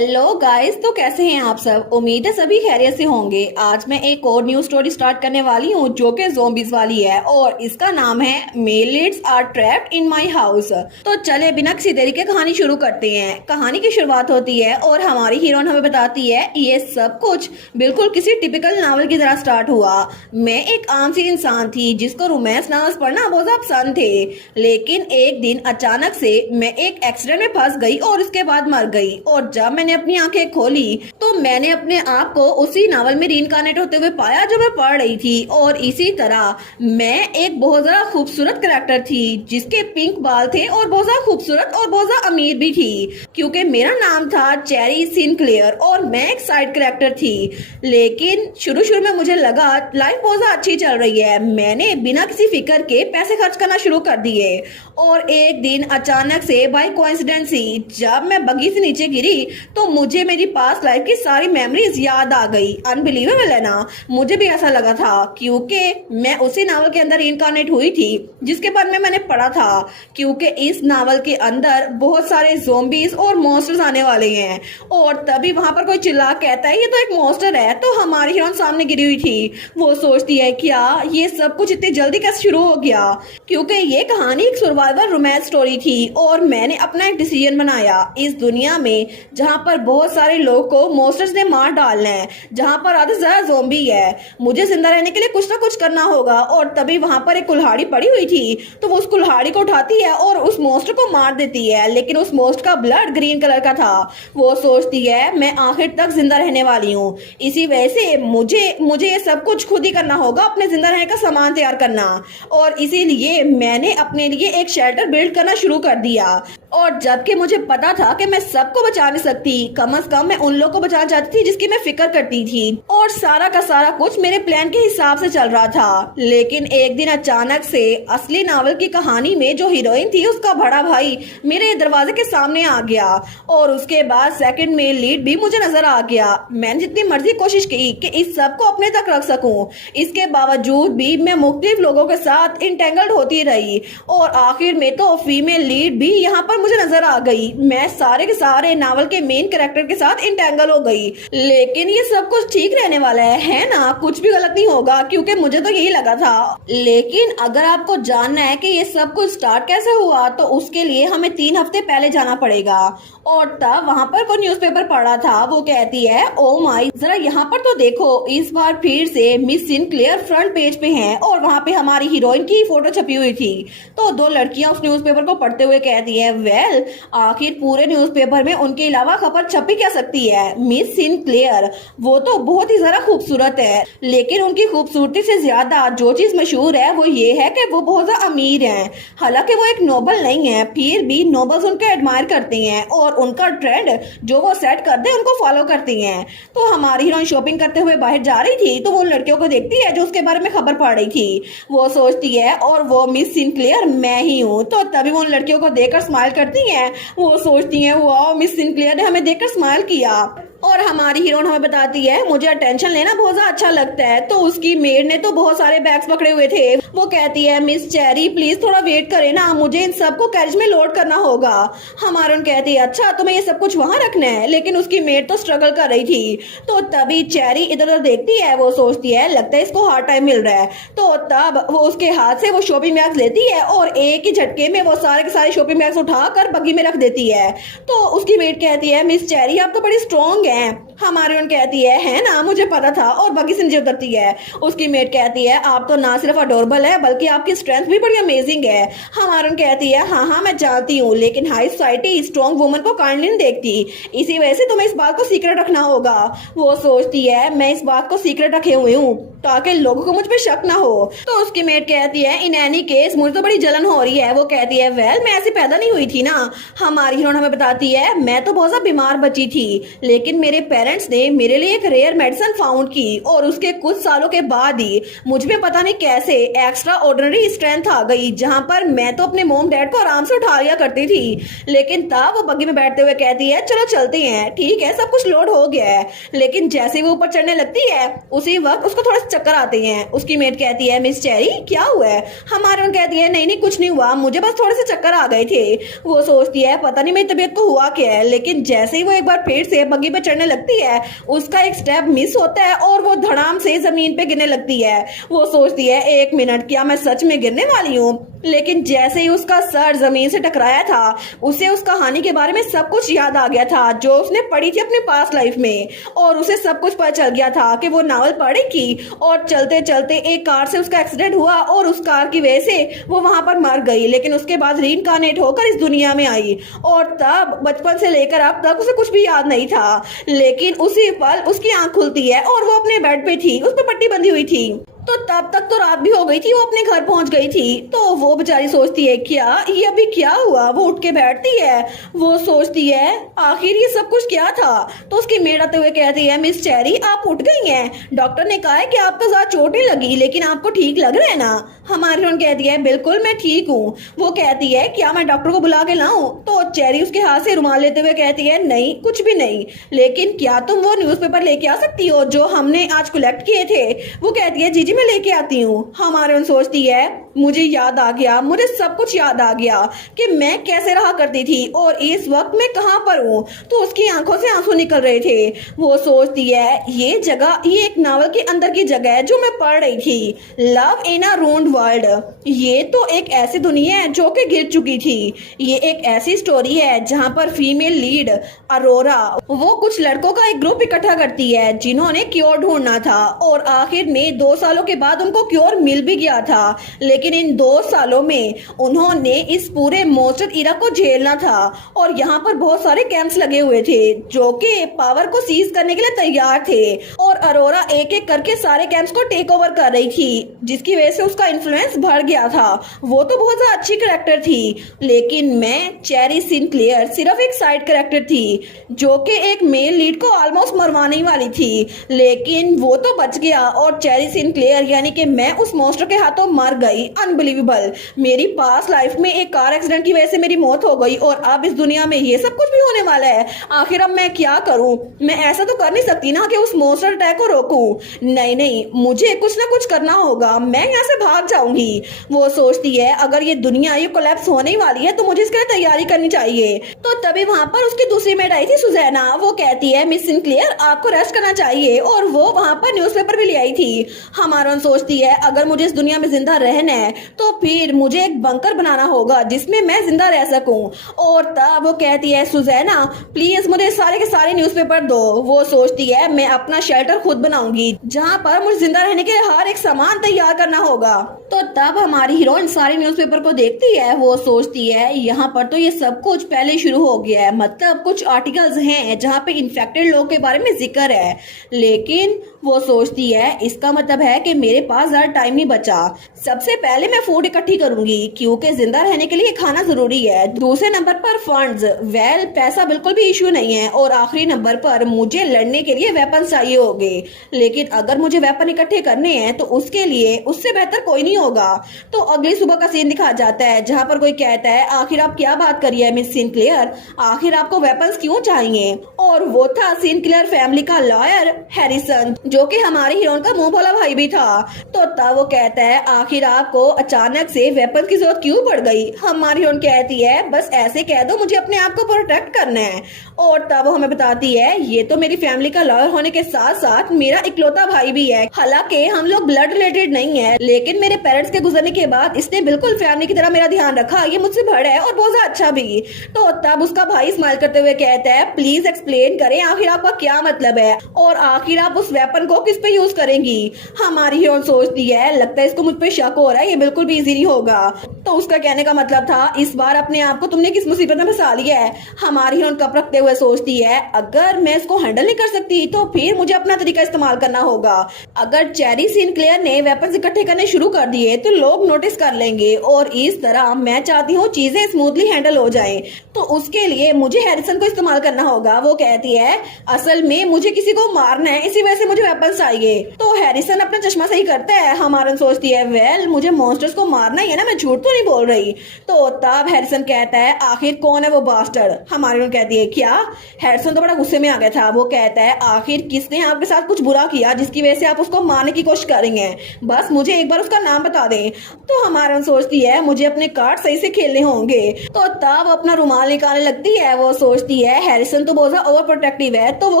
Hello guys, तो कैसे हैं आप सब। उम्मीद है सभी खैरियत से होंगे। आज मैं एक और न्यू स्टोरी स्टार्ट करने वाली हूँ जो कि ज़ॉम्बीज वाली है और इसका नाम है male leads are trapped in my house. तो चले बिना किसी देरी के कहानी शुरू करते हैं। कहानी की शुरुआत होती है और हमारी हीरोइन हमें बताती है ये सब कुछ बिल्कुल किसी टिपिकल नावल की तरह स्टार्ट हुआ। मैं एक आम सी इंसान थी जिसको रोमांस नॉवेल्स पढ़ना बहुत ज्यादा पसंद थे, लेकिन एक दिन अचानक से मैं एक एक्सीडेंट में फंस गई और उसके बाद मर गई। और जब मैंने अपनी आंखें खोली तो मैंने अपने आप को उसी नावल में रीइंकार्नेट होते हुए पाया जो मैं पढ़ रही थी। और इसी तरह मैं एक बहुत ज्यादा खूबसूरत कैरेक्टर थी जिसके पिंक बाल थे और बहुत ज्यादा खूबसूरत और बहुत ज्यादा अमीर भी थी, क्योंकि मेरा नाम था चेरी सिनक्लेयर और मैं एक साइड कैरेक्टर थी। लेकिन शुरू शुरू में मुझे लगा लाइफ बहुत ज्यादा अच्छी चल रही है। मैंने बिना किसी फिक्र के पैसे खर्च करना शुरू कर दिए और एक दिन अचानक से बाय कोइंसिडेंस ही जब मैं बगी से नीचे गिरी तो मुझे मेरी पास्ट लाइफ की सारी मेमोरीज याद आ गई। अनबिलीवेबल है ना। मुझे भी ऐसा लगा था क्योंकि मैं उसी नावल के अंदर इनकारनेट हुई थी जिसके बारे में मैंने पढ़ा था, क्योंकि इस नावल के अंदर बहुत सारे ज़ॉम्बीज और मॉन्स्टर्स आने वाले हैं। और तभी वहां पर कोई चिल्ला कहता है ये तो एक मॉन्स्टर है। तो हमारी हीरोइन सामने गिरी हुई थी। वो सोचती है क्या ये सब कुछ इतनी जल्दी कैसे शुरू हो गया, क्योंकि ये कहानी एक सर्वाइवल रोमांस स्टोरी थी। और मैंने अपना एक डिसीजन बनाया। इस दुनिया में जहाँ पर बहुत सारे लोग को मॉन्स्टर्स ने मार डालना है, जहाँ पर आधे से ज्यादा ज़ॉम्बी है, मुझे जिंदा रहने के लिए कुछ ना कुछ करना होगा। और तभी वहां पर एक कुल्हाड़ी पड़ी हुई थी तो वो उस कुल्हाड़ी को उठाती है और उस मॉन्स्टर को मार देती है। लेकिन उस मॉन्स्टर का ब्लड ग्रीन कलर का था। वो सोचती है मैं आखिर तक जिंदा रहने वाली हूँ, इसी वजह से मुझे ये सब कुछ खुद ही करना होगा, अपने जिंदा रहने का सामान तैयार करना। और इसीलिए मैंने अपने लिए एक शेल्टर बिल्ड करना शुरू कर दिया। और जबकि मुझे पता था कि मैं सबको बचा नहीं सकती, कम से कम मैं उन लोगों को बचाना चाहती थी जिसकी मैं फिक्र करती थी। और सारा का सारा कुछ मेरे प्लान के हिसाब से चल रहा था। लेकिन एक दिन अचानक से असली नावल की कहानी में जो हीरोइन थी उसका बड़ा भाई मेरे दरवाजे के सामने आ गया। और उसके बाद सेकंड मेल लीड भी मुझे नजर आ गया। मैंने जितनी मर्जी कोशिश की कि इस सब को अपने तक रख सकूं, इसके बावजूद भी मैं मुख्तलिफ लोगों के साथ इंटेंगल्ड होती रही। और आखिर में तो फीमेल लीड भी यहाँ पर मुझे नजर आ गई। मैं सारे के सारे नावल के मेन कैरेक्टर के साथ इंटेंगल हो गई। लेकिन ये सब कुछ ठीक रहने वाला है ना, कुछ भी गलत नहीं होगा, क्योंकि मुझे तो यही लगा था। लेकिन अगर आपको जानना है कि ये सब कुछ स्टार्ट कैसे हुआ तो उसके लिए हमें 3 हफ्ते पहले जाना पड़ेगा। और तब वहाँ पर कोई न्यूज़पेपर पढ़ा था। वो कहती है ओ माई, जरा यहाँ पर तो देखो, इस बार फिर से मिस सिनक्लेयर फ्रंट पेज पे हैं और वहाँ पे हमारी हीरोइन की फोटो छपी हुई थी। तो 2 लड़कियां उस न्यूज़पेपर को पढ़ते हुए कहती है वेल, आखिर पूरे न्यूज़पेपर में उनके अलावा खबर छपी क्या सकती है। मिस सिनक्लेयर वो तो बहुत ही ज्यादा खूबसूरत है, लेकिन उनकी खूबसूरती से ज्यादा जो चीज मशहूर है वो ये है कि वो बहुत ज्यादा अमीर हैं। हालांकि वो एक नोबल नहीं है, फिर भी नोबल्स उनके एडमायर करते हैं और उनका ट्रेंड जो वो सेट करते हैं उनको फॉलो करती हैं। तो हमारी हीरोइन शॉपिंग करते हुए बाहर जा रही थी तो वो उन लड़कियों को देखती है जो उसके बारे में खबर पढ़ रही थी। वो सोचती है और वो मिस सिनक्लेयर मैं ही हूँ। तो तभी वो उन लड़कियों को देखकर स्माइल करती हैं। वो सोचती हैं वाओ, मिस सिनक्लेयर ने हमें देखकर स्माइल किया। और हमारी हीरोइन हमें बताती है मुझे अटेंशन लेना बहुत ज्यादा अच्छा लगता है। तो उसकी मेड ने तो बहुत सारे बैग्स पकड़े हुए थे। वो कहती है मिस चेरी प्लीज थोड़ा वेट करे ना, मुझे इन सबको कैरेज में लोड करना होगा। हमारी कहती है अच्छा तुम्हें ये सब कुछ वहां रखना है, लेकिन उसकी मेड तो स्ट्रगल कर रही थी। तो तभी चेरी इधर उधर देखती है। वो सोचती है लगता है इसको हार्ड टाइम मिल रहा है। तो तब वो उसके हाथ से वो शॉपिंग बैग्स लेती है और एक ही झटके में वो सारे के सारे शॉपिंग बैग्स उठाकर बग्गी में रख देती है। तो उसकी मेड कहती है मिस चेरी आप तो बड़ी स्ट्रॉन्ग हैं। हमारी उन कहती है ना मुझे पता था, और बग्गी से नीचे उतरती है। उसकी मेट कहती है आप तो ना सिर्फ अडोरेबल है बल्कि आपकी स्ट्रेंथ भी बड़ी अमेजिंग है। हमारी उन कहती है हाँ मैं जानती हूँ, लेकिन हाई सोसाइटी स्ट्रॉन्ग वुमन को काइंडली नहीं देखती, इसी वजह से तुम्हें इस बात को सीक्रेट रखना होगा। वो सोचती है मैं इस बात को सीक्रेट रखे हुए हूँ ताकि लोगों को मुझ पे शक ना हो। तो उसकी मेट कहती है इन एनी केस मुझे तो बड़ी जलन हो रही है। वो कहती है वेल मैं ऐसी पैदा नहीं हुई थी ना। हमारी हीरोइन हमें बताती है मैं तो बहुत ज्यादा बीमार बची थी, लेकिन मेरे पेरेंट्स पेरेंट्स ने मेरे लिए एक रेयर मेडिसिन फाउंड की और उसके कुछ सालों के बाद ही मुझ में पता नहीं कैसे एक्स्ट्रा ऑर्डिनरी स्ट्रेंथ आ गई, जहां पर मैं तो अपने मॉम डैड को आराम से उठा लिया करती थी, लेकिन तब वो बग्गी में बैठते हुए कहती है चलो चलते हैं, ठीक है सब कुछ लोड हो गया है। लेकिन जैसे ही वो ऊपर चढ़ने लगती है उसी वक्त उसको थोड़े से चक्कर आते हैं। उसकी मेट कहती है मिस चेरी क्या हुआ है? हमारे उन कहती है नहीं नहीं कुछ नहीं हुआ, मुझे बस थोड़े से चक्कर आ गए थे। वो सोचती है पता नहीं मेरी तबीयत को हुआ क्या है, लेकिन जैसे ही वो एक बार फिर से बग्गी पे चढ़ने लगती है उसका एक स्टेप मिस होता है और वो धड़ाम से जमीन पे गिरने लगती है। वो सोचती है एक मिनट क्या मैं सच में गिरने वाली हूँ? लेकिन जैसे ही उसका सर जमीन से टकराया था उसे उस कहानी के बारे में सब कुछ याद आ गया था जो उसने पढ़ी थी अपने पास्ट लाइफ में, और उसे सब कुछ पता चल गया था कि वो नावल पढ़ेगी और चलते चलते एक कार से उसका एक्सीडेंट हुआ और उस कार की वजह से वो वहां पर मर गई, लेकिन उसके बाद रीइंकार्नेट होकर इस दुनिया में आई और तब बचपन से लेकर अब तक उसे कुछ भी याद नहीं था। लेकिन उसी पल उसकी आंख खुलती है और वो अपने बेड पे थी, उस पर पट्टी बंधी हुई थी। तो तब तक तो रात भी हो गई थी, वो अपने घर पहुंच गई थी। तो वो बेचारी सोचती है क्या ये अभी क्या हुआ? वो उठ के बैठती है, वो सोचती है आखिर ये सब कुछ क्या था? तो उसकी मेड आते हुए कहती है मिस चेरी आप उठ गई हैं, डॉक्टर ने कहा है कि आपको ज्यादा चोट नहीं लगी लेकिन आपको ठीक लग रहा है ना? हमारी रोन कहती है बिल्कुल मैं ठीक हूँ। वो कहती है क्या मैं डॉक्टर को बुला के लाऊं? तो चेरी उसके हाथ से रुमाल लेते हुए कहती है नहीं कुछ भी नहीं, लेकिन क्या तुम वो न्यूज़पेपर लेके आ सकती हो जो हमने आज कलेक्ट किए थे? वो कहती है जी जी मैं लेके आती हूँ। हमारे सोचती है मुझे याद आ गया, मुझे सब कुछ याद आ गया कि मैं कैसे रहा करती थी और इस वक्त मैं कहाँ पर हूँ। तो उसकी आंखों से आंसू निकल रहे थे। वो सोचती है ये जगह ये एक नावल के अंदर की जगह है जो मैं पढ़ रही थी, लव इन अ रून्ड वर्ल्ड। ये तो एक ऐसी दुनिया है जो कि गिर चुकी थी। ये एक ऐसी स्टोरी है जहाँ पर फीमेल लीड अरोरा वो कुछ लड़कों का एक ग्रुप इकट्ठा करती है जिन्होंने क्योर ढूंढना था और आखिर में 2 सालों के बाद उनको क्योर मिल भी गया था। लेकिन इन 2 सालों में उन्होंने इस पूरे मोस्टर इरा को झेलना था और यहाँ पर बहुत सारे कैंप्स लगे हुए थे जो कि पावर को सीज करने के लिए तैयार थे और अरोरा एक एक करके सारे कैंप्स को टेक ओवर कर रही थी जिसकी वजह से उसका इन्फ्लुएंस बढ़ गया था। वो तो बहुत ज्यादा अच्छी कैरेक्टर थी, लेकिन मैं चेरी सिनक्लेयर सिर्फ एक साइड कैरेक्टर थी जो कि एक मेल लीड को ऑलमोस्ट मरवाने ही वाली थी, लेकिन वो तो बच गया और चेरी सिनक्लेयर यानी कि मैं उस मॉन्स्टर के हाथों मर गई। अनबिलीवेबल, मेरी पास्ट लाइफ में एक कार एक्सीडेंट की वजह से मेरी मौत हो गई और अब इस दुनिया में ये सब कुछ भी होने वाला है। आखिर अब मैं क्या करूं? मैं ऐसा तो कर नहीं सकती ना कि उस मॉन्स्टर अटैक को रोकूं। नहीं नहीं, मुझे कुछ ना कुछ करना होगा, मैं यहाँ से भाग जाऊंगी। वो सोचती है अगर ये दुनिया ये कोलैप्स होने वाली है तो मुझे इसके लिए तैयारी करनी चाहिए। तो तभी वहां पर उसकी दूसरी मेट आई थी सुजैना। वो कहती है मिस सिनक्लेयर आपको रेस्ट करना चाहिए और वो वहां पर न्यूज़पेपर भी ले आई थी। हमारा सोचती है अगर मुझे इस दुनिया में जिंदा रहना है तो फिर मुझे एक बंकर बनाना होगा जिसमें मैं जिंदा रह सकूं। और तब वो कहती है सुजैना प्लीज मुझे सारे के सारे न्यूज़पेपर दो। वो सोचती है मैं अपना शेल्टर खुद बनाऊंगी जहां पर मुझे जिंदा रहने के हर एक सामान तैयार करना होगा। तो तब हमारी हीरोइन सारे न्यूज़पेपर को देखती है। वो सोचती है यहाँ पर तो ये सब कुछ पहले शुरू हो गया है, मतलब कुछ आर्टिकल्स हैं जहाँ पे इन्फेक्टेड लोग के बारे में जिक्र है, लेकिन वो सोचती है इसका मतलब है कि मेरे पास ज्यादा टाइम नहीं बचा। सबसे पहले मैं फूड इकट्ठी करूंगी क्योंकि जिंदा रहने के लिए खाना जरूरी है। दूसरे नंबर पर फंड्स, वेल पैसा बिल्कुल भी इश्यू नहीं है। और आखिरी नंबर पर मुझे लड़ने के लिए वेपन चाहिए होंगे, लेकिन अगर मुझे वेपन इकट्ठे करने हैं तो उसके लिए उससे बेहतर कोई नहीं होगा। तो अगली सुबह का सीन दिखा जाता है जहाँ पर कोई कहता है आखिर आप क्या बात करिए मिस सिनक्लेयर, आखिर आपको वेपन्स क्यों चाहिए? और वो था सिनक्लेयर फैमिली का लॉयर हैरिसन जो कि हमारी हीरोइन का मुंह भोला भाई भी था। तो तब वो कहता है आखिर आपको अचानक से वेपन की जरूरत क्यों पड़ गई? हमारी हीरोइन कहती है बस ऐसे कह दो मुझे अपने आप को प्रोटेक्ट करना है। और तब वो हमें बताती है ये तो मेरी फैमिली का लॉयर होने के साथ साथ मेरा इकलौता भाई भी है। हालांकि हम लोग ब्लड रिलेटेड नहीं है, लेकिन मेरे पेरेंट्स के गुजरने के बाद इसने बिल्कुल फैमिली की तरह मेरा ध्यान रखा। ये मुझसे बड़ा है और बहुत ज्यादा अच्छा भी। तो तब उसका भाई स्माइल करते हुए कहता है प्लीज एक्सप्लेन करें आखिर आपका क्या मतलब है और आखिर आप उस वेपन को किस पे यूज करेंगी? हमारी हीरोइन सोचती है लगता है इसको मुझ पे शक हो रहा है, ये बिल्कुल भी इजी नहीं होगा। तो उसका कहने का मतलब था इस बार अपने आप को तुमने किस मुसीबत में फंसा लिया है। हमारी हीरोइन कप रखते हुए सोचती है अगर मैं इसको हैंडल नहीं कर सकती तो फिर मुझे अपना तरीका इस्तेमाल करना होगा। अगर चेरी सिनक्लेयर ने वेपन इकट्ठे करने शुरू कर दिए चाहिए तो लोग नोटिस कर लेंगे और इस तरह मैं चाहती हूँ चीजें स्मूथली हैंडल हो जाएं। तो उसके लिए मुझे हैरिसन को इस्तेमाल करना होगा। वो कहती है असल में मुझे किसी को मारना है, इसी वजह से मुझे वेपन चाहिए। तो हैरिसन अपना चश्मा सही करता है। हमारन सोचती है वेल मुझे मॉन्स्टर्स को मारना ही है ना, मैं झूठ तो नहीं बोल रही। तो तब हैरिसन कहता है आखिर कौन है वो बास्टर्ड। हमारन कहती है क्या। हैरिसन तो बड़ा गुस्से में आ गया था। वो कहता है आखिर किसने आपके साथ कुछ बुरा किया जिसकी वजह से आप उसको मारने की कोशिश करेंगे, बस मुझे एक बार उसका नाम बता दें। तो हमारन सोचती है मुझे अपने कार्ड सही से खेलने होंगे। तो तब अपना रुमाल निकालने लगती है। वो सोचती है हैरिसन तो बहुत ओवर प्रोटेक्टिव है, तो वो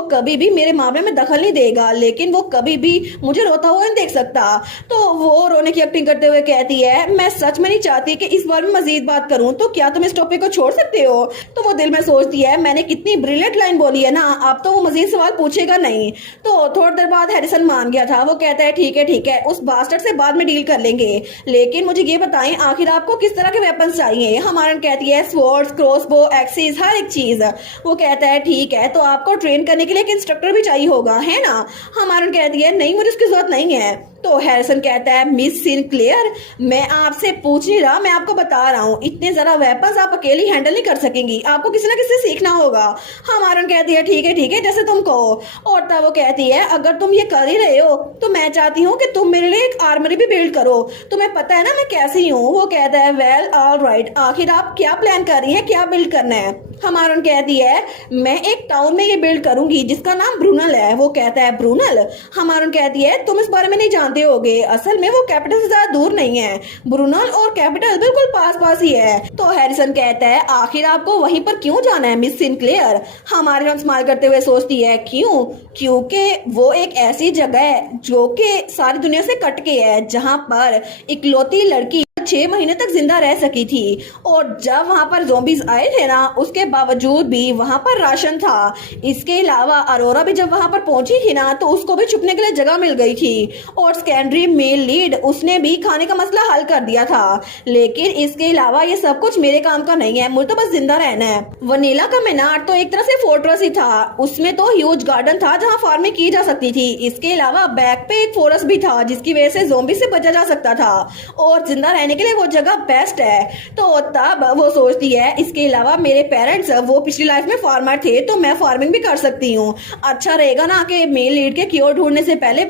कभी भी मेरे मामले में दखल नहीं देगा, लेकिन वो कभी भी मुझे रोता हुआ नहीं देख सकता। तो वो रोने की एक्टिंग करते हुए कहती है मैं सच में नहीं चाहती कि इस बार में मजीद बात करूं, तो क्या तुम इस टॉपिक को छोड़ सकते हो। तो वो दिल में सोचती है मैंने कितनी ब्रिलियंट लाइन बोली है ना, अब तो वो मजीद सवाल पूछेगा नहीं। तो थोड़ी देर बाद हैरिसन मान गया था। वो कहता है ठीक है उस बास्टर्ड से बाद में डील कर लेंगे, लेकिन मुझे ये बताएं आखिर आपको किस तरह के वेपन्स चाहिए। हमारन कहती है स्वॉर्ड्स, क्रॉसबो, एक्सिस, हर एक चीज। वो कहता है ठीक है तो आपको ट्रेन करने के लिए एक इंस्ट्रक्टर भी चाहिए होगा है ना। हमारन कहती है नहीं मुझे उसकी जरूरत नहीं है। तो हैरिसन कहता है मिस सिनक्लेयर मैं आपसे पूछ नहीं रहा, मैं आपको बता रहा हूँ इतने ज्यादा वेपन्स आप अकेली हैंडल नहीं कर सकेंगी, आपको किसी ना किसी से सीखना होगा। हमारन कहती है ठीक है जैसे तुम कहो। और तब वो कहती है अगर तुम ये कर ही रहे हो तो मैं चाहती हूँ कि तुम मेरे लिए एक आर्मरी भी बिल्ड करो, तुम्हें पता है ना मैं कैसी हूँ। वो कहता है वेल ऑल राइट, आखिर आप क्या प्लान कर रही है, क्या बिल्ड करना है। हमारन कहती है मैं एक टाउन में ये बिल्ड करूंगी जिसका नाम ब्रूनल है। वो कहता है ब्रूनल। हमारन कहती है तुम इस बारे में नहीं जानते होगे, असल में वो कैपिटल से ज्यादा दूर नहीं है, ब्रूनल और कैपिटल बिल्कुल पास पास ही है। तो हैरिसन कहता है आखिर आपको वहीं पर क्यों जाना है मिस सिनक्लेयर। हमारन स्माइल करते हुए सोचती है क्यों, क्योंकि वो एक ऐसी जगह है जो कि सारी दुनिया से कट के है, जहाँ पर इकलौती लड़की 6 महीने तक जिंदा रह सकी थी। और जब वहां पर ज़ॉम्बीज आए थे ना, उसके बावजूद भी वहां पर राशन था। इसके अलावा अरोरा भी जब वहां पर पहुंची थी ना, तो उसको भी छुपने के लिए जगह मिल गई थी। और सेकेंडरी मेल लीड उसने भी खाने का मसला हल कर दिया था। लेकिन इसके अलावा ये सब कुछ मेरे काम का नहीं है, मुझे तो बस जिंदा रहना है। वनीला का मीनार तो एक तरह से फोर्ट्रेस ही था, उसमें तो ह्यूज गार्डन था जहाँ फार्मिंग की जा सकती थी। इसके अलावा बैक पे एक फॉरेस्ट भी था जिसकी वजह से ज़ॉम्बी से बचा जा सकता था, और जिंदा रहने के लिए वो जगह बेस्ट है। तो तब वो सोचती है इसके अलावा मेरे पेरेंट्स वो पिछली लाइफ में फार्मर थे, तो मैं फार्मिंग भी कर सकती हूँ। अच्छा रहेगा ना कि मेल लीड के क्योर ढूंढने से पहले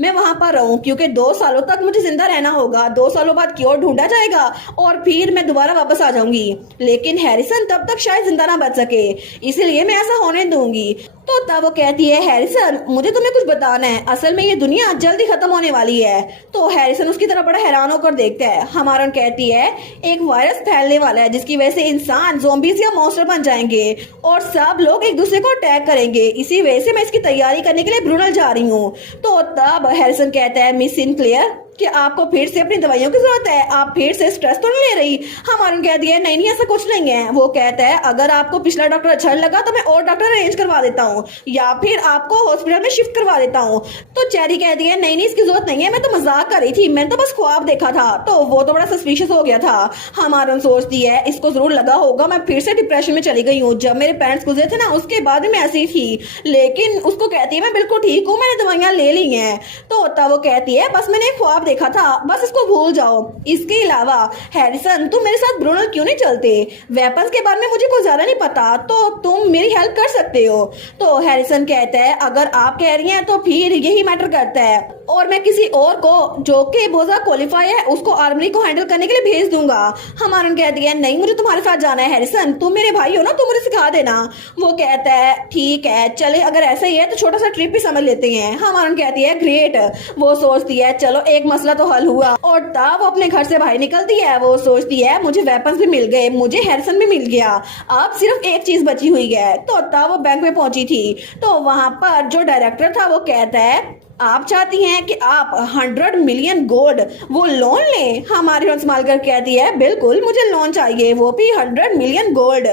मैं वहां पर रहूं, क्योंकि 2 सालों तक मुझे जिंदा रहना होगा। 2 सालों बाद क्योर ढूंढा जाएगा और फिर मैं दोबारा वापस आ जाऊंगी। लेकिन हैरिसन तब तक शायद जिंदा ना बच सके, इसलिए मैं ऐसा होने दूंगी। तो तब वो कहती है हैरिसन मुझे तुम्हें कुछ बताना है, असल में ये दुनिया जल्दी खत्म होने वाली है। तो हैरिसन उसकी तरफ बड़ा हैरान होकर देखता है। हमारन कहती है एक वायरस फैलने वाला है जिसकी वजह से इंसान ज़ॉम्बीज या मॉन्स्टर बन जाएंगे और सब लोग एक दूसरे को अटैक करेंगे, इसी वजह से मैं इसकी तैयारी करने के लिए ब्रूनल जा रही हूँ। तो तब हैरिसन कहता है मिस सिनक्लेयर कि आपको फिर से अपनी दवाइयों की जरूरत है, आप फिर से स्ट्रेस तो नहीं ले रही। हमारन कहती है नहीं ऐसा कुछ नहीं है। वो कहता है अगर आपको पिछला डॉक्टर अच्छा लगा तो मैं और डॉक्टर अरेंज करवा देता हूँ या फिर आपको हॉस्पिटल में शिफ्ट करवा देता हूँ। तो चेरी कहती है नहीं इसकी जरूरत नहीं है, मैं तो मजाक कर रही थी, मैंने तो बस ख्वाब देखा था। तो वो तो बड़ा सस्पिशियस हो गया था। हमारन सोचती है इसको जरूर लगा होगा मैं फिर से डिप्रेशन में चली गई हूँ, जब मेरे पेरेंट्स गुजरे थे ना उसके बाद भी मैं ऐसी थी। लेकिन उसको कहती है मैं बिल्कुल ठीक हूँ, मैंने दवाइयाँ ले ली हैं। तो तब वो कहती है बस मैंने एक ख्वाब देखा था, बस इसको भूल जाओ। इसके अलावा हैरिसन तुम मेरे साथ ब्रूनल क्यों नहीं चलते, वेपन्स के बारे में मुझे कुछ ज्यादा नहीं पता, तो तुम मेरी हेल्प कर सकते हो। तो हैरिसन कहता है अगर आप कह रही हैं तो फिर यही मैटर करता है, और मैं किसी और को जो कि बहुत ज्यादा क्वालिफाई है उसको आर्मरी को हैंडल करने के लिए भेज दूंगा। हमारन कहती है नहीं मुझे तुम्हारे साथ जाना है हैरिसन, तुम मेरे भाई हो ना, तुम मुझे सिखा देना। वो कहता है ठीक है चले अगर ऐसा ही है तो छोटा सा ट्रिप भी समझ लेते हैं। हमारन कहती है ग्रेट। वो सोचती है चलो एक मसला तो हल हुआ। और तब वो अपने घर से बाहर निकलती है। वो सोचती है मुझे वेपन्स भी मिल गए, मुझे हैरिसन भी मिल गया, अब सिर्फ एक चीज बची हुई है। तो तब वो बैंक में पहुंची थी, तो वहां पर जो डायरेक्टर था वो कहता है आप चाहती हैं कि आप 100 मिलियन गोल्ड वो लोन लें। हमारी संभाल कर कहती है बिल्कुल मुझे लोन चाहिए, वो भी 100 मिलियन गोल्ड।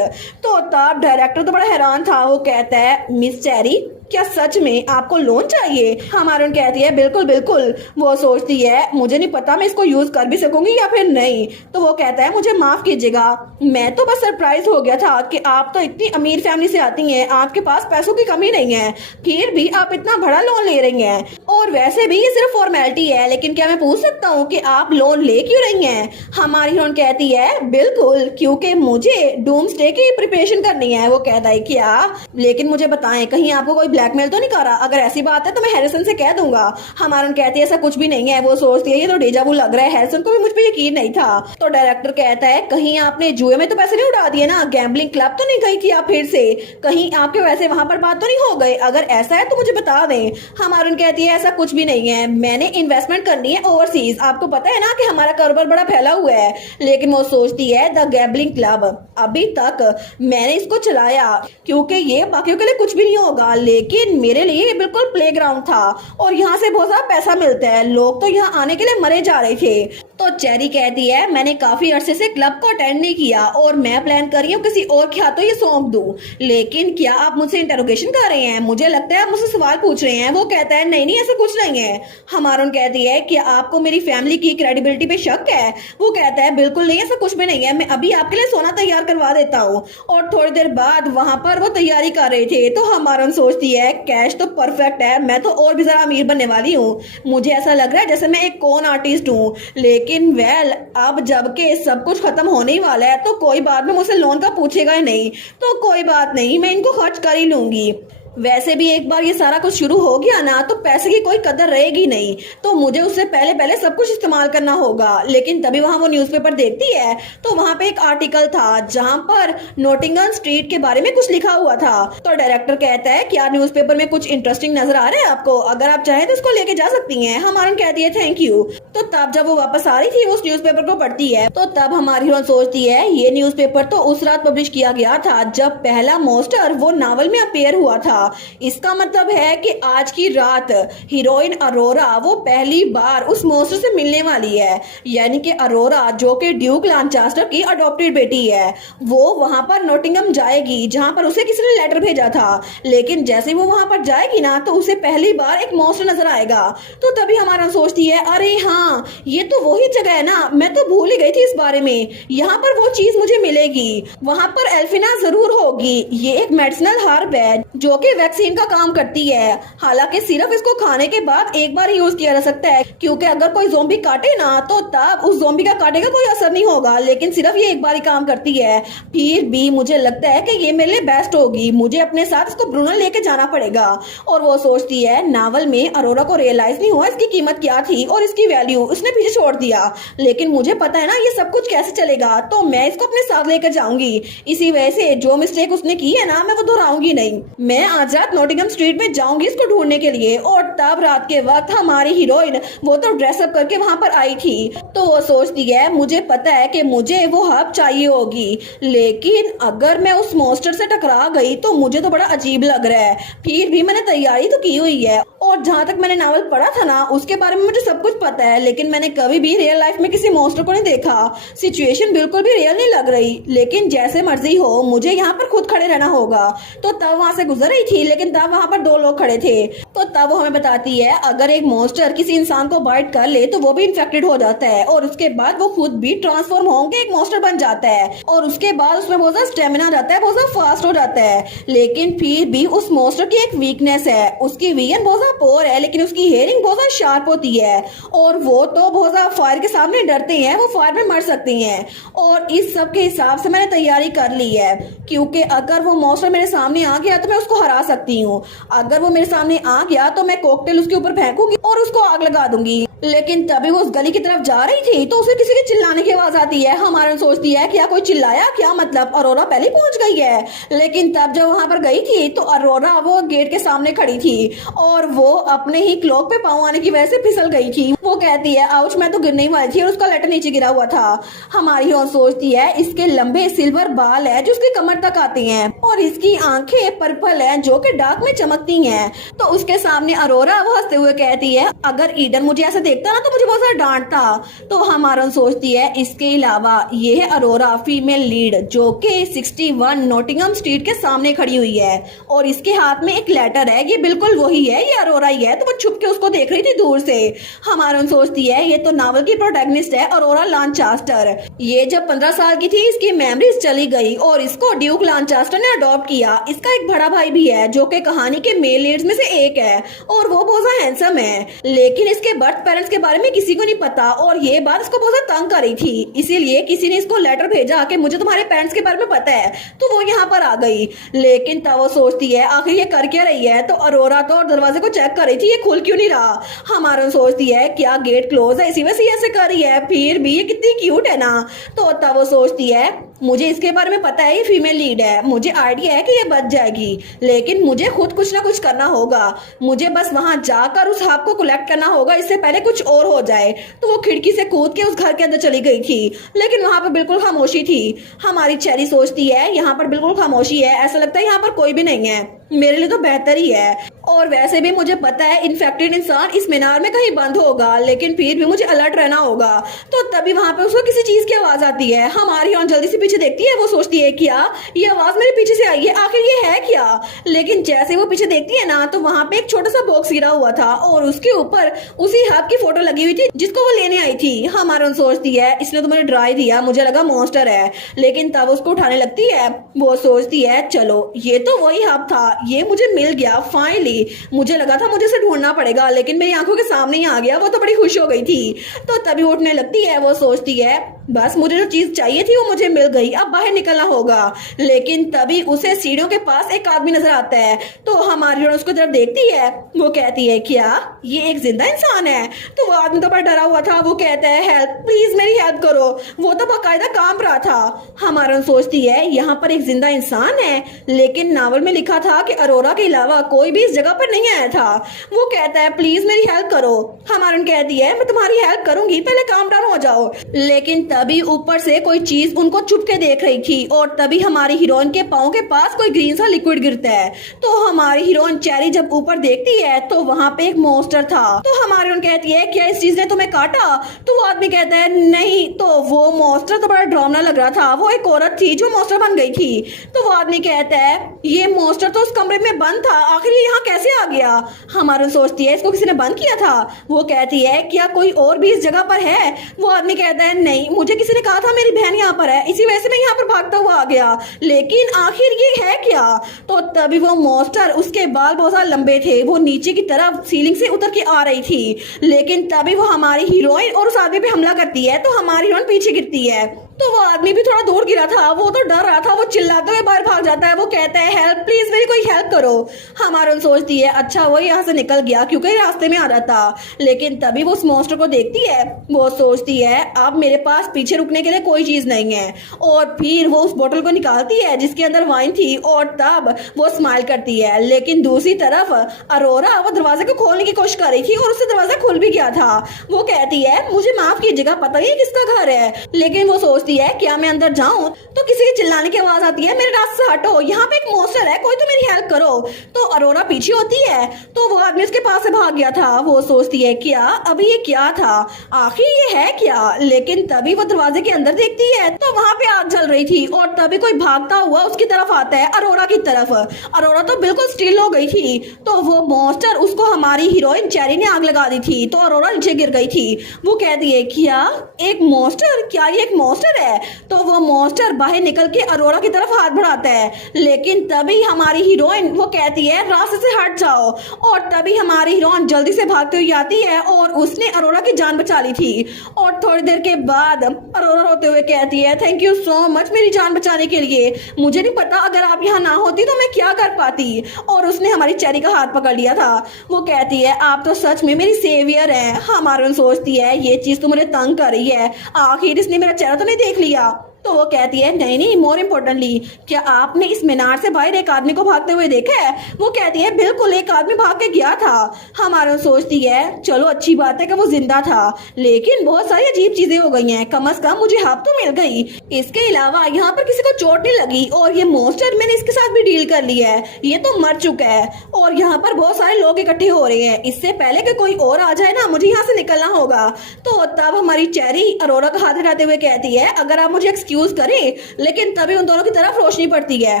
तो तब डायरेक्टर तो बड़ा हैरान था। वो कहता है मिस चेरी क्या सच में आपको लोन चाहिए? हमारून कहती है बिल्कुल बिल्कुल। वो सोचती है मुझे नहीं पता मैं इसको यूज कर भी सकूंगी या फिर नहीं। तो वो कहता है मुझे माफ कीजिएगा, मैं तो बस सरप्राइज हो गया था कि आप तो इतनी अमीर फैमिली से आती हैं, आपके पास पैसों की कमी नहीं है, फिर भी आप इतना बड़ा लोन ले रही हैं। और वैसे भी ये सिर्फ फॉर्मेलिटी है, लेकिन क्या मैं पूछ सकता हूँ कि आप लोन ले क्यों रही हैं? हमारी हीरोइन कहती है बिल्कुल, क्योंकि मुझे डूम्सडे की प्रिपरेशन करनी है। वो कहता है क्या? लेकिन मुझे बताएं कहीं आपको कोई ब्लैकमेल तो नहीं कर रहा? अगर ऐसी बात है तो मैं हैरिसन से कह दूंगा। हमारन कहती है ऐसा कुछ भी नहीं है। वो सोचती है ये तो डेजा वू लग रहा है, हैरिसन को भी मुझ पे यकीन नहीं था। तो डायरेक्टर कहता है कहीं आपने जुए में तो पैसे नहीं उड़ा दिए ना? गैम्बलिंग क्लब तो नहीं गई थी आप फिर से? कहीं आपके वैसे वहां पर बात तो नहीं हो गई? अगर ऐसा है तो मुझे बता दें। हमारन कहती है ऐसा कुछ भी नहीं है, मैंने इन्वेस्टमेंट करनी है ओवरसीज। आपको पता है ना कि हमारा कारोबार बड़ा फैला हुआ है। लेकिन वो सोचती है द गैम्बलिंग क्लब, अभी तक मैंने इसको चलाया क्योंकि ये बाकियों के लिए कुछ भी नहीं होगा, लेकिन मेरे लिए ये बिल्कुल प्लेग्राउंड था और यहाँ से बहुत सारा पैसा मिलता है। लोग तो यहाँ आने के लिए मरे जा रहे थे। तो चेरी कहती है मैंने काफी अरसे से क्लब को अटेंड नहीं किया और मैं प्लान कर रही हूँ किसी और के हाथों ये सौंप दूं। लेकिन क्या आप मुझसे इंटरोगेशन कर रहे हैं? मुझे लगता है आप मुझसे सवाल पूछ रहे हैं। वो कहता है नहीं नहीं ऐसा कुछ नहीं है। हमारून कहती है कि आपको मेरी फैमिली की क्रेडिबिलिटी पे शक है? वो कहता है बिल्कुल नहीं, ऐसा कुछ भी नहीं है, मैं अभी आपके लिए सोना तैयार करवा देता हूँ। और थोड़ी देर बाद वहां पर वो तैयारी कर रहे थे। तो हमारून सोचती है कैश तो परफेक्ट है, मैं तो और भी ज्यादा अमीर बनने वाली हूँ। मुझे ऐसा लग रहा है जैसे मैं एक कॉन आर्टिस्ट हूँ। लेकिन अब जबकि सब कुछ खत्म होने ही वाला है तो कोई बाद में मुझसे लोन का पूछेगा ही नहीं, तो कोई बात नहीं, मैं इनको खर्च कर ही लूंगी। वैसे भी एक बार ये सारा कुछ शुरू हो गया ना तो पैसे की कोई कदर रहेगी नहीं, तो मुझे उससे पहले पहले सब कुछ इस्तेमाल करना होगा। लेकिन तभी वहां वो न्यूज़पेपर देखती है तो वहां पे एक आर्टिकल था जहां पर नोटिंगम स्ट्रीट के बारे में कुछ लिखा हुआ था। तो डायरेक्टर कहता है क्या न्यूज़पेपर में कुछ इंटरेस्टिंग नजर आ रहा है आपको? अगर आप चाहें तो इसको लेके जा सकती हैं। हमारी कहती है थैंक यू। तो तब जब वो वापस आ रही थी उस न्यूज़पेपर को पढ़ती है तो तब हमारी हीरोइन सोचती है ये न्यूज़पेपर तो उस रात पब्लिश किया गया था जब पहला मोस्टर वो नावल में अपेयर हुआ था। इसका मतलब है कि आज की रात हीरोइन अरोरा वो पहली बार उस मोस्टर से मिलने वाली है। यानी कि अरोरा जो कि ड्यूक लांचास्टर की अडॉप्टेड बेटी है, वो वहां पर नोटिंगम जाएगी जहां पर उसे किसी ने लेटर भेजा था। लेकिन जैसे वो वहां पर जाएगी ना तो उसे पहली बार एक मोस्टर नजर आएगा। तो तभी हमारा सोचती है अरे हाँ ये तो वही जगह है ना, मैं तो भूल ही गई थी इस बारे में। यहाँ पर वो चीज मुझे मिलेगी, वहां पर एल्फिना जरूर होगी। ये एक मेडिसिनल हर्ब है जो कि वैक्सीन का काम करती है। हालांकि सिर्फ इसको खाने के बाद एक बार यूज किया जा सकता है, क्योंकि अगर कोई ज़ोंबी काटे ना तो तब उस ज़ोंबी का काटे का कोई असर नहीं होगा, लेकिन सिर्फ ये एक बार ही काम करती है। फिर भी मुझे लगता है कि ये मेरे लिए बेस्ट होगी, मुझे अपने साथ इसको ब्रूनल लेके जाना पड़ेगा। और वो सोचती है नावल में अरोरा को रियलाइज नहीं हुआ इसकी कीमत क्या थी और इसकी वैल्यू, उसने पीछे छोड़ दिया। लेकिन मुझे पता है ना ये सब कुछ कैसे चलेगा, तो मैं इसको अपने साथ लेकर जाऊंगी। इसी वजह से जो मिस्टेक उसने की है ना मैं वो दोहराऊंगी नहीं। मैं आज रात नॉटिंगम स्ट्रीट में जाऊंगी इसको ढूंढने के लिए। और तब रात के वक्त हमारी हीरोइन वो तो ड्रेसअप करके वहां पर आई थी। तो वो सोचती है मुझे पता है कि मुझे वो हब चाहिए होगी, लेकिन अगर मैं उस मोस्टर से टकरा गई तो मुझे तो बड़ा अजीब लग रहा है। फिर भी मैंने तैयारी तो की हुई है और जहाँ तक मैंने नावल पढ़ा था ना उसके बारे में मुझे सब कुछ पता है, लेकिन मैंने कभी भी रियल लाइफ में किसी मोस्टर को नहीं देखा। सिचुएशन बिल्कुल भी रियल नहीं लग रही, लेकिन जैसे मर्जी हो मुझे यहाँ पर खुद खड़े रहना होगा। तो तब वहां से गुजर रही थी, लेकिन तब वहां पर दो लोग खड़े थे। तो तब वो हमें बताती है अगर एक मोस्टर किसी इंसान को बाइट कर ले तो वो भी इन्फेक्टेड हो जाता है और उसके बाद वो खुद भी ट्रांसफॉर्म होकर एक मोस्टर बन जाता है और उसके बाद उसमें बहुत ज्यादा स्टेमिना आ जाता है, बहुत ज्यादा फास्ट हो जाता है। लेकिन फिर भी उस मोस्टर की एक वीकनेस है, उसकी विजन बहुत ज्यादा पोर है, लेकिन उसकी हेयरिंग बहुत ज्यादा शार्प होती है और वो तो बहुत ज्यादा फायर के सामने डरते हैं, वो फायर में मर सकते हैं। और इस सब के हिसाब से मैंने तैयारी कर ली है, क्योंकि अगर वो मोस्टर मेरे सामने आ गया तो मैं उसको हरा सकती हूँ। अगर वो मेरे सामने आ गया तो मैं कॉकटेल उसके ऊपर फेंकूंगी और उसको आग लगा दूंगी। लेकिन तभी वो उस गली की तरफ जा रही थी तो उसे किसी के चिल्लाने की आवाज आती है। हमारा सोचती है क्या कोई चिल्लाया, क्या मतलब अरोरा पहले पहुंच गई है। लेकिन तब जब वहां पर गई थी तो अरोरा वो गेट के सामने खड़ी थी और वो अपने ही क्लॉक पे पांव आने की वजह से फिसल गई थी। वो कहती है आउच मैं तो गिरने वाली थी और उसका लेटर नीचे गिरा हुआ था। हमारी और सोचती है इसके लंबे सिल्वर बाल है जो उसकी कमर तक आते हैं और इसकी आंखें पर्पल है जो कि डार्क में चमकती हैं। तो उसके सामने अरोरा वो हंसते हुए कहती है अगर ईडन मुझे ऐसे देखता ना तो मुझे बहुत सारा डांटता। तो हमारन सोचती है इसके अलावा ये है अरोरा फीमेल लीड, जो कि 61 नॉटिंघम स्ट्रीट के सामने खड़ी हुई है और इसके हाथ में एक लेटर है। ये बिल्कुल वही है, ये अरोरा ही है। तो वो छुप के उसको देख रही थी दूर से। हमारन सोचती है ये तो नावल की प्रोटैगनिस्ट है अरोरा लांचास्टर। ये जब 15 साल की थी इसकी मेमोरीज चली गई और इसको ड्यूक लांचास्टर ने अडॉप्ट किया। इसका एक बड़ा भाई भी है जो कि कहानी के मेल लीड्स में से एक है और वो बहुत ज्यादा हैंडसम है, लेकिन इसके बर्थ पेरेंट्स के बारे में किसी को नहीं पता और ये बात इसको बहुत ज्यादा तंग कर रही थी। इसीलिए किसी ने इसको लेटर भेजा कि मुझे तुम्हारे पेरेंट्स के बारे में पता है, तो वो यहाँ पर आ गई। लेकिन तब वो सोचती है आखिर ये कर क्या रही है। तो अरोरा तो दरवाजे को चेक कर रही थी, ये खुल क्यों नहीं रहा। हमारा सोचती है क्या गेट क्लोज है इसी वजह से ऐसे कर रही है, फिर भी ये कितनी क्यूट है ना। तो तब वो सोचती है मुझे इसके बारे में पता है, ये फीमेल लीड है, मुझे आइडिया है कि ये बच जाएगी, लेकिन मुझे खुद कुछ ना कुछ करना होगा। मुझे बस वहां जाकर उस हाफ को कलेक्ट करना होगा, इससे पहले कुछ और हो जाए। तो वो खिड़की से कूद के उस घर के अंदर चली गई थी, लेकिन वहां पर बिल्कुल खामोशी थी। हमारी चेरी सोचती है यहाँ पर बिल्कुल खामोशी है, ऐसा लगता है यहाँ पर कोई भी नहीं है, मेरे लिए तो बेहतर ही है। और वैसे भी मुझे पता है इन्फेक्टेड इंसान इस मीनार में कहीं बंद होगा, लेकिन फिर भी मुझे अलर्ट रहना होगा। तो तभी वहां पे उसको किसी चीज की आवाज आती है। हमारी ऑन जल्दी से पीछे देखती है, वो सोचती है क्या ये आवाज मेरे पीछे से आई है, आखिर ये है क्या। लेकिन जैसे वो पीछे देखती है ना तो वहां पे एक छोटा सा बॉक्स गिरा हुआ था और उसके ऊपर उसी हब की फोटो लगी हुई थी जिसको वो लेने आई थी। हमारा सोचती है इसने तो मुझे डरा ही दिया, मुझे लगा मॉन्स्टर है, लेकिन तब उसको उठाने लगती है। वो सोचती है चलो ये तो वही हब था, ये मुझे मिल गया फाइनली। मुझे लगा था मुझे इसे ढूंढना पड़ेगा, लेकिन मेरी आंखों के सामने ही आ गया। वो तो बड़ी खुश हो गई थी। तो तभी उठने लगती है। वो सोचती है बस मुझे जो चीज चाहिए थी वो मुझे मिल गई, अब बाहर निकलना होगा। लेकिन तभी उसे सीढ़ियों के पास एक आदमी नजर आता है। तो हमारी उसको जब देखती है वो कहती है क्या ये एक जिंदा इंसान है। तो वो आदमी तो बड़ा डरा हुआ था, वो कहता है हेल्प प्लीज मेरी हेल्प करो। वो तो बाकायदा कांप रहा था। हमारा सोचती है यहाँ पर एक जिंदा इंसान है, लेकिन नावल में लिखा था कि अरोरा के अलावा कोई भी इस जगह पर नहीं आया था। वो कहता है प्लीज मेरी हेल्प करो। हमारा कहती है मैं तुम्हारी हेल्प करूंगी, पहले काम डाउन हो जाओ। लेकिन तभी ऊपर से कोई चीज उनको छुप के देख रही थी और तभी हमारी हीरोइन के पाँव के पास कोई ग्रीन सा लिक्विड गिरता है। तो हमारी हीरोइन चेरी जब ऊपर देखती है तो वहाँ पे एक मॉन्स्टर था। तो हमारी हीरोइन कहती है क्या इस चीज ने तुम्हें काटा। तो वो आदमी कहता है नहीं। तो वो मॉन्स्टर तो बड़ा डरावना लग रहा था, वो एक औरत थी जो मॉन्स्टर बन गई थी। तो वो आदमी कहता है ये मॉन्स्टर तो उस कमरे में बंद था, आखिर ये यहाँ कैसे आ गया। हमारी सोचती है इसको किसी ने बंद किया था। वो कहती है क्या कोई और भी इस जगह पर है। वो आदमी कहता है नहीं, मुझे किसी ने कहा था मेरी बहन यहाँ पर है, इसी वजह से मैं यहाँ पर भागता हुआ आ गया, लेकिन आखिर ये है क्या। तो तभी वो मॉन्स्टर, उसके बाल बहुत ज्यादा लंबे थे, वो नीचे की तरफ सीलिंग से उतर के आ रही थी। लेकिन तभी वो हमारी हीरोइन और उस आदमी पे हमला करती है। तो हमारी हीरोइन पीछे गिरती है। तो वो आदमी भी थोड़ा दूर गिरा था, वो तो डर रहा था, वो चिल्लाते हुए बाहर भाग जाता है। वो कहता है हेल्प प्लीज मेरी कोई हेल्प करो। हमारा सोचती है अच्छा वो यहाँ से निकल गया क्योंकि रास्ते में आ रहा था। लेकिन तभी वो उस मॉन्स्टर को देखती है। वो सोचती है अब मेरे पास पीछे रुकने के लिए कोई चीज नहीं है। और फिर वो उस बोतल को निकालती है जिसके अंदर वाइन थी और तब वो स्माइल करती है। लेकिन दूसरी तरफ अरोरा वो दरवाजे को खोलने की कोशिश कर रही थी और उससे दरवाजा खुल भी गया था। वो कहती है मुझे माफ कीजिएगा, पता नहीं किसका घर है। लेकिन वो सोचती है क्या मैं अंदर जाऊं। तो किसी के चिल्लाने की आवाज आती है मेरे रास्ते से हटो, यहाँ पे एक मॉन्स्टर है, कोई तो मेरी हेल्प करो। तो अरोरा पीछे होती है। तो वो आदमी उसके पास से भाग गया था। वो सोचती है क्या अभी ये क्या था, आखिर ये है क्या। लेकिन तभी वो दरवाजे के अंदर देखती है तो वहां पे आग जल रही थी और तभी कोई भागता हुआ उसकी तरफ आता है, अरोरा की तरफ। अरोरा तो बिल्कुल स्टिल हो गई थी। तो वो मॉन्स्टर, उसको हमारी हीरोइन चेरी ने आग लगा दी थी, तो अरोरा नीचे गिर गई थी। वो कहती है क्या एक मॉन्स्टर, क्या ये एक मॉन्स्टर है। तो वो मॉन्स्टर बाहर निकल के अरोरा की तरफ हाथ बढ़ाता है। लेकिन तभी हमारी हीरोइन वो कहती है रास्ते से हट जाओ। और तभी हमारी हीरोइन जल्दी से भागते हुए आती है और उसने अरोरा की जान बचा ली थी। और थोड़ी देर के बाद अरोरा रोते हुए कहती है थैंक यू सो मच मेरी जान बचाने के लिए, मुझे नहीं पता अगर आप यहाँ ना होती तो मैं क्या कर पाती। और उसने हमारी चेरी का हाथ पकड़ लिया था। वो कहती है आप तो सच में मेरी सेवियर है। हमारी सोचती है ये चीज तो मुझे तंग कर रही है, आखिर इसने मेरा चेहरा तो नहीं देख लिया। तो वो कहती है नहीं नहीं, मोर इम्पोर्टेंटली क्या आपने इस मीनार से बाहर एक आदमी को भागते हुए देखा है? वो कहती है बिल्कुल, एक आदमी भाग के गया था। हमारा सोचती है चलो अच्छी बात है कि वो जिंदा था, लेकिन बहुत सारी अजीब चीजें हो गई हैं, कम से कम मुझे हाफ तो मिल गई। इसके अलावा यहाँ पर किसी को चोट नहीं लगी और ये मॉन्स्टर मैंने इसके साथ भी डील कर लिया है, ये तो मर चुका है और यहाँ पर बहुत सारे लोग इकट्ठे हो रहे हैं। इससे पहले कि कोई और आ जाए ना, मुझे यहाँ से निकलना होगा। तो तब हमारी चेरी अरोरा का हाथ हिलाते हुए कहती है अगर आप मुझे एक्सक्यूज करें, लेकिन तभी उन दोनों की तरफ रोशनी पड़ती है।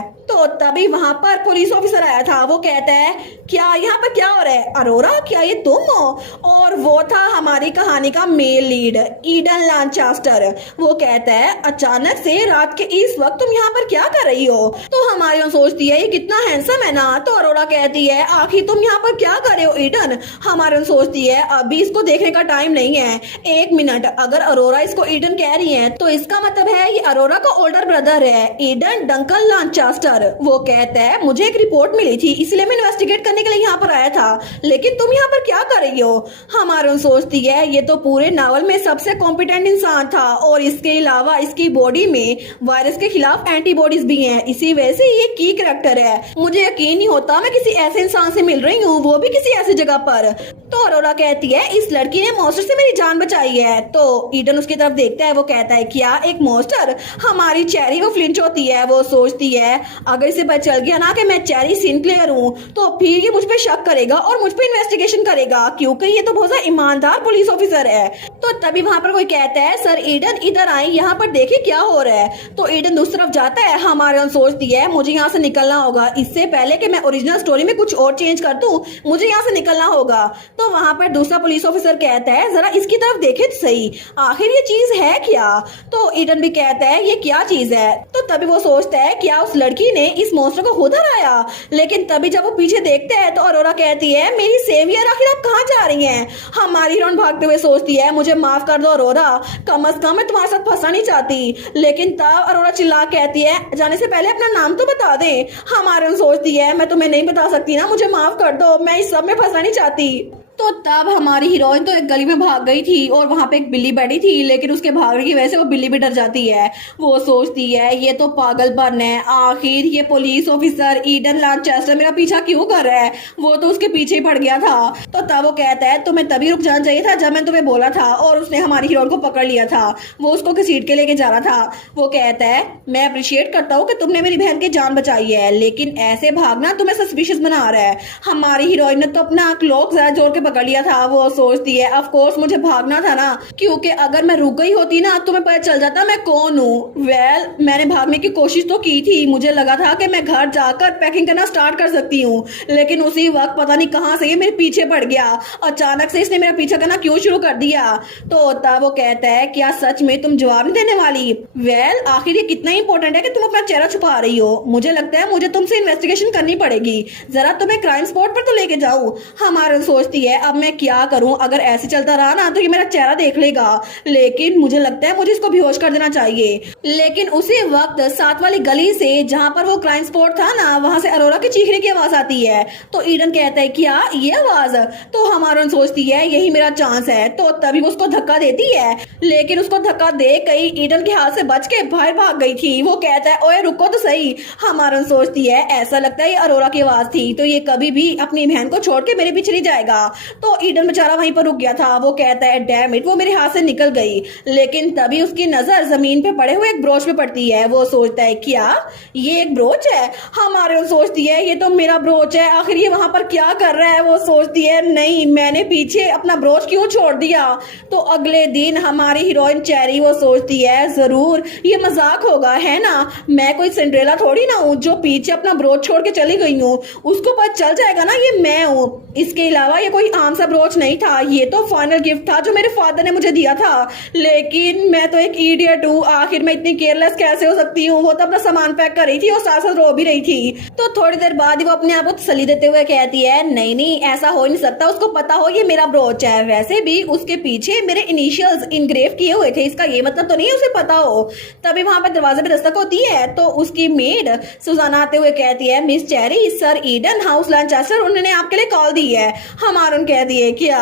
तो तभी वहां पर पुलिस ऑफिसर आया था। वो कहता है क्या यहाँ पर क्या हो रहा है? अरोरा क्या ये तुम हो? और वो था हमारी कहानी का मेल लीड ईडन लांचास्टर। वो कहता है अचानक से रात के इस वक्त तुम यहाँ पर क्या कर रही हो? तो हमारी सोचती है ये कितना हैंडसम है ना। तो अरोरा कहती है आखिर तुम यहाँ पर क्या कर रहे हो ईडन? हमारी सोचती है अभी इसको देखने का टाइम नहीं है, एक मिनट। अगर अरोरा इसको ईडन कह रही है तो इसका मतलब है ये अरोरा का ओल्डर ब्रदर है, ईडन डंकन लांचास्टर। वो कहता है मुझे एक रिपोर्ट मिली थी इसलिए मैं इन्वेस्टिगेट करने के लिए यहाँ पर आया था, लेकिन तुम यहाँ पर क्या कर रही हो? हमारी सोचती है ये तो पूरे नावल में सबसे कॉम्पिटेंट इंसान था और इसके अलावा इसकी बॉडी में वायरस के खिलाफ एंटीबॉडीज भी हैं, इसी वजह से ये की कैरेक्टर है। मुझे यकीन नहीं होता मैं किसी ऐसे इंसान से मिल रही हूँ, वो भी किसी ऐसी जगह पर। तो अरोरा कहती है इस लड़की ने मॉन्स्टर से मेरी जान बचाई है। तो ईडन उसकी तरफ देखता है। वो कहता है क्या एक मॉन्स्टर? हमारी चेरी वो फ्लिंच होती है। वो सोचती है अगर इसे पता चल गया ना कि मैं चेरी सिंक्लेयर हूँ तो फिर ये मुझ पे शक करेगा और मुझ पे इन्वेस्टिगेशन करेगा, क्योंकि ये तो बहुत ज्यादा ईमानदार पुलिस ऑफिसर है। तो तभी वहां पर कोई कहता है सर ईडन इधर आए, यहाँ पर देखिए क्या हो रहा है। तो ईडन दूसरी तरफ जाता है। हमारे सोचती है मुझे यहाँ से निकलना होगा, इससे पहले कि मैं ओरिजिनल स्टोरी में कुछ और चेंज कर दूं, मुझे यहाँ से निकलना होगा। तो वहां पर दूसरा पुलिस ऑफिसर कहता है जरा इसकी तरफ देखे तो सही, आखिर ये चीज है क्या? तो ईडन भी कहता है ये क्या चीज है? तो तभी वो सोचता है क्या उस लड़की ने इस मॉन्स्टर को खुद हराया? लेकिन तभी जब वो पीछे देखते हैं तो अरोरा कहती है मेरी सेवियर आखिर आप कहाँ जा रही हैं? हमारी हीरोइन भागते हुए सोचती है मुझे माफ कर दो अरोरा, कम से कम मैं तुम्हारे साथ फंसना नहीं चाहती। लेकिन तब अरोरा चिल्ला कहती है जाने से पहले अपना नाम तो बता दे। हमारी सोचती है मैं तुम्हें नहीं बता सकती ना, मुझे माफ कर दो, मैं इस सब में फंसना नहीं चाहती। तो तब हमारी हीरोइन तो एक गली में भाग गई थी और वहां पे एक बिल्ली बैठी थी, लेकिन उसके भागने की वजह से वो बिल्ली भी डर जाती है। वो सोचती है ये तो पागलपन है, आखिर ये पुलिस ऑफिसर ईडन लांचेस्टर मेरा पीछा क्यों कर रहा है? वो तो उसके पीछे ही पड़ गया था। तो तब वो कहता है तुम्हें तभी रुक जाना चाहिए था जब मैंने तुम्हें बोला था, और उसने हमारी हीरोइन को पकड़ लिया था। वो उसको घसीट के लेके जा रहा था। वो कहता है मैं अप्रिशिएट करता हूँ कि तुमने मेरी बहन की जान बचाई है, लेकिन ऐसे भागना तुम्हें सस्पिशियस बना रहा है। हमारी हीरोइन ने तो अपना क्लॉक जरा जोर के पकड़ लिया था। वो सोचती है ऑफ कोर्स मुझे भागना था ना, क्योंकि अगर मैं रुक गई होती ना तुम्हें पता चल जाता मैं कौन हूँ। वेल मैंने भागने की कोशिश तो की थी, मुझे लगा था कि मैं घर जाकर पैकिंग करना स्टार्ट कर सकती हूँ, लेकिन उसी वक्त पता नहीं कहाँ से ये मेरे पीछे पड़ गया। अचानक से इसने मेरा पीछा करना क्यों शुरू कर दिया? तो तब वो कहता है क्या सच में तुम जवाब नहीं देने वाली? वेल आखिर ये कितना इंपॉर्टेंट है कि तुम अपना चेहरा छुपा रही हो? मुझे लगता है मुझे तुमसे इन्वेस्टिगेशन करनी पड़ेगी, जरा तुम्हें क्राइम स्पॉट पर तो लेके जाऊं। हमारा सोचती है अब मैं क्या करूं, अगर ऐसे चलता रहा ना तो ये मेरा चेहरा देख लेगा, लेकिन मुझे लगता है मुझे इसको बेहोश कर देना चाहिए। लेकिन उसी वक्त साथ वाली गली से जहां पर वो क्राइम स्पॉट था ना, वहां से अरोरा की चीखने की आवाज आती है। तो ईडन कहता है क्या ये आवाज? तो हमारा सोचती है यही मेरा चांस है। तो तभी वो उसको धक्का देती है, लेकिन उसको धक्का दे कई ईडन के हाथ से बच के बाहर भाग गई थी। वो कहता है ओए रुको तो सही। हमारा सोचती है ऐसा लगता है ये अरोरा की आवाज थी, तो ये कभी भी अपनी बहन को छोड़ के मेरे पीछे नहीं जाएगा। तो ईडन बेचारा वहीं पर रुक गया था। वो कहता है डैम इट, वो मेरे हाथ से निकल गई। लेकिन तभी उसकी नजर जमीन पे पड़े हुए एक ब्रोच पे पड़ती है। वो सोचता है क्या ये एक ब्रोच है? हमारे सोचती है ये तो मेरा ब्रोच है, आखिर ये वहां पर क्या कर रहा है? वो सोचती है नहीं मैंने पीछे अपना ब्रोच क्यों छोड़ दिया। तो अगले दिन हमारी हीरोइन चेरी वो सोचती है जरूर ये मजाक होगा है ना, मैं कोई सिंड्रेला थोड़ी ना हूँ जो पीछे अपना ब्रोच छोड़ के चली गई हूँ, उसको पता चल जाएगा ना ये मैं हूँ। इसके अलावा ये कोई आम सा ब्रोच नहीं था, ये तो फाइनल गिफ्ट था जो मेरे फादर ने मुझे दिया था। लेकिन मैं तो एक इडियट हूँ, आखिर मैं इतनी केयरलेस कैसे हो सकती हूँ। वो तो अपना सामान पैक कर रही थी और साथ साथ रो भी रही थी। तो थोड़ी देर बाद ही वो अपने आप को तसल्ली देते हुए कहती है नहीं नहीं ऐसा हो नहीं सकता, उसको पता हो ये मेरा ब्रोच है। वैसे भी उसके पीछे मेरे इनिशियल्स इनग्रेव किए हुए थे, इसका ये मतलब तो नहीं उसे पता हो। तभी वहां पर दरवाजे पे दस्तक होती है तो उसकी मेड सुजाना आते हुए कहती है miss Cherry, sir Eden House Lanchester उन्होंने आपके लिए कॉल दी है। हमारून कहती है क्या?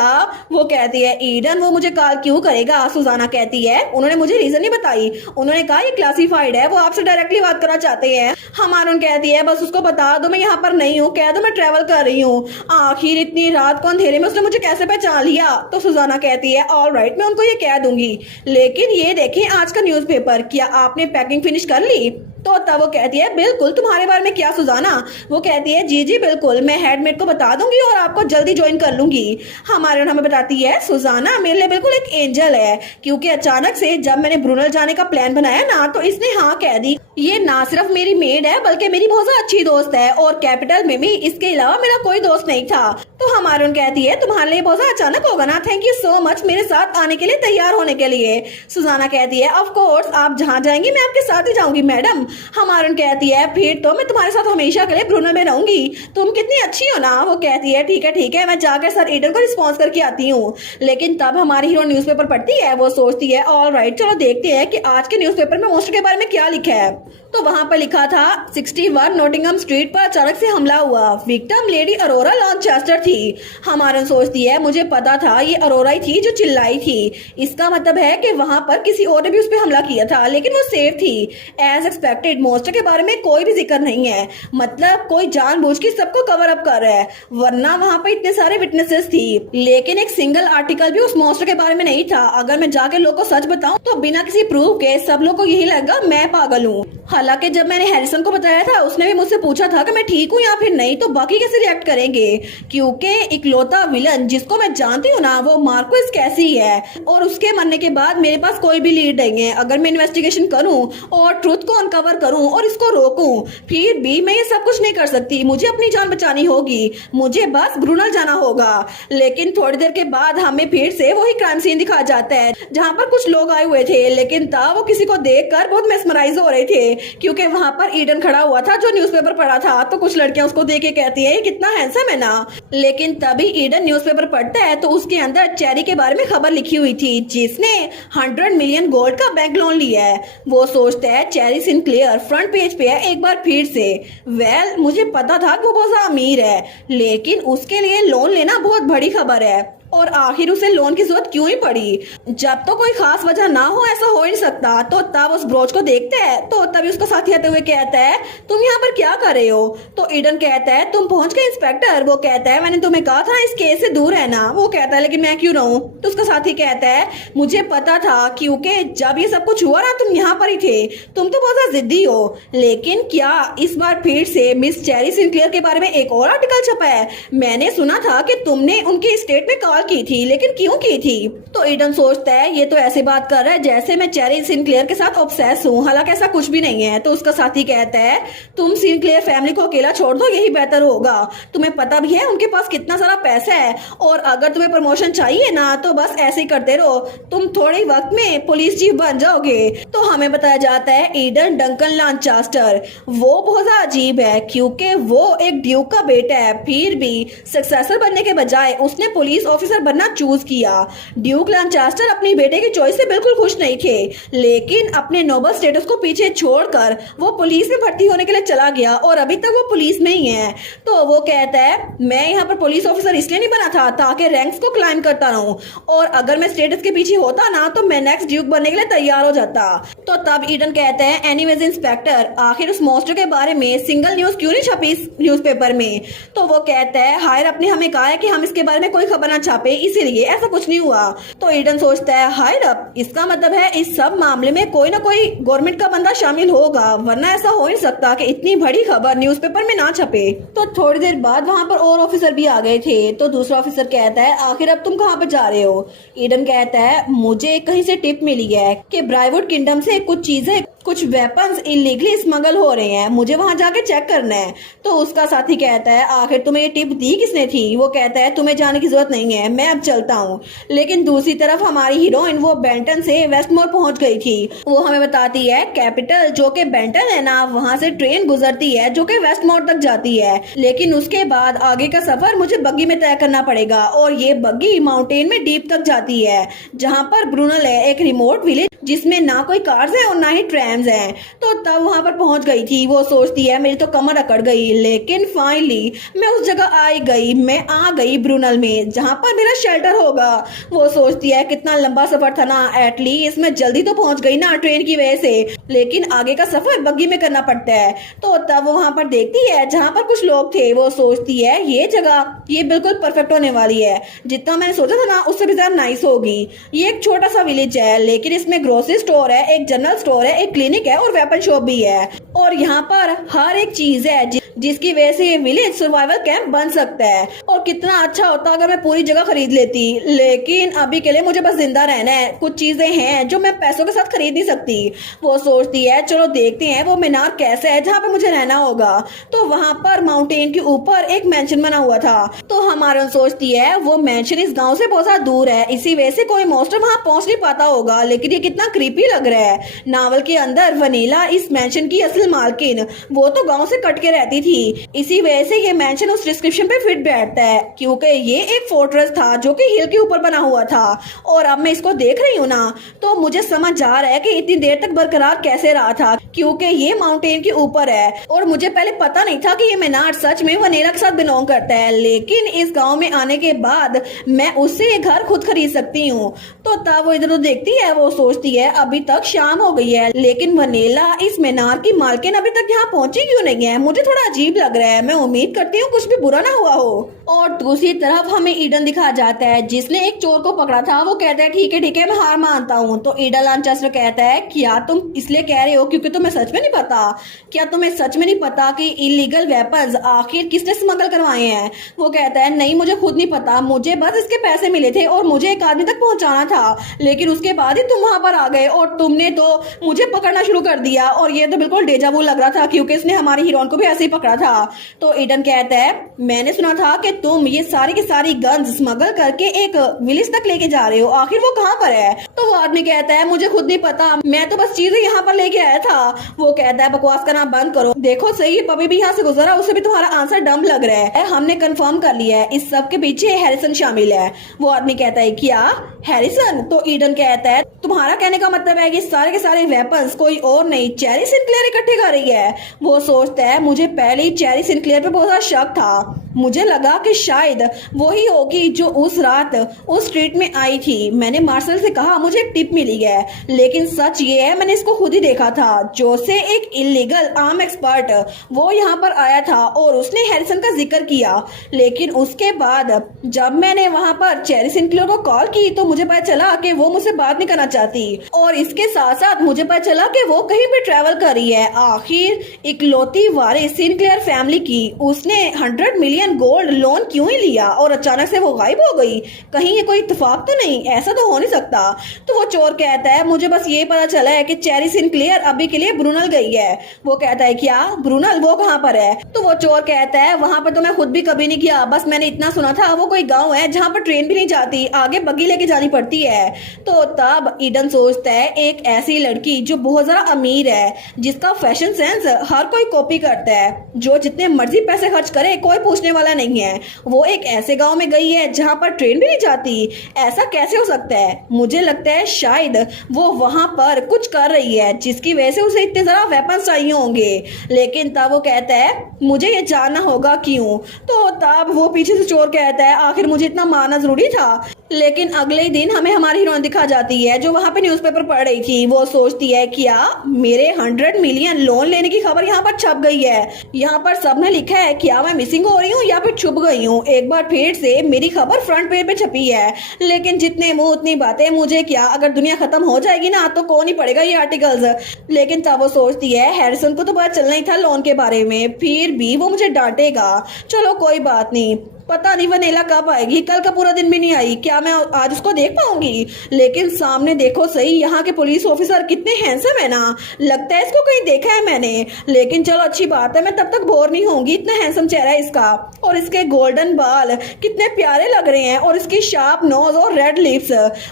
वो कहती है ईडन वो मुझे कॉल क्यों करेगा? सुजाना कहती है उन्होंने मुझे रीजन नहीं बताई, उन्होंने कहा ये क्लासिफाइड है, वो आपसे डायरेक्टली बात करना चाहते हैं। हमारून कहती है बस उसको बता दो मैं यहाँ पर नहीं हूँ, कह दो मैं ट्रेवल कर रही हूँ। आखिर इतनी रात को अंधेरे में उसने मुझे कैसे पहचान लिया? तो सुजाना कहती है ऑल राइट मैं उनको ये कह दूंगी, लेकिन ये देखें आज का न्यूज़पेपर, क्या आपने पैकिंग फिनिश कर ली? तो तब वो कहती है बिल्कुल, तुम्हारे बारे में क्या सुजाना? वो कहती है जी जी बिल्कुल, मैं हेडमेट को बता दूंगी और आपको जल्दी ज्वाइन कर लूंगी। हमारे हमें बताती है सुजाना मेरे लिए बिल्कुल एक एंजल है, क्योंकि अचानक से जब मैंने ब्रुनल जाने का प्लान बनाया ना तो इसने हाँ कह दी। ये ना सिर्फ मेरी मेड है बल्कि मेरी बहुत अच्छी दोस्त है, और कैपिटल में भी इसके अलावा मेरा कोई दोस्त नहीं था। तो हमारून कहती है तुम्हारे लिए बहुत अचानक होगा ना, थैंक यू सो मच मेरे साथ आने के लिए, तैयार होने के लिए। सुजाना कहती है ऑफ कोर्स आप जहाँ जाएंगी मैं आपके साथ ही जाऊंगी मैडम। हमारून कहती है फिर तो मैं तुम्हारे साथ हमेशा के लिए ब्रुनल में रहूंगी, तुम कितनी अच्छी हो ना। वो कहती है ठीक है मैं जाकर सर ईडन को रिस्पॉन्स करके आती हूँ। लेकिन तब हमारी हीरो न्यूज़पेपर पढ़ती है, वो सोचती है ऑल राइट चलो देखते हैं कि आज के न्यूज़पेपर में मोस्टर के बारे में क्या लिखा है। तो वहां पर लिखा था 61 नोटिंगम स्ट्रीट पर अचानक से हमला हुआ, विक्टिम लेडी अरोरा लॉन्चेस्टर थी। हमारा सोचती है मुझे पता था ये अरोरा ही थी जो चिल्लाई थी, इसका मतलब है कि वहां पर किसी और ने भी उस पर हमला किया था, लेकिन वो सेफ थी। एज एक्सपेक्टेड मोस्टर के बारे में कोई भी जिक्र नहीं है, मतलब कोई जानबूझ के सबको कवर अप कर रहा है, वरना वहां पर इतने सारे विटनेसेस थी। लेकिन एक सिंगल आर्टिकल भी उस मोस्टर के बारे में नहीं था। अगर मैं जाके लोगों को सच बताऊं तो बिना किसी प्रूफ के सब लोग को यही लगेगा मैं पागल हूँ। हालांकि जब मैंने हैरिसन को बताया था उसने भी मुझसे पूछा था कि मैं ठीक हूँ या फिर नहीं, तो बाकी कैसे रिएक्ट करेंगे, क्योंकि इकलौता विलन जिसको मैं जानती हूँ ना वो मार्कोस कैसी है, और उसके मरने के बाद मेरे पास कोई भी लीड नहीं है। अगर मैं इन्वेस्टिगेशन करूँ और ट्रुथ को अनकवर करूँ और इसको रोकूं, फिर भी मैं ये सब कुछ नहीं कर सकती, मुझे अपनी जान बचानी होगी, मुझे बस ब्रुनल जाना होगा। लेकिन थोड़ी देर के बाद हमें फिर से वही क्राइम सीन दिखाया जाता है जहाँ पर कुछ लोग आए हुए थे, लेकिन तब वो किसी को देखकर बहुत मेस्मराइज हो रहे थे, क्योंकि वहां पर ईडन खड़ा हुआ था जो न्यूज़पेपर पढ़ा था। तो कुछ लड़कियां उसको देख के कहती है कितना हैंडसम है ना। लेकिन तभी ईडन न्यूज़पेपर पढ़ता है तो उसके अंदर चेरी के बारे में खबर लिखी हुई थी जिसने 100 मिलियन गोल्ड का बैंक लोन लिया है। वो सोचता है चेरी सिंक्लेयर फ्रंट पेज पे है एक बार फिर से। वेल मुझे पता था कि वो बहुत अमीर है, लेकिन उसके लिए लोन लेना बहुत बड़ी खबर है, और आखिर उसे लोन की जरूरत क्यों ही पड़ी? जब तो कोई खास वजह ना हो ऐसा हो ही नहीं सकता। तो तब उस ब्रोच को देखते हैं तो तभी उसको साथी आते हुए कहता है तुम यहाँ पर क्या कर रहे हो? तो ईडन कहता है तुम पहुंच गए इंस्पेक्टर? वो कहता है मैंने तुम्हें कहा था इस केस से दूर रहना। वो कहता है लेकिन मैं क्यों रहूं? तो उसका साथी कहता है मुझे पता था, क्योंकि जब ये सब कुछ हुआ ना तुम यहाँ पर ही थे, तुम तो बहुत जिद्दी हो। लेकिन क्या इस बार फिर से मिस चेरी सिंक्लेयर के बारे में एक और आर्टिकल छपा है? मैंने सुना था कि तुमने उनके स्टेट में कॉल की थी, लेकिन क्यों की थी? तो ईडन सोचता है ये तो ऐसे बात कर रहा है जैसे मैं चेरी सिंक्लेयर के साथ ऑब्सेस हूँ, हालांकि ऐसा कुछ भी नहीं है। तो उसका साथी कहता है तुम सिंक्लेयर फैमिली को अकेला छोड़ दो, यही बेहतर होगा। तुम्हें पता भी है उनके पास कितना सारा पैसा है, और अगर तुम्हें प्रमोशन चाहिए ना तो बस ऐसे ही करते रहो, तुम थोड़े वक्त में पुलिस चीफ बन जाओगे। तो हमें बताया जाता है ईडन डंकन लॉन्चेस्टर वो बहुत अजीब है, क्योंकि वो एक ड्यूक का बेटा है, फिर भी सक्सेसर बनने के बजाय उसने पुलिस ऑफिसर बनना चूज किया। ड्यूक लॉन्चेस्टर अपनी बेटे की चॉइस से बिल्कुल खुश नहीं थे, लेकिन अपने नोबल स्टेटस को पीछे छोड़कर वो पुलिस में भर्ती होने के लिए चला गया, और अभी तक वो पुलिस में ही है। तो वो कहता है मैं यहाँ पर पुलिस ऑफिसर इसलिए नहीं बना था ताकि रैंक्स को क्लाइम करता रहूं, और अगर मैं स्टेटस के पीछे होता ना तो मैं नेक्स्ट ड्यूक बनने के लिए तैयार हो जाता। तो तब ईडन कहता है एनीवेज इंस्पेक्टर, आखिर उस मॉन्स्टर के बारे में सिंगल न्यूज क्यों नहीं छपी इस न्यूज़पेपर में? तो वो कहता है हायर अपने हमें कहा है कि हम इसके बारे में कोई खबर ना छापे, इसीलिए ऐसा कुछ नहीं हुआ। तो ईडन सोचता है हायर अप, इसका मतलब है इस सब मामले में कोई ना कोई गवर्नमेंट का बंदा शामिल होगा, वरना ऐसा हो ही सकता कि इतनी बड़ी खबर न्यूज़पेपर में ना छपे। तो थोड़ी देर बाद वहां पर और ऑफिसर भी आ गए थे। तो दूसरा ऑफिसर कहता है आखिर अब तुम कहाँ पर जा रहे हो? ईडन कहता है मुझे कहीं से टिप मिली है कि ब्राइवुड किंगडम से कुछ चीजें, कुछ वेपन्स इलीगली स्मगल हो रहे हैं, मुझे वहां जाके चेक करना है। तो उसका साथी कहता है आखिर तुम्हें ये टिप दी किसने थी? वो कहता है तुम्हें जाने की जरूरत नहीं है, मैं अब चलता हूँ। लेकिन दूसरी तरफ हमारी हीरोइन वो बेंटन से वेस्टमोर पहुंच गई थी। वो हमें बताती है कैपिटल जो कि बेंटन है ना, वहां से ट्रेन गुजरती है जो कि वेस्टमोर तक जाती है, लेकिन उसके बाद आगे का सफर मुझे बग्गी में तय करना पड़ेगा, और ये बग्गी माउंटेन में डीप तक जाती है जहाँ पर ब्रुनल है, एक रिमोट विलेज जिसमें ना कोई कार्स है और ना ही ट्रैम्स हैं। तो तब वहां पर पहुंच गई थी। वो सोचती है मेरी तो कमर अकड़ गई, लेकिन फाइनली मैं उस जगह आई गई, मैं आ गई ब्रूनल में जहां पर मेरा शेल्टर होगा। वो सोचती है कितना लंबा सफर था ना, एटलीस्ट मैं जल्दी तो पहुंच गई ना ट्रेन की वजह से, लेकिन आगे का सफर बग्गी में करना पड़ता है। तो तब वो वहां पर देखती है जहां पर कुछ लोग थे। वो सोचती है ये जगह ये बिल्कुल परफेक्ट होने वाली है, जितना मैंने सोचा था ना उससे भी ज्यादा नाइस होगी। ये एक छोटा सा विलेज है, लेकिन इसमें ग्रोसरी स्टोर है, एक जनरल स्टोर है, एक क्लिनिक है और वेपन शॉप भी है, और यहाँ पर हर एक चीज है जिसकी वजह से ये विलेज सर्वाइवल कैंप बन सकता है। और कितना अच्छा होता अगर मैं पूरी जगह खरीद लेती, लेकिन अभी के लिए मुझे बस जिंदा रहना है। कुछ चीजें हैं जो मैं पैसों के साथ खरीद नहीं सकती। वो सोचती है चलो देखते हैं वो मीनार कैसा है जहाँ पे मुझे रहना होगा। तो वहां पर माउंटेन के ऊपर एक मैंशन बना हुआ था। तो हमारा सोचती है वो मैंशन इस गाँव से बहुत ज्यादा दूर है, इसी वजह से कोई मोस्टर वहां पहुंच नहीं पाता होगा। लेकिन ये कितना क्रीपी लग रहा है। नावल के अंदर वनीला इस मैंशन की असल मालकिन, वो तो गाँव से कट के रहती थी, इसी वजह से ये मेंशन उस डिस्क्रिप्शन पे फिट बैठता है, क्योंकि ये एक फोर्ट्रेस था जो कि हिल के ऊपर बना हुआ था। और अब मैं इसको देख रही हूँ ना, तो मुझे समझ आ रहा है कि इतनी देर तक बरकरार कैसे रहा था, क्योंकि ये माउंटेन के ऊपर है। और मुझे पहले पता नहीं था कि ये मीनार सच में वनेला के साथ बिलोंग करता है, लेकिन इस गाँव में आने के बाद मैं उससे ये घर खुद खरीद सकती हूँ। तो तब वो इधर देखती है। वो सोचती है अभी तक शाम हो गई है, लेकिन वनेला इस मीनार की मालकिन अभी तक यहाँ पहुंची क्यों नहीं है। मुझे थोड़ा अजीब लग रहा है। मैं उम्मीद करती हूँ कुछ भी बुरा ना हुआ हो। और दूसरी तरफ हमें ईडन दिखा जाता है जिसने एक चोर को पकड़ा था। वो कहता है ठीक है मैं हार मानता हूँ। तो ईडन लांचेस्टर कहता है क्या तुम इसलिए कह रहे हो क्योंकि तुम्हें सच में नहीं पता? क्या तुम्हें सच में नहीं पता कि इलीगल वेपन्स आखिर किसने स्मगल करवाए हैं? वो कहता है नहीं मुझे खुद नहीं पता, मुझे बस इसके पैसे मिले थे और मुझे एक आदमी तक पहुंचाना था, लेकिन उसके बाद ही तुम वहां पर आ गए और तुमने तो मुझे पकड़ना शुरू कर दिया। और ये तो बिल्कुल डेजा वू लग रहा था क्योंकि इसने हमारी हीरोइन को भी ऐसे ही पकड़ा था। तो ईडन कहता है मैंने सुना था कि तुम ये सारी की सारी गन्स स्मगल करके एक विलेज तक लेके जा रहे हो, आखिर वो कहाँ पर है? तो वो आदमी कहता है मुझे खुद नहीं पता, मैं तो बस चीजें यहाँ पर लेके आया था। वो कहता है बकवास करना बंद करो, देखो सही पपी भी यहाँ से गुजरा, उसे भी तुम्हारा आंसर डम लग रहा है। हमने कंफर्म कर लिया है इस सब के पीछे हैरिसन शामिल है। वो आदमी कहता है क्या हैरिसन? तो ईडन कहता है तुम्हारा कहने का मतलब है कि सारे के सारे वेपन्स कोई और नहीं चेरी सिनक्लेयर इकट्ठे कर रही है। वो सोचता है मुझे पहले ही चेरी सिनक्लेयर पे बहुत ज्यादा शक था, मुझे लगा कि शायद वही होगी जो उस रात उस स्ट्रीट में आई थी। मैंने मार्शल से कहा मुझे एक टिप मिली है, लेकिन सच ये है मैंने इसको खुद ही देखा था। जो से एक इलीगल आर्म एक्सपर्ट वो यहाँ पर आया था और उसने हैरिसन का जिक्र किया, लेकिन उसके बाद जब मैंने वहाँ पर चेरी सिनक्लेयर को कॉल की तो मुझे पता चला कि वो मुझसे बात नहीं करना चाहती, और इसके साथ साथ मुझे पता चला कि वो कहीं भी ट्रैवल कर रही है। आखिर इकलौती वारिस सिनक्लेयर फैमिली की उसने 100 मिलियन गोल्ड लोन क्यों ही लिया और अचानक से वो गायब हो गई? कहीं ये कोई इत्तेफाक तो नहीं? ऐसा तो हो नहीं सकता। तो वो चोर कहता है मुझे बस ये पता चला है कि चेरी सिनक्लेयर अभी के लिए ब्रूनल गई है। वो कहता है क्या ब्रूनल, वो कहाँ पर है? तो वो चोर कहता है वहां पर तो मैं खुद भी कभी नहीं गया, बस मैंने इतना सुना था वो कोई गाँव है जहाँ पर ट्रेन भी नहीं जाती, आगे बग्गी लेके जानी पड़ती है। तो तब ईडन सोचता है एक ऐसी लड़की जो बहुत ज्यादा अमीर है, जिसका फैशन सेंस हर कोई कॉपी करता है, जो जितने मर्जी पैसे खर्च करे कोई पूछने वाला नहीं है, वो एक ऐसे गांव में गई है जहां पर ट्रेन भी नहीं जाती। ऐसा कैसे हो सकता है? मुझे लगता है शायद वो वहां पर कुछ कर रही है जिसकी वजह से उसे इतने ज्यादा वेपन चाहिए होंगे। लेकिन तब वो कहता है मुझे ये जानना होगा क्यों। तो तब वो पीछे से चोर कहता है आखिर मुझे इतना मारना जरूरी था। लेकिन अगले दिन हमें हमारी हीरोइन दिखा जाती है जो वहां पे न्यूज़पेपर पढ़ रही थी। वो सोचती है क्या मेरे 100 मिलियन लोन लेने की खबर यहाँ पर छप गई है? यहाँ पर सबने लिखा है क्या मैं मिसिंग हो रही हूँ या फिर छुप गई हूँ? एक बार फिर से मेरी खबर फ्रंट पेज पे छपी है, लेकिन जितने मुंह उतनी बातें, मुझे क्या, अगर दुनिया खत्म हो जाएगी ना तो कौन ही पढ़ेगा ये आर्टिकल्स। लेकिन तब वो सोचती है हैरिसन को तो पता चलना ही था लोन के बारे में, फिर भी वो मुझे डांटेगा। चलो कोई बात नहीं, पता नहीं वनीला कब आएगी, कल का पूरा दिन भी नहीं आई, क्या मैं आज उसको देख पाऊंगी? लेकिन सामने देखो सही, यहाँ के पुलिस ऑफिसर कितने हैंडसम है ना, लगता है इसको कहीं देखा है मैंने। लेकिन चलो अच्छी बात है, मैं तब तक बोर नहीं होंगी, इतना हैंडसम चेहरा है इसका, और इसके गोल्डन बाल कितने प्यारे लग रहे हैं, और इसकी शार्प नोज और रेड लिप्स,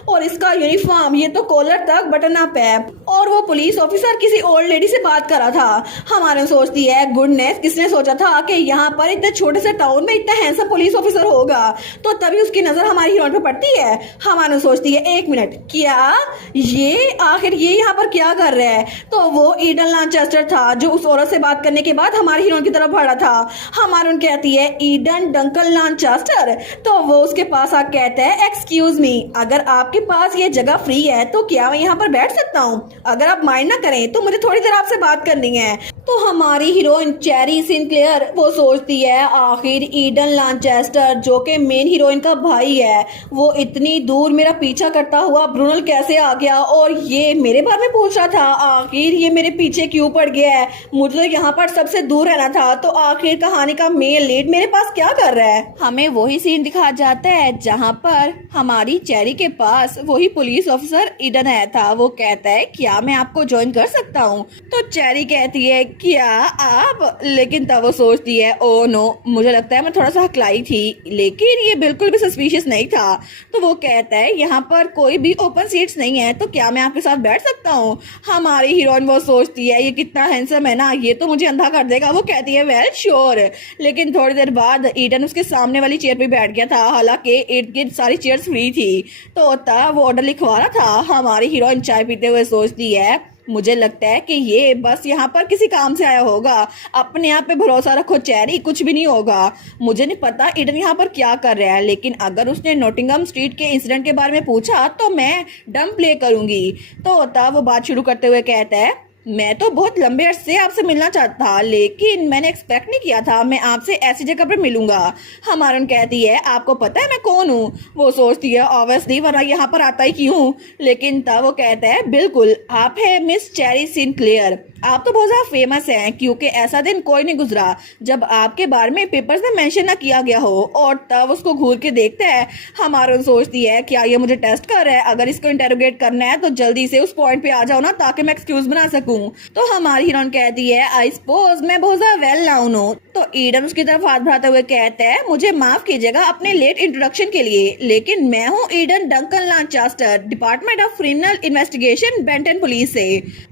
और इसका यूनिफॉर्म, ये तो कॉलर तक बटन अप है। और वो पुलिस ऑफिसर किसी ओल्ड लेडी से बात कर रहा था। हमारे सोचती है गुडनेस, किसने सोचा था कि यहाँ पर इतने छोटे से टाउन में इतना हैंडसम पुलिस ऑफिसर होगा। तो तभी उसकी नजर हमारी हीरोइन पे पड़ती है। हमारे सोचती है एक मिनट, क्या ये आखिर ये यहाँ पर क्या कर रहा है। तो वो ईडन लांचेस्टर था जो उस औरत से बात करने के बाद हमारी हीरोइन की तरफ बढ़ा था। हमारी उन कहती है ईडन डंकन लांचेस्टर। तो वो उसके पास आके कहता है एक्सक्यूज मी, अगर आपके पास ये जगह फ्री है तो क्या मैं यहाँ पर बैठ सकता हूँ? अगर आप माइंड ना करें तो मुझे थोड़ी देर आपसे बात करनी है। तो हमारी हीरोइन चेरी सिनक्लेयर वो सोचती है आखिर ईडन लांचेस्टर जो कि मेन हीरोइन का भाई है, वो इतनी दूर मेरा पीछा करता हुआ ब्रूनल कैसे आ गया और ये मेरे बारे में पूछ रहा था। आखिर ये मेरे पीछे क्यों पड़ गया है? मुझे तो यहाँ पर सबसे दूर रहना था। तो आखिर कहानी का मेन लीड मेरे पास क्या कर रहा है? हमें वही सीन दिखा जाता है जहाँ पर हमारी चेरी के पास वही पुलिस ऑफिसर ईडन आया था। वो कहता है क्या मैं आपको ज्वाइन कर सकता हूँ? तो चेरी कहती है क्या आप? लेकिन तब वो सोचती है ओ नो, मुझे लगता है मैं थोड़ा सा हकलाई थी, लेकिन ये बिल्कुल भी सस्पिशियस नहीं था। तो वो कहता है यहाँ पर कोई भी ओपन सीट्स नहीं है, तो क्या मैं आपके साथ बैठ सकता हूँ? हमारी हीरोइन वो सोचती है ये कितना हैंडसम है ना, ये तो मुझे अंधा कर देगा। वो कहती है वेल श्योर। लेकिन थोड़ी देर बाद ईडन उसके सामने वाली चेयर पे बैठ गया था, हालांकि इर्द गिर्द सारी चेयर्स फ्री थी। तो तब वो ऑर्डर लिखवा रहा था। हमारी हीरोइन चाय पीते हुए सोचती है मुझे लगता है कि ये बस यहाँ पर किसी काम से आया होगा। अपने आप पे भरोसा रखो चेरी, कुछ भी नहीं होगा। मुझे नहीं पता ईडन यहाँ पर क्या कर रहा है, लेकिन अगर उसने नोटिंगम स्ट्रीट के इंसिडेंट के बारे में पूछा तो मैं डम प्ले करूंगी। तो तब वो बात शुरू करते हुए कहता है मैं तो बहुत लंबे अर्से से आपसे मिलना चाहता था, लेकिन मैंने एक्सपेक्ट नहीं किया था मैं आपसे ऐसी जगह पर मिलूंगा। हमारन कहती है आपको पता है मैं कौन हूँ? वो सोचती है ऑब्वियसली, वरना यहाँ पर आता ही क्यों? लेकिन तब वो कहता है बिल्कुल आप है मिस चेरी सिनक्लेयर। आप तो बहुत ज्यादा फेमस हैं, क्योंकि ऐसा दिन कोई नहीं गुजरा जब आपके बारे में पेपर्स में मेंशन ना किया गया हो। और तब उसको घूर के देखता है। हमारा सोचती है क्या ये मुझे टेस्ट कर रहा है? अगर इसको इंटेरोगेट करना है तो जल्दी से उस पॉइंट पे आ जाओ ना, ताकि मैं एक्सक्यूज बना सकूं। तो हमारी हीरोइन कहती है आई सपोज मैं बहुत ज्यादा वेल नाउन हूँ। तो ईडन उसकी तरफ हाथ बढ़ाते हुए कहता है मुझे माफ कीजिएगा अपने लेट इंट्रोडक्शन के लिए, लेकिन मैं हूँ Eden Duncan Lanchester, department of criminal investigation, Benton police से।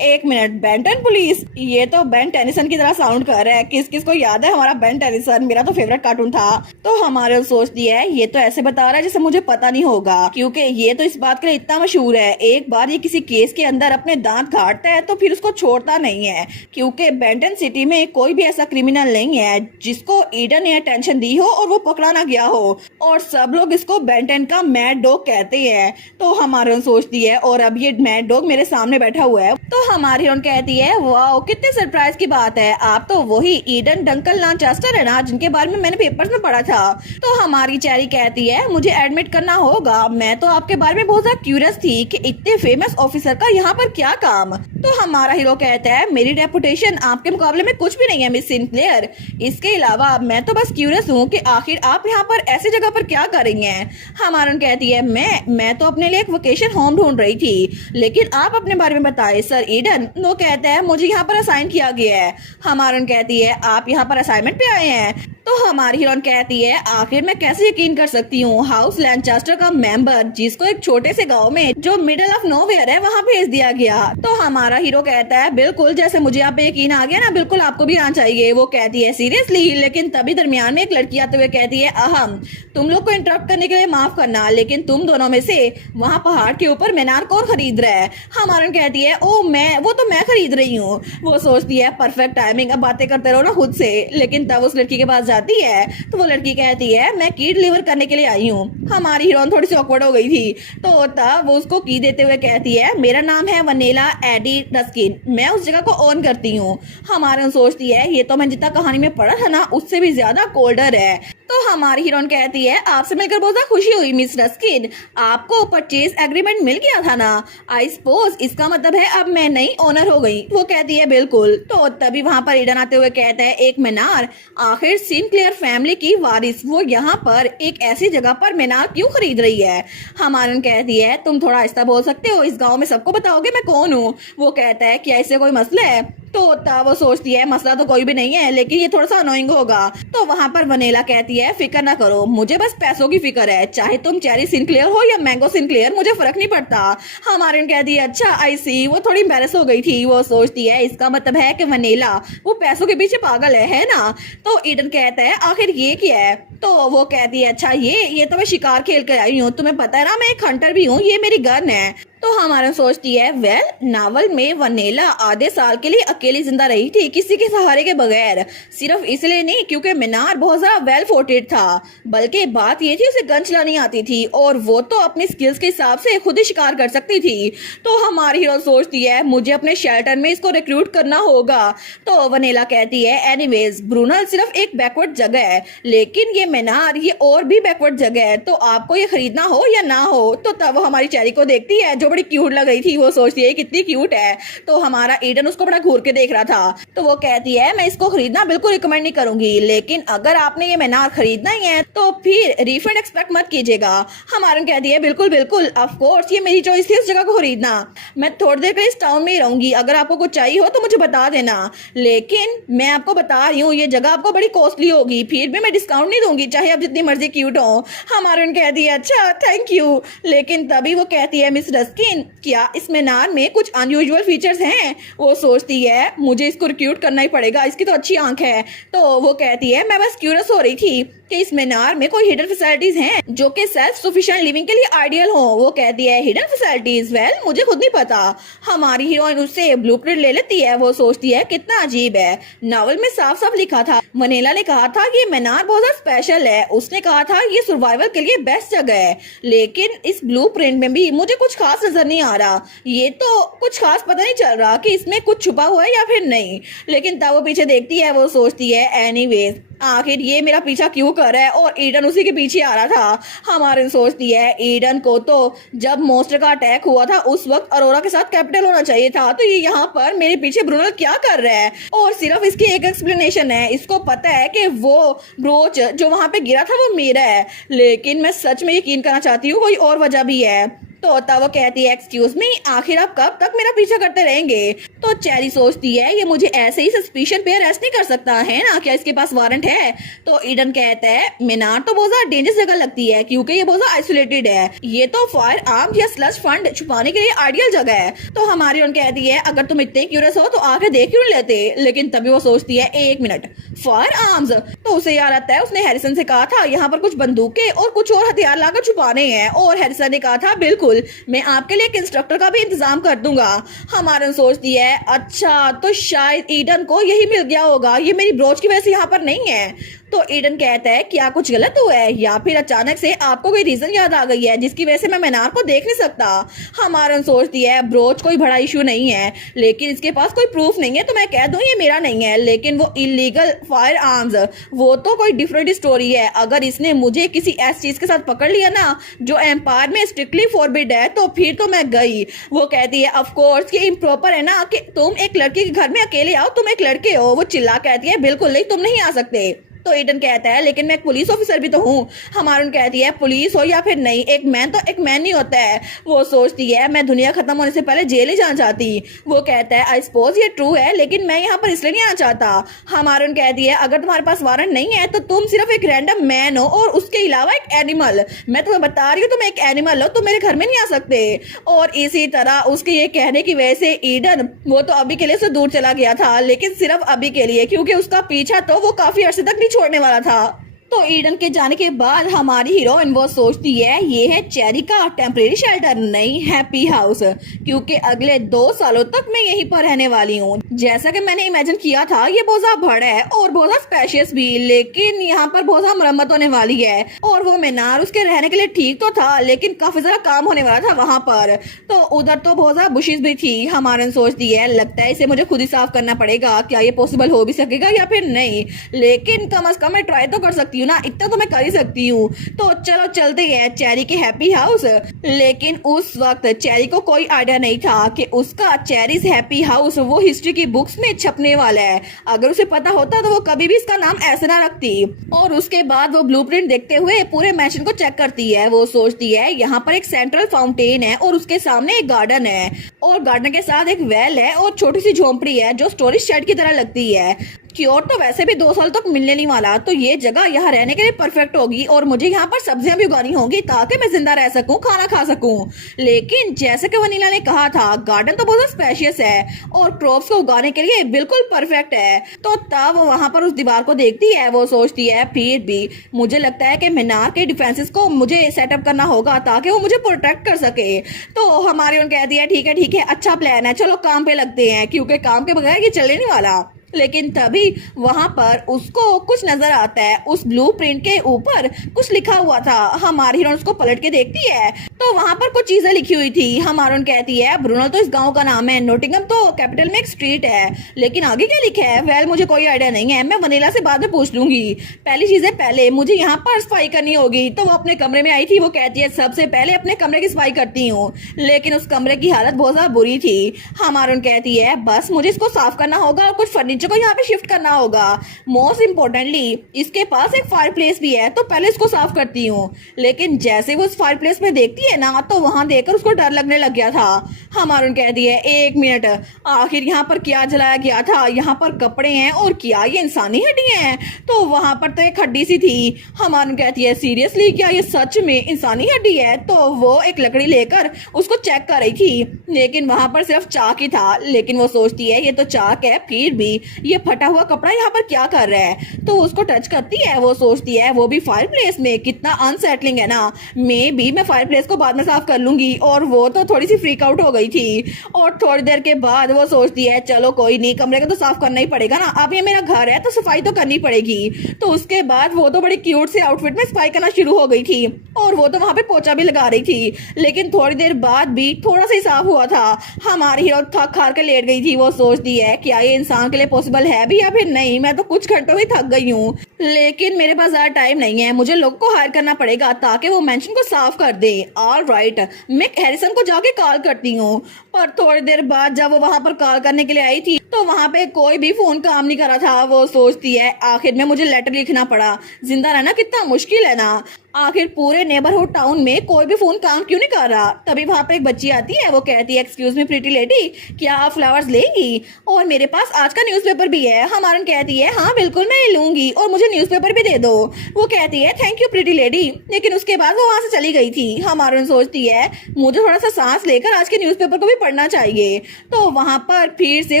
एक मिनट, बेंटन पुलिस? ये तो बेन टेनिसन की तरह साउंड कर रहा है। किस किस को याद है हमारा बेन टेनिसन? मेरा तो फेवरेट कार्टून था। तो हमारे सोचती है ये तो ऐसे बता रहा है जैसे मुझे पता नहीं होगा, क्योंकि ये तो इस बात के लिए इतना मशहूर है। एक बार ये किसी केस के अंदर अपने दांत काटता है तो फिर उसको छोड़ता नहीं है, क्योंकि बेंटन सिटी में कोई भी ऐसा क्रिमिनल नहीं है जिसको ईडन ने अटेंशन दी हो और वो पकड़ा ना गया हो। और सब लोग इसको बेंटन का मैड डॉग कहते हैं। तो हमारे सोचती है और अब ये मैड डॉग मेरे सामने बैठा हुआ है। तो हमारी हीरोइन कहती है वाओ कितने सरप्राइज की बात है, आप तो वही ईडन डंकन लांचेस्टर है ना जिनके बारे में मैंने पेपर्स में पढ़ा था। तो हमारी चेरी कहती है मुझे एडमिट करना होगा, मैं तो आपके बारे में बहुत ज्यादा क्यूरियस थी कि इतने फेमस ऑफिसर का यहाँ पर क्या काम। तो हमारा हीरो कहता है मेरी रेपुटेशन आपके मुकाबले में कुछ भी नहीं है मिस सिनक्लेयर। इसके अलावा मैं तो बस क्यूरियस हूँ कि आखिर आप यहाँ पर ऐसी जगह पर क्या कर रही हैं। हमारा कहती है मैं तो अपने लिए एक वेकेशन होम ढूंढ रही थी, लेकिन आप अपने बारे में बताएं सर ईडन। वो कहता है मुझे यहाँ पर असाइन किया गया है। हमारा कहती है आप यहाँ पर असाइनमेंट पे आए हैं? तो हमारी हीरोइन कहती है आखिर मैं कैसे यकीन कर सकती हूँ हाउस लैंचेस्टर का मेंबर जिसको एक छोटे से गांव में जो मिडिल ऑफ नोवेयर है वहाँ भेज दिया गया। तो हमारा हीरो कहता है बिल्कुल जैसे मुझे आप पे यकीन आ गया ना, बिल्कुल आपको भी आना चाहिए। वो कहती है सीरियसली? लेकिन तभी दरमियान में एक लड़की आते हुए कहती है अहम तुम लोग को इंटरप्ट करने के लिए माफ करना, लेकिन तुम दोनों में से वहाँ पहाड़ के ऊपर मीनार कौन खरीद रहा है? हमारा कहती है ओ वो तो मैं खरीद रही हूँ। वो सोचती है परफेक्ट टाइमिंग, अब बातें करते रहो ना खुद से। लेकिन तब उस लड़की के पास जाती है तो वो लड़की कहती है मैं की डिलीवर करने के लिए आई हूँ। हमारी हीरोइन थोड़ी सी ऑकवर्ड हो गई थी। तो तब वो उसको की देते हुए कहती है मेरा नाम है वनीला एडी रस्किन, मैं उस जगह को ओन करती हूँ। हमारी सोचती है ये तो मैं जितना कहानी में पढ़ा था ना उससे भी ज्यादा कोल्डर है। तो हमारी हीरोइन कहती है आपसे मिलकर बहुत ज्यादा खुशी हुई मिस रस्किन, आपको परचेज एग्रीमेंट मिल गया था ना? आई सपोज इसका मतलब है अब मैं नई ओनर हो गई। वो कहती है बिल्कुल। तो तभी वहाँ पर ईडन आते हुए कहता है एक मीनार, आखिर सिनक्लेयर फैमिली की वारिस वो यहाँ पर एक ऐसी जगह पर मीनार क्यों खरीद रही है? हमारी कहती है तुम थोड़ा आहिस्ता बोल सकते हो, इस गाँव में सबको बताओगे मैं कौन हूँ? वो कहता है क्या इससे कोई मसला है? तो तब वो सोचती है मसला तो कोई भी नहीं है, लेकिन ये थोड़ा सा अनोइंग होगा। तो वहां पर वनीला कहती है फिक्र ना करो, मुझे बस पैसों की फिक्र है, चाहे तुम चेरी सिंक्लेयर हो या मैंगो सिंक्लेयर, मुझे फर्क नहीं पड़ता। हमारे कहती है अच्छा आई सी। वो थोड़ी एम्बैरेस हो गई थी। वो सोचती है इसका मतलब है कि वनीला वो पैसों के पीछे पागल है ना। तो ईडन कहता है आखिर ये क्या है। तो वो कहती है अच्छा ये तो मैं शिकार खेल कर आई हूँ, तुम्हें पता है ना मैं एक हंटर भी हूँ, ये मेरी गन है। तो हमारा सोचती है वेल नावल में वनीला आधे साल के लिए अकेली जिंदा रही थी, किसी के सहारे के बगैर। सिर्फ इसलिए नहीं क्योंकि मीनार बहुत ज्यादा वेल फोर्टेड था, बल्कि बात ये थी उसे गन चलानी आती थी और वो तो अपनी स्किल्स के हिसाब से खुद ही शिकार कर सकती थी। तो हमारी हीरो सोचती है मुझे अपने शेल्टर में इसको रिक्रूट करना होगा। तो वनीला कहती है एनीवेज ब्रूनल सिर्फ एक बैकवर्ड जगह है, लेकिन ये मीनार ये और भी बैकवर्ड जगह है, तो आपको ये खरीदना हो या ना हो। तो तब वो हमारी चेरी को देखती है जो बड़ी क्यूट लग रही थी। वो सोचती है कितनी क्यूट है। तो हमारा ईडन उसको बड़ा घूर के देख रहा था। तो वो कहती है मैं इसको खरीदना बिल्कुल रिकमेंड नहीं करूंगी, लेकिन अगर आपने ये मीनार खरीदना ही है तो फिर रिफंड एक्सपेक्ट मत कीजिएगा। हमारा कहती है बिल्कुल बिल्कुल ऑफ कोर्स ये मेरी चॉइस थी उस जगह को खरीदना, मैं थोड़ी देर के लिए इस टाउन में ही रहूंगी, अगर आपको कुछ चाहिए हो तो मुझे बता देना, लेकिन मैं आपको बता रही हूँ ये जगह आपको बड़ी कॉस्टली होगी, फिर भी मैं डिस्काउंट नहीं दूंगी चाहे आप जितनी मर्जी क्यूट हो। हमारा कहती है अच्छा थैंक यू। लेकिन तभी वो कहती है मिस रस्किन क्या इस मीनार में कुछ अनयूजुअल फीचर्स हैं। वो सोचती है मुझे इसको रिक्रूट करना ही पड़ेगा, इसकी तो अच्छी आंख है। तो वो कहती है मैं बस क्यूरियस हो रही थी कि इस मीनार में कोई हिडन फैसिलिटीज हैं जो कि सेल्फ सफिशिएंट लिविंग के लिए आइडियल हो। वो कहती है हिडन फैसिलिटीज वेल मुझे खुद नहीं पता। हमारी हीरोइन उससे ब्लूप्रिंट ले लेती है। वो सोचती है कितना अजीब है, नावल में साफ साफ लिखा था, वनीला ने कहा था कि मीनार बहुत ज्यादा स्पेशल है, उसने कहा था ये सर्वाइवल के लिए बेस्ट जगह है, लेकिन इस ब्लूप्रिंट में भी मुझे कुछ खास नजर नहीं आ रहा, ये तो कुछ खास पता नहीं चल रहा कि इसमें कुछ छुपा हुआ है या फिर नहीं। लेकिन तब वो पीछे देखती है। वो सोचती है एनीवेज आखिर ये मेरा पीछा क्यों कर रहा है, और ईडन उसी के पीछे आ रहा था। हमारे सोचती है ईडन को तो जब मॉन्स्टर का अटैक हुआ था उस वक्त अरोरा के साथ कैपिटल होना चाहिए था, तो ये यहाँ पर मेरे पीछे ब्रूनल क्या कर रहा है। और सिर्फ इसकी एक एक्सप्लेनेशन है, इसको पता है कि वो ब्रोच जो वहां पे गिरा था वो मेरा है, लेकिन मैं सच में यकीन करना चाहती हूँ कोई और वजह भी है। तो तब वो कहती है एक्सक्यूज मी आखिर आप कब तक मेरा पीछा करते रहेंगे। तो चेरी सोचती है ये मुझे ऐसे ही सस्पिशन पे अरेस्ट नहीं कर सकता है ना, क्या इसके पास वारंट है। तो ईडन कहता है मीनार तो बहुत ज्यादा डेंजरस जगह लगती है क्योंकि ये बहुत ज्यादा आइसोलेटेड है, ये तो फायर आर्म या स्लज फंड छुपाने के लिए आइडियल जगह है। तो हमारी उन कहती है अगर तुम इतने क्यूरियस हो तो आके देख क्यों लेते। लेकिन तभी वो सोचती है एक मिनट फायर आर्म्स, तो उसे याद आता है उसने हैरिसन से कहा था यहाँ पर कुछ बंदूकें और कुछ और हथियार लाकर छुपाने हैं, और हैरिसन ने कहा था बिल्कुल मैं आपके लिए एक इंस्ट्रक्टर का भी इंतजाम कर दूंगा। हमारा सोचती है अच्छा तो शायद ईडन को यही मिल गया होगा, ये मेरी ब्रोच की वजह से यहाँ पर नहीं है। तो ईडन कहता है क्या कुछ गलत हुआ है या फिर अचानक से आपको कोई रीजन याद आ गई है जिसकी वजह से मैं मीनार को देख नहीं सकता। हमारा सोचती है ब्रोच कोई बड़ा इशू नहीं है, लेकिन इसके पास कोई प्रूफ नहीं है तो मैं कह दूं ये मेरा नहीं है, लेकिन वो इलीगल फायर आर्म्स वो तो कोई डिफरेंट स्टोरी है। अगर इसने मुझे किसी ऐसी चीज के साथ पकड़ लिया ना जो एम्पायर में स्ट्रिक्टली फॉरबिड है तो फिर तो मैं गई। वो कहती है ऑफ कोर्स ये इम्प्रॉपर है ना कि तुम एक लड़की के घर में अकेले आओ, तुम एक लड़के हो। वो चिल्ला कहती है बिल्कुल नहीं तुम नहीं आ सकते। तो ईडन कहता है लेकिन मैं एक पुलिस ऑफिसर भी तो हूँ। हमारून कहती है पुलिस हो या फिर नहीं एक मैन तो एक मैन नहीं होता है। वो सोचती है मैं दुनिया खत्म होने से पहले जेल ही जाना चाहती। वो कहता है आई सपोज ये ट्रू है लेकिन मैं यहाँ पर इसलिए नहीं आना चाहता। हमारून कहती है अगर तुम्हारे पास वारंट नहीं है तो तुम सिर्फ एक रैंडम मैन हो और उसके अलावा एक एनिमल। मैं तुम्हें बता रही हूँ तुम एक एनिमल हो, तुम मेरे घर में नहीं आ सकते। और इसी तरह उसके ये कहने की वजह से ईडन वो तो अभी के लिए से दूर चला गया था, लेकिन सिर्फ अभी के लिए क्योंकि उसका पीछा तो वो काफी अर्से तक नहीं छोड़ने वाला था। तो ईडन के जाने के बाद हमारी हीरोइन वो सोचती है ये है चेरी का टेम्परेरी शेल्टर नहीं हैप्पी हाउस, क्योंकि अगले 2 सालों तक मैं यहीं पर रहने वाली हूँ। जैसा कि मैंने इमेजिन किया था ये बहुत ज्यादा बड़ा है और बहुत ज्यादा स्पेशियस भी, लेकिन यहाँ पर बहुत ज्यादा मरम्मत होने वाली है। और वो मीनार उसके रहने के लिए ठीक तो था लेकिन काफी ज्यादा काम होने वाला था वहाँ पर। तो उधर तो बहुत ज्यादा बुशेस भी थी। हमारे सोचती है लगता है इसे मुझे खुद ही साफ करना पड़ेगा, क्या ये पॉसिबल हो भी सकेगा या फिर नहीं, लेकिन कम से कम मैं ट्राई तो कर सकती हूँ ना, इतना तो मैं कर ही सकती हूँ। तो चलो चलते हैं चेरी के हैप्पी हाउस। लेकिन उस वक्त चेरी को कोई आइडिया नहीं था कि उसका चेरीज हैप्पी हाउस वो हिस्ट्री की बुक्स में छपने वाला है। अगर उसे पता होता तो वो कभी भी इसका नाम ऐसे ना रखती। और उसके बाद वो ब्लूप्रिंट देखते हुए पूरे मैंशन को चेक करती है। वो सोचती है यहाँ पर एक सेंट्रल फाउंटेन है और उसके सामने एक गार्डन है और गार्डन के साथ एक वेल है और छोटी सी झोंपड़ी है जो स्टोरेज शेड की तरह लगती है। क्योर तो वैसे भी 2 साल तक मिलने नहीं वाला, तो ये जगह यहाँ रहने के लिए परफेक्ट होगी और मुझे यहाँ पर सब्जियां भी उगानी होंगी ताकि मैं जिंदा रह सकूं, खाना खा सकूं। लेकिन जैसे कि वनीला ने कहा था, गार्डन तो बहुत स्पेशियस है और क्रॉप्स को उगाने के लिए बिल्कुल परफेक्ट है। तो तब वो वहां पर उस दीवार को देखती है। वो सोचती है फिर भी मुझे लगता है कि मीनार के डिफेंसेस को मुझे सेटअप करना होगा ताकि वो मुझे प्रोटेक्ट कर सके। तो हमारी उन कहती है ठीक है, अच्छा प्लान है, चलो काम पे लगते हैं, क्योंकि काम के बगैर ये चलने नहीं वाला। लेकिन तभी वहां पर उसको कुछ नजर आता है। उस ब्लूप्रिंट के ऊपर कुछ लिखा हुआ था। हमारी हीरोइन उसको पलट के देखती है तो वहां पर कुछ चीजें लिखी हुई थी। हमारी कहती है ब्रूनल तो इस गांव का नाम है, नोटिंगम तो कैपिटल में एक स्ट्रीट है, लेकिन आगे क्या लिखा है वेल मुझे कोई आइडिया नहीं है, मैं वनीला से बाद में पूछ लूंगी। पहली चीजें पहले मुझे यहाँ पर सफाई करनी होगी। तो वो अपने कमरे में आई थी। वो कहती है सबसे पहले अपने कमरे की सफाई करती हूँ, लेकिन उस कमरे की हालत बहुत ज्यादा बुरी थी। हमारी कहती है बस मुझे इसको साफ करना होगा और कुछ फर्नीचर को यहाँ पे शिफ्ट करना होगा। मोस्ट इम्पोर्टेंटली इसके पास एक फायर प्लेस भी है, तो पहले इसको साफ करती हूँ। लेकिन जैसे वो उस फायर प्लेस में देखती है ना, तो वहां देखकर उसको डर लगने लग गया था। हमारून कहती है 1 मिनट, आखिर यहाँ पर क्या जलाया गया था? यहाँ पर कपड़े हैं और क्या ये इंसानी हड्डियां हैं? तो वहां पर तो एक हड्डी सी थी। हमारून कहती है सीरियसली क्या ये सच में इंसानी हड्डी है? तो वो एक लकड़ी लेकर उसको चेक कर रही थी, लेकिन वहां पर सिर्फ चाक ही था। लेकिन वो सोचती है ये तो चाक है, फिर भी ये फटा हुआ कपड़ा यहाँ पर क्या कर रहा है? तो उसको टच करती है। वो सोचती है वो भी फायर प्लेस में, कितना अनसेटलिंग है ना। मैं फायर प्लेस को बाद में साफ कर लूंगी। और वो तो थोड़ी सी फ्रीक आउट हो गई थी। और थोड़ी देर के बाद वो सोचती है चलो कोई नहीं, कमरे का तो साफ करना ही पड़ेगा ना, अब ये मेरा घर है तो सफाई तो करनी पड़ेगी। तो उसके बाद वो तो बड़ी क्यूट से आउटफिट में सफाई करना शुरू हो गई थी और वो तो वहां पे पोछा भी लगा रही थी। लेकिन थोड़ी देर बाद भी थोड़ा सा ही साफ हुआ था। हमारी हीरो थक हार के लेट गई थी। वो सोचती है क्या ये इंसान के लिए पॉसिबल है भी या फिर नहीं, मैं तो कुछ घंटों में थक गई हूँ, लेकिन मेरे पास ज्यादा टाइम नहीं है, मुझे लोग को हायर करना पड़ेगा ताकि वो मेंशन को साफ कर दे। ऑलराइट, मैं हैरिसन को जाके कॉल करती हूँ। पर थोड़ी देर बाद जब वो वहां पर कॉल करने के लिए आई थी तो वहां पे कोई भी फोन काम नहीं कर रहा था। वो सोचती है आखिर में मुझे लेटर लिखना पड़ा, जिंदा रहना कितना मुश्किल है ना। आखिर पूरे नेबरहुड टाउन में कोई भी फोन काम क्यों नहीं कर रहा? तभी वहां पर एक बच्ची आती है। वो कहती है एक्सक्यूज मी प्रीटी लेडी, क्या आप फ्लावर्स लेंगी? और मेरे पास आज का न्यूज़पेपर भी है। हमारन कहती है हाँ बिल्कुल मैं लूंगी और मुझे न्यूज़पेपर भी दे दो। वो कहती है थैंक यू प्रीटी लेडी, लेकिन उसके बाद वो वहां से चली गई थी। हमारन सोचती है मुझे थोड़ा सा सांस लेकर आज के न्यूज़पेपर को भी पढ़ना चाहिए। तो वहां पर फिर से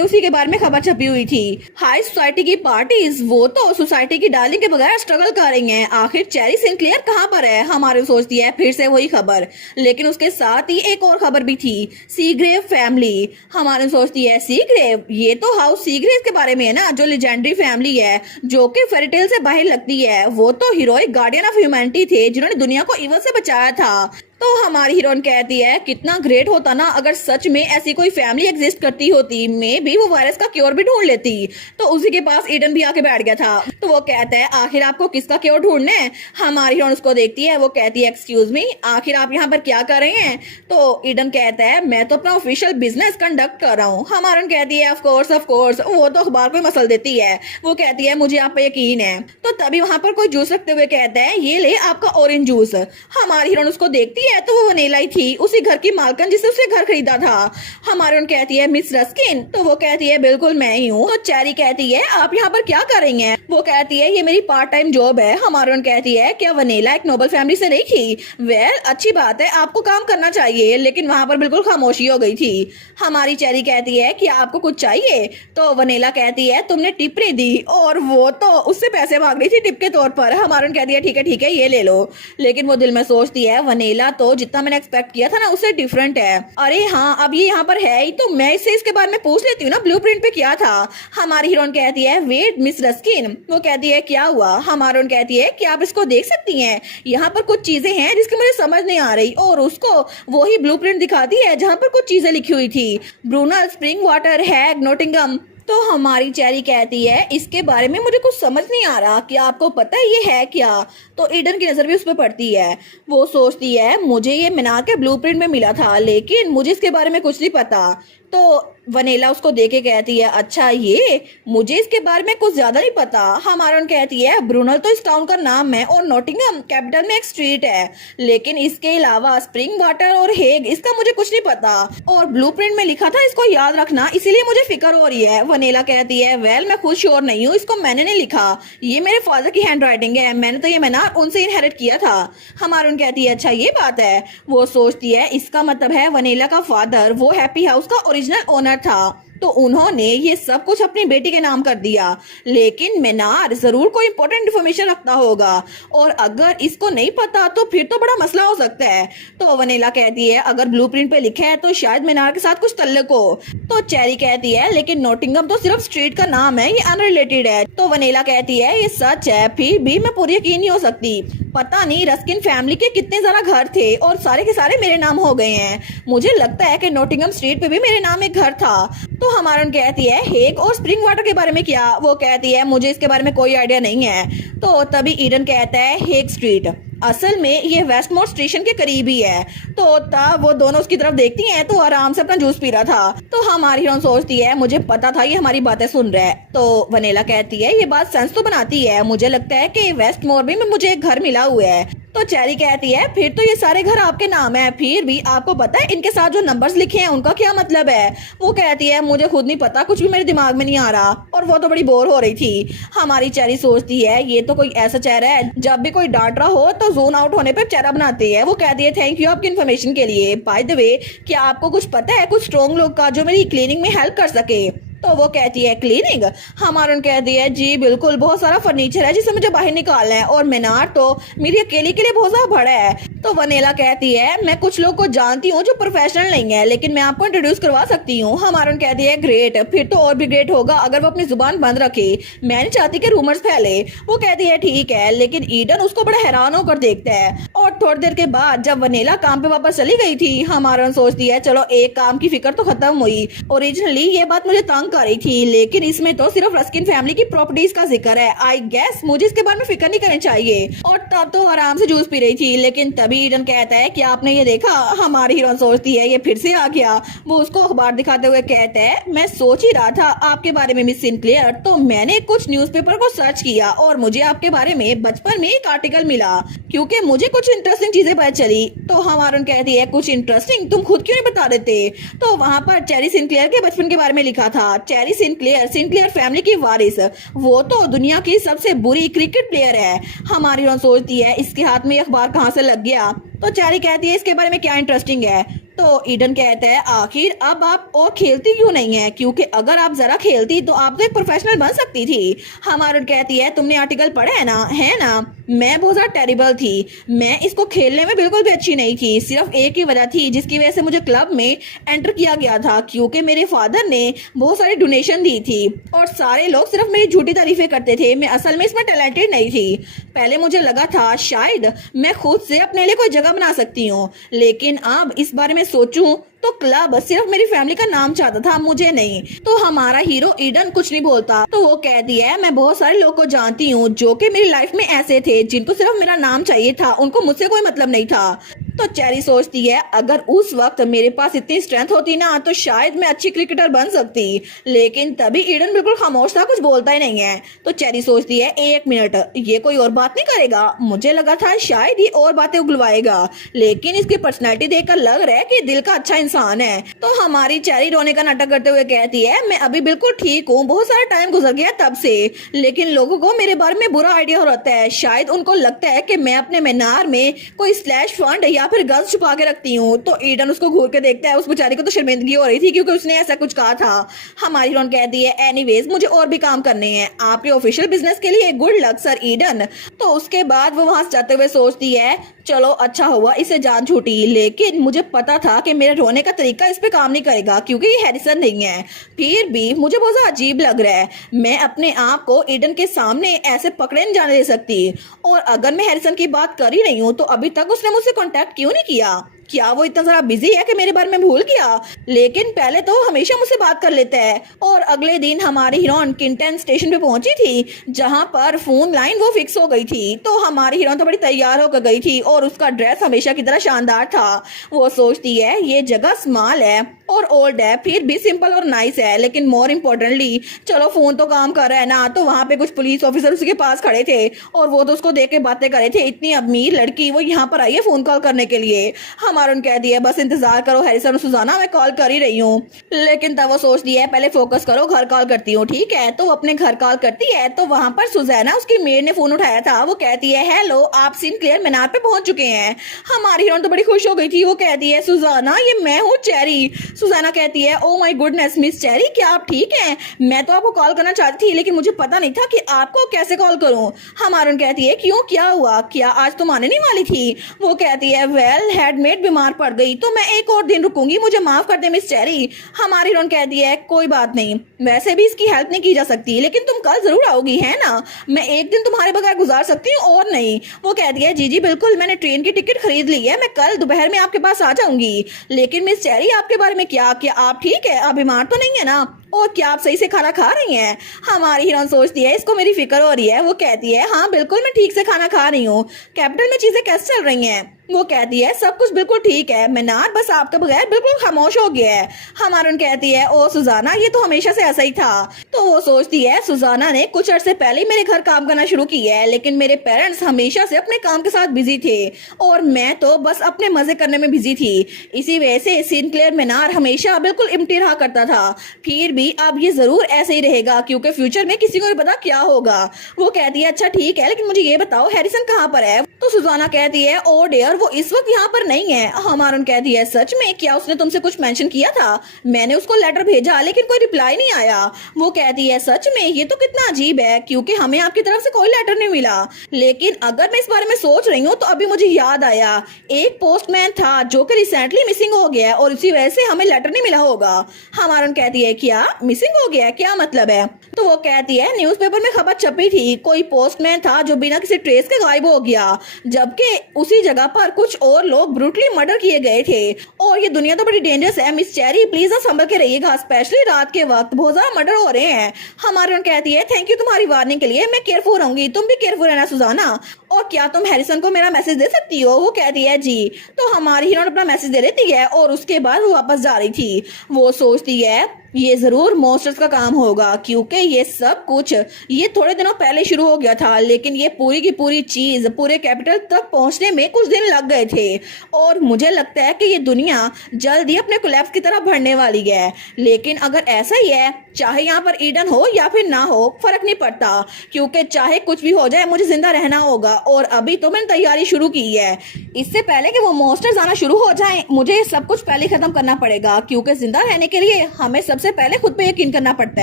उसी के बारे में खबर छपी हुई थी। हाई सोसाइटी की पार्टीज, वो तो सोसाइटी की डार्लिंग के बगैर स्ट्रगल कर रही हैं। आखिर चेरी सिंक्लेयर कहाँ पर है? हमारी सोचती है फिर से वही खबर, लेकिन उसके साथ ही एक और खबर भी थी, सीग्रेव फैमिली। हमारी सोचती है सीग्रेव, ये तो हाउस सीग्रेव के बारे में है ना, जो लेजेंडरी फैमिली है जो कि फेरीटेल से बाहर लगती है। वो तो हीरोइक गार्डियन ऑफ ह्यूमैनिटी थे जिन्होंने दुनिया को इवल से बचाया था। तो हमारी हीरोइन कहती है कितना ग्रेट होता ना अगर सच में ऐसी कोई फैमिली एग्जिस्ट करती होती, मैं भी वो वायरस का क्योर भी ढूंढ लेती। तो उसी के पास ईडन भी आके बैठ गया था। तो वो कहता है आखिर आपको किसका क्योर ढूंढना है? हमारी हीरोइन उसको देखती है। वो कहती है एक्सक्यूज मी, आखिर आप यहाँ पर क्या कर रहे हैं? तो ईडन कहता है मैं तो अपना ऑफिशियल बिजनेस कंडक्ट कर रहा हूँ। हमारी कहती है ऑफ कोर्स। वो तो अखबार को मसल देती है। वो कहती है मुझे आप पे यकीन है। तो तभी वहां पर कोई जूस रखते हुए कहता है ये ले आपका ऑरेंज जूस। हमारी हीरोइन उसको देखती है तो वो वनीला ही थी, उसी घर की मालकन जिससे उसे घर खरीदा था। हमारी कहती है मिस रस्किन? तो वो कहती है बिल्कुल मैं ही हूँ। तो चेरी कहती है आप यहाँ पर क्या कर रही हैं? वो कहती है ये मेरी पार्ट टाइम जॉब है। हमारी कहती है क्या वनीला एक नोबल फैमिली से नहीं थी? वेल अच्छी बात है, आपको काम करना चाहिए। लेकिन वहां पर बिल्कुल खामोशी हो गई थी। हमारी चेरी कहती है कि आपको कुछ चाहिए? तो वनीला कहती है तुमने टिप नहीं दी, और वो तो उससे पैसे मांग रही थी टिप के तौर पर। हमारी कहती है ठीक है ये ले लो। लेकिन वो दिल में सोचती है वनीला तो जितना मैंने एक्सपेक्ट किया था ना उससे डिफरेंट है। अरे हाँ अब ये यहाँ पर है ही तो मैं इससे इसके बारे में पूछ लेती हूँ ना ब्लूप्रिंट पे क्या था। हमारी हीरोइन कहती है वेट मिस रस्किन। वो कहती है क्या हुआ? हमारी कहती है कि आप इसको देख सकती हैं, यहाँ पर कुछ चीजें हैं जिसकी मुझे समझ नहीं आ रही। और उसको वही ब्लूप्रिंट दिखाती है जहाँ पर कुछ चीजें लिखी हुई थी, ब्रूनल, स्प्रिंग वाटर, हैग, नोटिंगम। तो हमारी चेरी कहती है इसके बारे में मुझे कुछ समझ नहीं आ रहा, क्या आपको पता है ये है क्या? तो ईडन की नजर भी उस पर पड़ती है। वो सोचती है मुझे ये मीनार के ब्लूप्रिंट में मिला था, लेकिन मुझे इसके बारे में कुछ नहीं पता। तो वनीला उसको देख के कहती है, अच्छा ये, मुझे इसके बारे में कुछ ज्यादा नहीं पता। हमारन कहती है, ब्रूनल तो इस टाउन का नाम है और नॉटिंघम कैपिटल में एक स्ट्रीट है, लेकिन इसके अलावा स्प्रिंग वाटर और हेग इसका मुझे कुछ नहीं पता, और ब्लूप्रिंट में लिखा था इसको याद रखना, इसीलिए मुझे फिक्र हो रही है। वनीला कहती है, वेल मैं खुद श्योर नहीं हूँ, इसको मैंने नहीं लिखा, ये मेरे फादर की हैंड राइटिंग है, मैंने तो ये मीनार उनसे इनहेरिट किया था। हमारन कहती है, अच्छा ये बात है। वो सोचती है इसका मतलब है वनीला का फादर वो हैप्पी हाउस का ओरिजिनल ओनर था, तो उन्होंने ये सब कुछ अपनी बेटी के नाम कर दिया, लेकिन मीनार जरूर कोई इंपॉर्टेंट इन्फॉर्मेशन रखता होगा, और अगर इसको नहीं पता तो फिर तो बड़ा मसला हो सकता है। तो वनीला कहती है, अगर ब्लूप्रिंट पे लिखा है तो शायद मीनार के साथ कुछ तल्लुक हो। तो चेरी कहती है, लेकिन नॉटिंघम तो सिर्फ स्ट्रीट का नाम है, ये अनरिलेटेड है। तो वनीला कहती है, ये सच है, फिर भी मैं पूरी यकीन नहीं हो सकती, पता नहीं रस्किन फैमिली के कितने ज्यादा घर थे और सारे के सारे मेरे नाम हो गए हैं। मुझे लगता है कि नॉटिंघम स्ट्रीट पे भी मेरे नाम एक घर था। तो हमारन कहती है, हेग और स्प्रिंग वाटर के बारे में क्या? वो कहती है, मुझे इसके बारे में कोई आइडिया नहीं है। तो तभी ईडन कहता है, हेग स्ट्रीट असल में ये वेस्टमोर स्टेशन के करीब ही है। तो तब वो दोनों उसकी तरफ देखती हैं तो आराम से अपना जूस पी रहा था। तो हमारी हीरोइन सोचती है, मुझे पता था ये हमारी बातें सुन रहा है। तो वनीला कहती है, ये बात सेंस तो बनाती है, मुझे लगता है कि वेस्टमोर में मुझे एक घर मिला हुआ है। तो चेरी कहती है, फिर तो ये सारे घर आपके नाम है, फिर भी आपको पता है इनके साथ जो नंबर्स लिखे हैं उनका क्या मतलब है? वो कहती है, मुझे खुद नहीं पता, कुछ भी मेरे दिमाग में नहीं आ रहा, और वो तो बड़ी बोर हो रही थी। हमारी चेरी सोचती है, ये तो कोई ऐसा चेहरा है जब भी कोई डांट रहा हो तो जोन आउट होने पर चेहरा बनाती है। वो कहती है, थैंक यू आपकी इन्फॉर्मेशन के लिए। बाय द वे, क्या आपको कुछ पता है कुछ स्ट्रॉन्ग लोग का जो मेरी क्लीनिंग में हेल्प कर सके? तो वो कहती है, क्लीनिंग? हमारन कहती है, जी बिल्कुल, बहुत सारा फर्नीचर है जिसे मुझे बाहर निकालना है, और मीनार तो मेरी अकेली के लिए बहुत ज्यादा बड़ा है। तो वनीला कहती है, मैं कुछ लोग को जानती हूँ जो प्रोफेशनल नहीं है, लेकिन मैं आपको इंट्रोड्यूस करवा सकती हूँ। हमारन कहती है, ग्रेट, फिर तो और भी ग्रेट होगा अगर वो अपनी जुबान बंद रखे, मैं नहीं चाहती कि रूमर्स फैले। वो कहती है, ठीक है, लेकिन ईडन उसको बड़ा हैरान होकर देखता है। और थोड़ी देर के बाद जब वनीला काम पे वापस चली गई थी, हमारन सोचती है, चलो एक काम की फिक्र तो खत्म हुई। ओरिजिनली ये बात मुझे तंग कर रही थी, लेकिन इसमें तो सिर्फ रस्किन फैमिली की प्रॉपर्टीज का जिक्र है। आई गेस मुझे इसके बारे में फिक्र नहीं करनी चाहिए। और तब तो आराम से जूस पी रही थी, लेकिन तभी ईडन कहता है, क्या आपने ये देखा? हमारी हीरोइन सोचती है, ये फिर से आ गया। वो उसको अखबार दिखाते हुए कहता है, मैं सोच ही रहा था आपके बारे में मिस सिंक्लेयर, तो मैंने कुछ न्यूज़पेपर को सर्च किया और मुझे आपके बारे में बचपन में एक आर्टिकल मिला, क्योंकि मुझे कुछ इंटरेस्टिंग चीजें पता चली। तो हमारन कहती है, कुछ इंटरेस्टिंग? तुम खुद क्यों नहीं बता देते? तो वहाँ पर चेरी सिंक्लेयर के बचपन के बारे में लिखा था। चेरी सिंक्लेयर फैमिली की वारिस, वो तो दुनिया की सबसे बुरी क्रिकेट प्लेयर है। हमारी हीरोइन सोचती है, इसके हाथ में अखबार कहाँ से लग गया? तो चेरी कहती है, इसके बारे में क्या इंटरेस्टिंग है? तो ईडन कहता है, आखिर अब आप और खेलती क्यों नहीं है? क्योंकि अगर आप जरा खेलती तो आप तो एक प्रोफेशनल बन सकती थी। हमारुन कहती है, तुमने आर्टिकल पढ़ा है ना? है ना, मैं बहुत ज्यादा टेरिबल थी, मैं इसको खेलने में बिल्कुल भी अच्छी नहीं थी। सिर्फ एक ही वजह थी जिसकी वजह से मुझे क्लब में एंटर किया गया था, क्योंकि मेरे फादर ने बहुत सारी डोनेशन दी थी और सारे लोग सिर्फ मेरी झूठी तारीफें करते थे। मैं असल में इसमें टैलेंटेड नहीं थी। पहले मुझे लगा था शायद मैं खुद से अपने लिए कोई जगह बना सकती हूँ, लेकिन अब इस बारे में सोचूं तो क्लब सिर्फ मेरी फैमिली का नाम चाहता था, मुझे नहीं। तो हमारा हीरो ईडन कुछ नहीं बोलता। तो वो कहती है, मैं बहुत सारे लोग को जानती हूँ जो कि मेरी लाइफ में ऐसे थे जिनको सिर्फ मेरा नाम चाहिए था, उनको मुझसे कोई मतलब नहीं था। तो चेरी सोचती है, अगर उस वक्त मेरे पास इतनी स्ट्रेंथ होती ना तो शायद मैं अच्छी क्रिकेटर बन सकती। लेकिन तभी ईडन बिल्कुल खामोश था, कुछ बोलता ही नहीं है। तो चेरी सोचती है, एक मिनट, ये कोई और बात नहीं करेगा? मुझे लगा था शायद ये और बातें उगलवाएगा, लेकिन इसकी पर्सनैलिटी देखकर लग रहा है कि दिल का अच्छा इंसान है। तो हमारी चेरी रोने का नाटक करते हुए कहती है, मैं अभी बिल्कुल ठीक हूँ, बहुत सारा टाइम गुजर गया तब से, लेकिन लोगों को मेरे बारे में बुरा आइडिया हो रहता है। शायद उनको लगता है कि मैं अपने मीनार में कोई स्लैश फंड या फिर गर्ल्स छुपा के रखती हूँ। तो ईडन उसको घूर के देखता है, उस बेचारी को तो शर्मिंदगी हो रही थी क्योंकि उसने ऐसा कुछ कहा था। हमारी हीरोइन कहती है, एनीवेज मुझे और भी काम करने हैं आपके ऑफिशियल बिजनेस के लिए, गुड लक सर ईडन। तो उसके बाद वो वहां से जाते हुए सोचती है, चलो अच्छा हुआ इसे जान छूटी, लेकिन मुझे पता था कि मेरे रोने का तरीका इस पे काम नहीं करेगा क्योंकि ये हैरिसन नहीं है। फिर भी मुझे बहुत ज्यादा अजीब लग रहा है, मैं अपने आप को ईडन के सामने ऐसे पकड़े नहीं जाने दे सकती। और अगर मैं हैरिसन की बात कर ही रही हूँ तो अभी तक उसने मुझसे कांटेक्ट क्यों नहीं किया? क्या वो इतना ज़रा बिजी है कि मेरे बारे में भूल गया? लेकिन पहले तो हमेशा मुझसे बात कर लेता है। और अगले दिन हमारी हीरोइन किंगटन स्टेशन पे पहुंची थी, जहां पर फोन लाइन वो फिक्स हो गई थी। तो हमारी हीरोइन तो बड़ी तैयार होकर गई थी और उसका ड्रेस हमेशा की तरह शानदार था। वो सोचती है ये जगह स्मॉल है और ओल्ड है, फिर भी सिंपल और नाइस है, लेकिन मोर इम्पोर्टेंटली चलो फोन तो काम कर रहा है ना। तो वहां पे कुछ पुलिस ऑफिसर उसके पास खड़े थे और वो तो उसको देख के बातें कर रहे थे, इतनी अमीर लड़की वो यहाँ पर आई है फोन कॉल करने के लिए। हमारा उन कह दिया बस इंतजार करो हैरिसन और सुजाना, मैं कॉल कर ही रही हूँ। लेकिन तब वो सोचती है पहले फोकस करो, घर कॉल करती हूँ, ठीक है। तो वो अपने घर कॉल करती है तो वहां पर सुजैना उसकी मेड ने फोन उठाया था। वो कहती है हेलो, आप सिनक्लेयर मीनार पे पहुंच चुके हैं। हमारी हीरोइन तो बड़ी खुश हो गई थी। वो कहती है सुजाना ये मैं हूँ चेरी। सुजाना कहती है oh my goodness miss cherry, क्या आप ठीक हैं? मैं तो आपको कॉल करना चाहती थी लेकिन मुझे पता नहीं था कि आपको कैसे कॉल करूं। हमारून कहती है क्यों, क्या हुआ, क्या आज तुम आने नहीं वाली थी? वो कहती है वेल हेडमेड बीमार पड़ गई तो मैं एक और दिन रुकूंगी, मुझे माफ कर दे मिस चेरी। हमारी हीरोइन कहती है कोई बात नहीं, वैसे भी इसकी हेल्प नहीं की जा सकती, लेकिन तुम कल जरूर आओगी है ना? मैं एक दिन तुम्हारे बगैर गुजार सकती हूँ और नहीं। वो कहती है जी जी बिल्कुल, मैंने ट्रेन की टिकट खरीद ली है, मैं कल दोपहर में आपके पास आ जाऊंगी। लेकिन मिस चेरी आपके बारे में क्या आप ठीक है, आप बीमार तो नहीं है ना? और क्या आप सही से खाना खा रही हैं? हमारी हीरोइन सोचती है इसको मेरी फिक्र हो रही है। वो कहती है हाँ बिल्कुल मैं ठीक से खाना खा रही हूँ। कैपिटल में चीजें कैसे चल रही हैं? वो कहती है सब कुछ बिल्कुल ठीक है, मीनार बस आपके बगैर बिल्कुल खामोश हो गया है। हमारून कहती है ओ सुजाना ये तो हमेशा से ऐसा ही था। तो वो सोचती है सुजाना ने कुछ अर्से पहले मेरे घर काम करना शुरू किया है, लेकिन मेरे पेरेंट्स हमेशा से अपने काम के साथ बिजी थे और मैं तो बस अपने मजे करने में बिजी थी। इसी वजह से सिनक्लेयर मीनार हमेशा बिल्कुल एम्प्टी रहा करता था। फिर भी अब ये जरूर ऐसे ही रहेगा क्योंकि फ्यूचर में किसी को नहीं पता क्या होगा। वो कहती है अच्छा ठीक है, लेकिन मुझे ये बताओ हैरिसन कहाँ पर है? तो सुजाना कहती है ओ डियर वो इस वक्त यहाँ पर नहीं है। हमारून कहती है सच में, क्या उसने तुमसे कुछ मेंशन किया था? मैंने उसको लेटर भेजा लेकिन कोई रिप्लाई नहीं आया। वो कहती है सच में, ये तो कितना अजीब है क्योंकि हमें आपकी तरफ से कोई लेटर नहीं मिला। लेकिन अगर मैं इस बारे में सोच रही हूँ तो अभी मुझे याद आया, एक पोस्टमैन था जो कि रिसेंटली मिसिंग हो गया और इसी वजह से हमें लेटर नहीं मिला होगा। हमारून कहती है क्या मिसिंग हो गया, क्या मतलब है? तो वो कहती है न्यूज़पेपर में खबर छपी थी, कोई पोस्टमैन था जो बिना किसी ट्रेस के गायब हो गया, जबकि उसी जगह पर कुछ और लोग ब्रूटली मर्डर किए गए थे। और ये दुनिया तो बड़ी डेंजरस है मिस चेरी, प्लीज ना संभल के रहिएगा, स्पेशली रात के वक्त बहुत ज्यादा मर्डर हो रहे हैं। हमारी कहती है थैंक यू तुम्हारी वार्निंग के लिए, मैं केयरफुल रहूंगी, तुम भी केयरफुल रहना सुजाना। और क्या तुम हैरिसन को मेरा मैसेज दे सकती हो? वो कहती है जी। तो हमारी हीरोइन अपना मैसेज दे देती है और उसके बाद वो वापस जा रही थी। वो सोचती है ये जरूर मॉन्स्टर्स का काम होगा क्योंकि ये सब कुछ ये थोड़े दिनों पहले शुरू हो गया था, लेकिन ये पूरी की पूरी चीज पूरे कैपिटल तक पहुंचने में कुछ दिन लग गए थे। और मुझे लगता है कि ये दुनिया जल्द ही अपने कोलैप्स की तरफ बढ़ने वाली है। लेकिन अगर ऐसा ही है, चाहे यहाँ पर ईडन हो या फिर ना हो फर्क नहीं पड़ता, क्योंकि चाहे कुछ भी हो जाए मुझे जिंदा रहना होगा। और अभी तो मैंने तैयारी शुरू की है, इससे पहले कि वो मॉन्स्टर्स आना शुरू हो जाएं मुझे सब कुछ पहले खत्म करना पड़ेगा, क्योंकि जिंदा रहने के लिए हमें सबसे पहले खुद पे यकीन करना पड़ता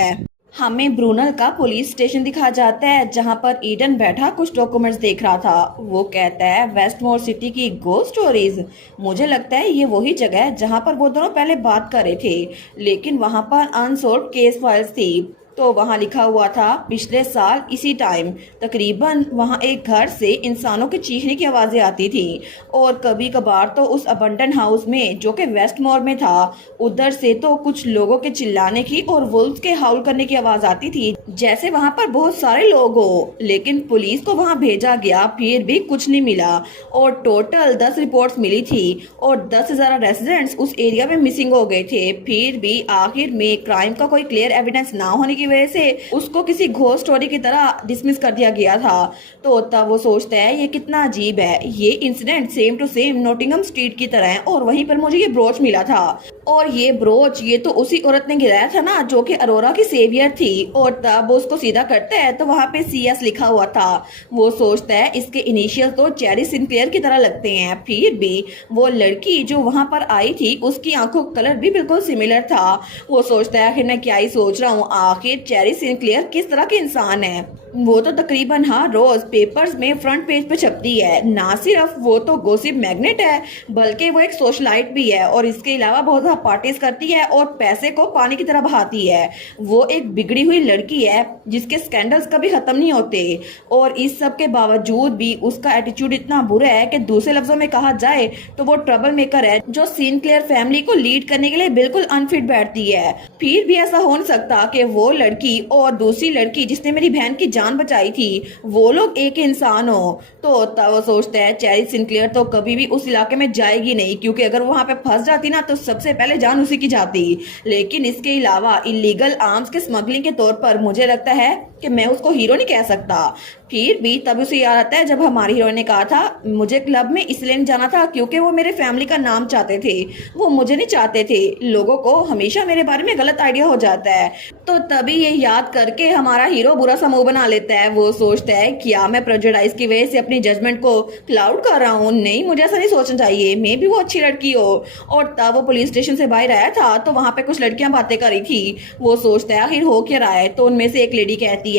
है। हमें ब्रूनल का पुलिस स्टेशन दिखा जाता है जहां पर ईडन बैठा कुछ डॉक्यूमेंट्स देख रहा था। वो कहता है वेस्टमोर सिटी की गोस्ट स्टोरीज, मुझे लगता है ये वही जगह है जहां पर वो दोनों पहले बात कर रहे थे, लेकिन वहां पर अनसॉल्व्ड केस फाइल्स थी। तो वहाँ लिखा हुआ था पिछले साल इसी टाइम तकरीबन वहाँ एक घर से इंसानों के चीखने की आवाज़ें आती थी और कभी कभार तो उस अबंडन हाउस में जो कि वेस्टमोर में था उधर से तो कुछ लोगों के चिल्लाने की और वुल्फ्स के हाउल करने की आवाज़ आती थी, जैसे वहाँ पर बहुत सारे लोग हो। लेकिन पुलिस को वहाँ भेजा गया, फिर भी कुछ नहीं मिला और टोटल 10 रिपोर्ट्स मिली थी और 10 से ज़्यादा रेसिडेंट्स उस एरिया में मिसिंग हो गए थे। फिर भी आखिर में क्राइम का कोई क्लियर एविडेंस ना होने की वजह से उसको किसी घोस्ट स्टोरी की तरह डिसमिस कर दिया गया था। तो तब वो सोचता है ये कितना अजीब है, ये incident same to same Nottingham street की तरह है और वहीं पर मुझे ये ब्रोच मिला था और ये ब्रोच ये तो उसी औरत ने गिराया था ना जो कि अरोरा की सेवियर थी। और तब वो उसको सीधा करता है तो वहाँ पे CS लिखा हुआ था। वो सोचता है इसके इनिशियल तो चेरी सिनक्लेयर की तरह लगते हैं, फिर भी वो लड़की जो वहाँ पर आई थी उसकी आंखों का कलर भी बिल्कुल सिमिलर था। वो सोचता है आखिर मैं क्या ही सोच रहा हूँ, आखिर चेरी सिनक्लेयर किस तरह के इंसान है। वो तो तकरीबन हर रोज पेपर्स में फ्रंट पेज पे छपती है। ना सिर्फ वो तो गॉसिप मैग्नेट है, बल्कि वो एक सोशलाइट भी है और इसके अलावा बहुत ज्यादा पार्टीज करती है और पैसे को पानी की तरह बहाती है। वो एक बिगड़ी हुई लड़की है जिसके स्कैंडल्स कभी खत्म नहीं होते और इस सब के बावजूद भी उसका एटीट्यूड इतना बुरा है कि दूसरे लफ्जों में कहा जाए तो वो ट्रबल मेकर है, जो सिनक्लेयर फैमिली को लीड करने के लिए बिल्कुल अनफिट बैठती है। फिर भी ऐसा हो नहीं सकता कि वो लड़की और दूसरी लड़की जिसने मेरी बहन की जान बचाई थी वो लोग एक इंसान हो। तो तब वो सोचता है चेरी सिनक्लेयर तो कभी भी उस इलाके में जाएगी नहीं, क्योंकि अगर वो वहां पे फंस जाती ना तो सबसे पहले जान उसी की जाती। लेकिन इसके अलावा इलीगल आर्म्स के स्मगलिंग के तौर पर मुझे लगता है कि मैं उसको हीरो नहीं कह सकता। फिर भी तब उसे याद आता है जब हमारी हीरो ने कहा था मुझे क्लब में इसलिए नहीं जाना था क्योंकि वो मेरे फैमिली का नाम चाहते थे, वो मुझे नहीं चाहते थे। लोगों को हमेशा मेरे बारे में गलत आइडिया हो जाता है। तो तभी ये याद करके हमारा हीरो बुरा सा मुंह बना लेता है। वो सोचता है क्या मैं प्रेजुडाइज की वजह से अपनी जजमेंट को क्लाउड कर रहा हूँ? नहीं, मुझे ऐसा नहीं सोचना चाहिए, मे भी वो अच्छी लड़की हो। और तब वो पुलिस स्टेशन से बाहर आया था तो वहां पे कुछ लड़कियां बातें कर रही थी। वो सोचता है आखिर हो क्या रहा है। तो उनमें से एक लेडी कहती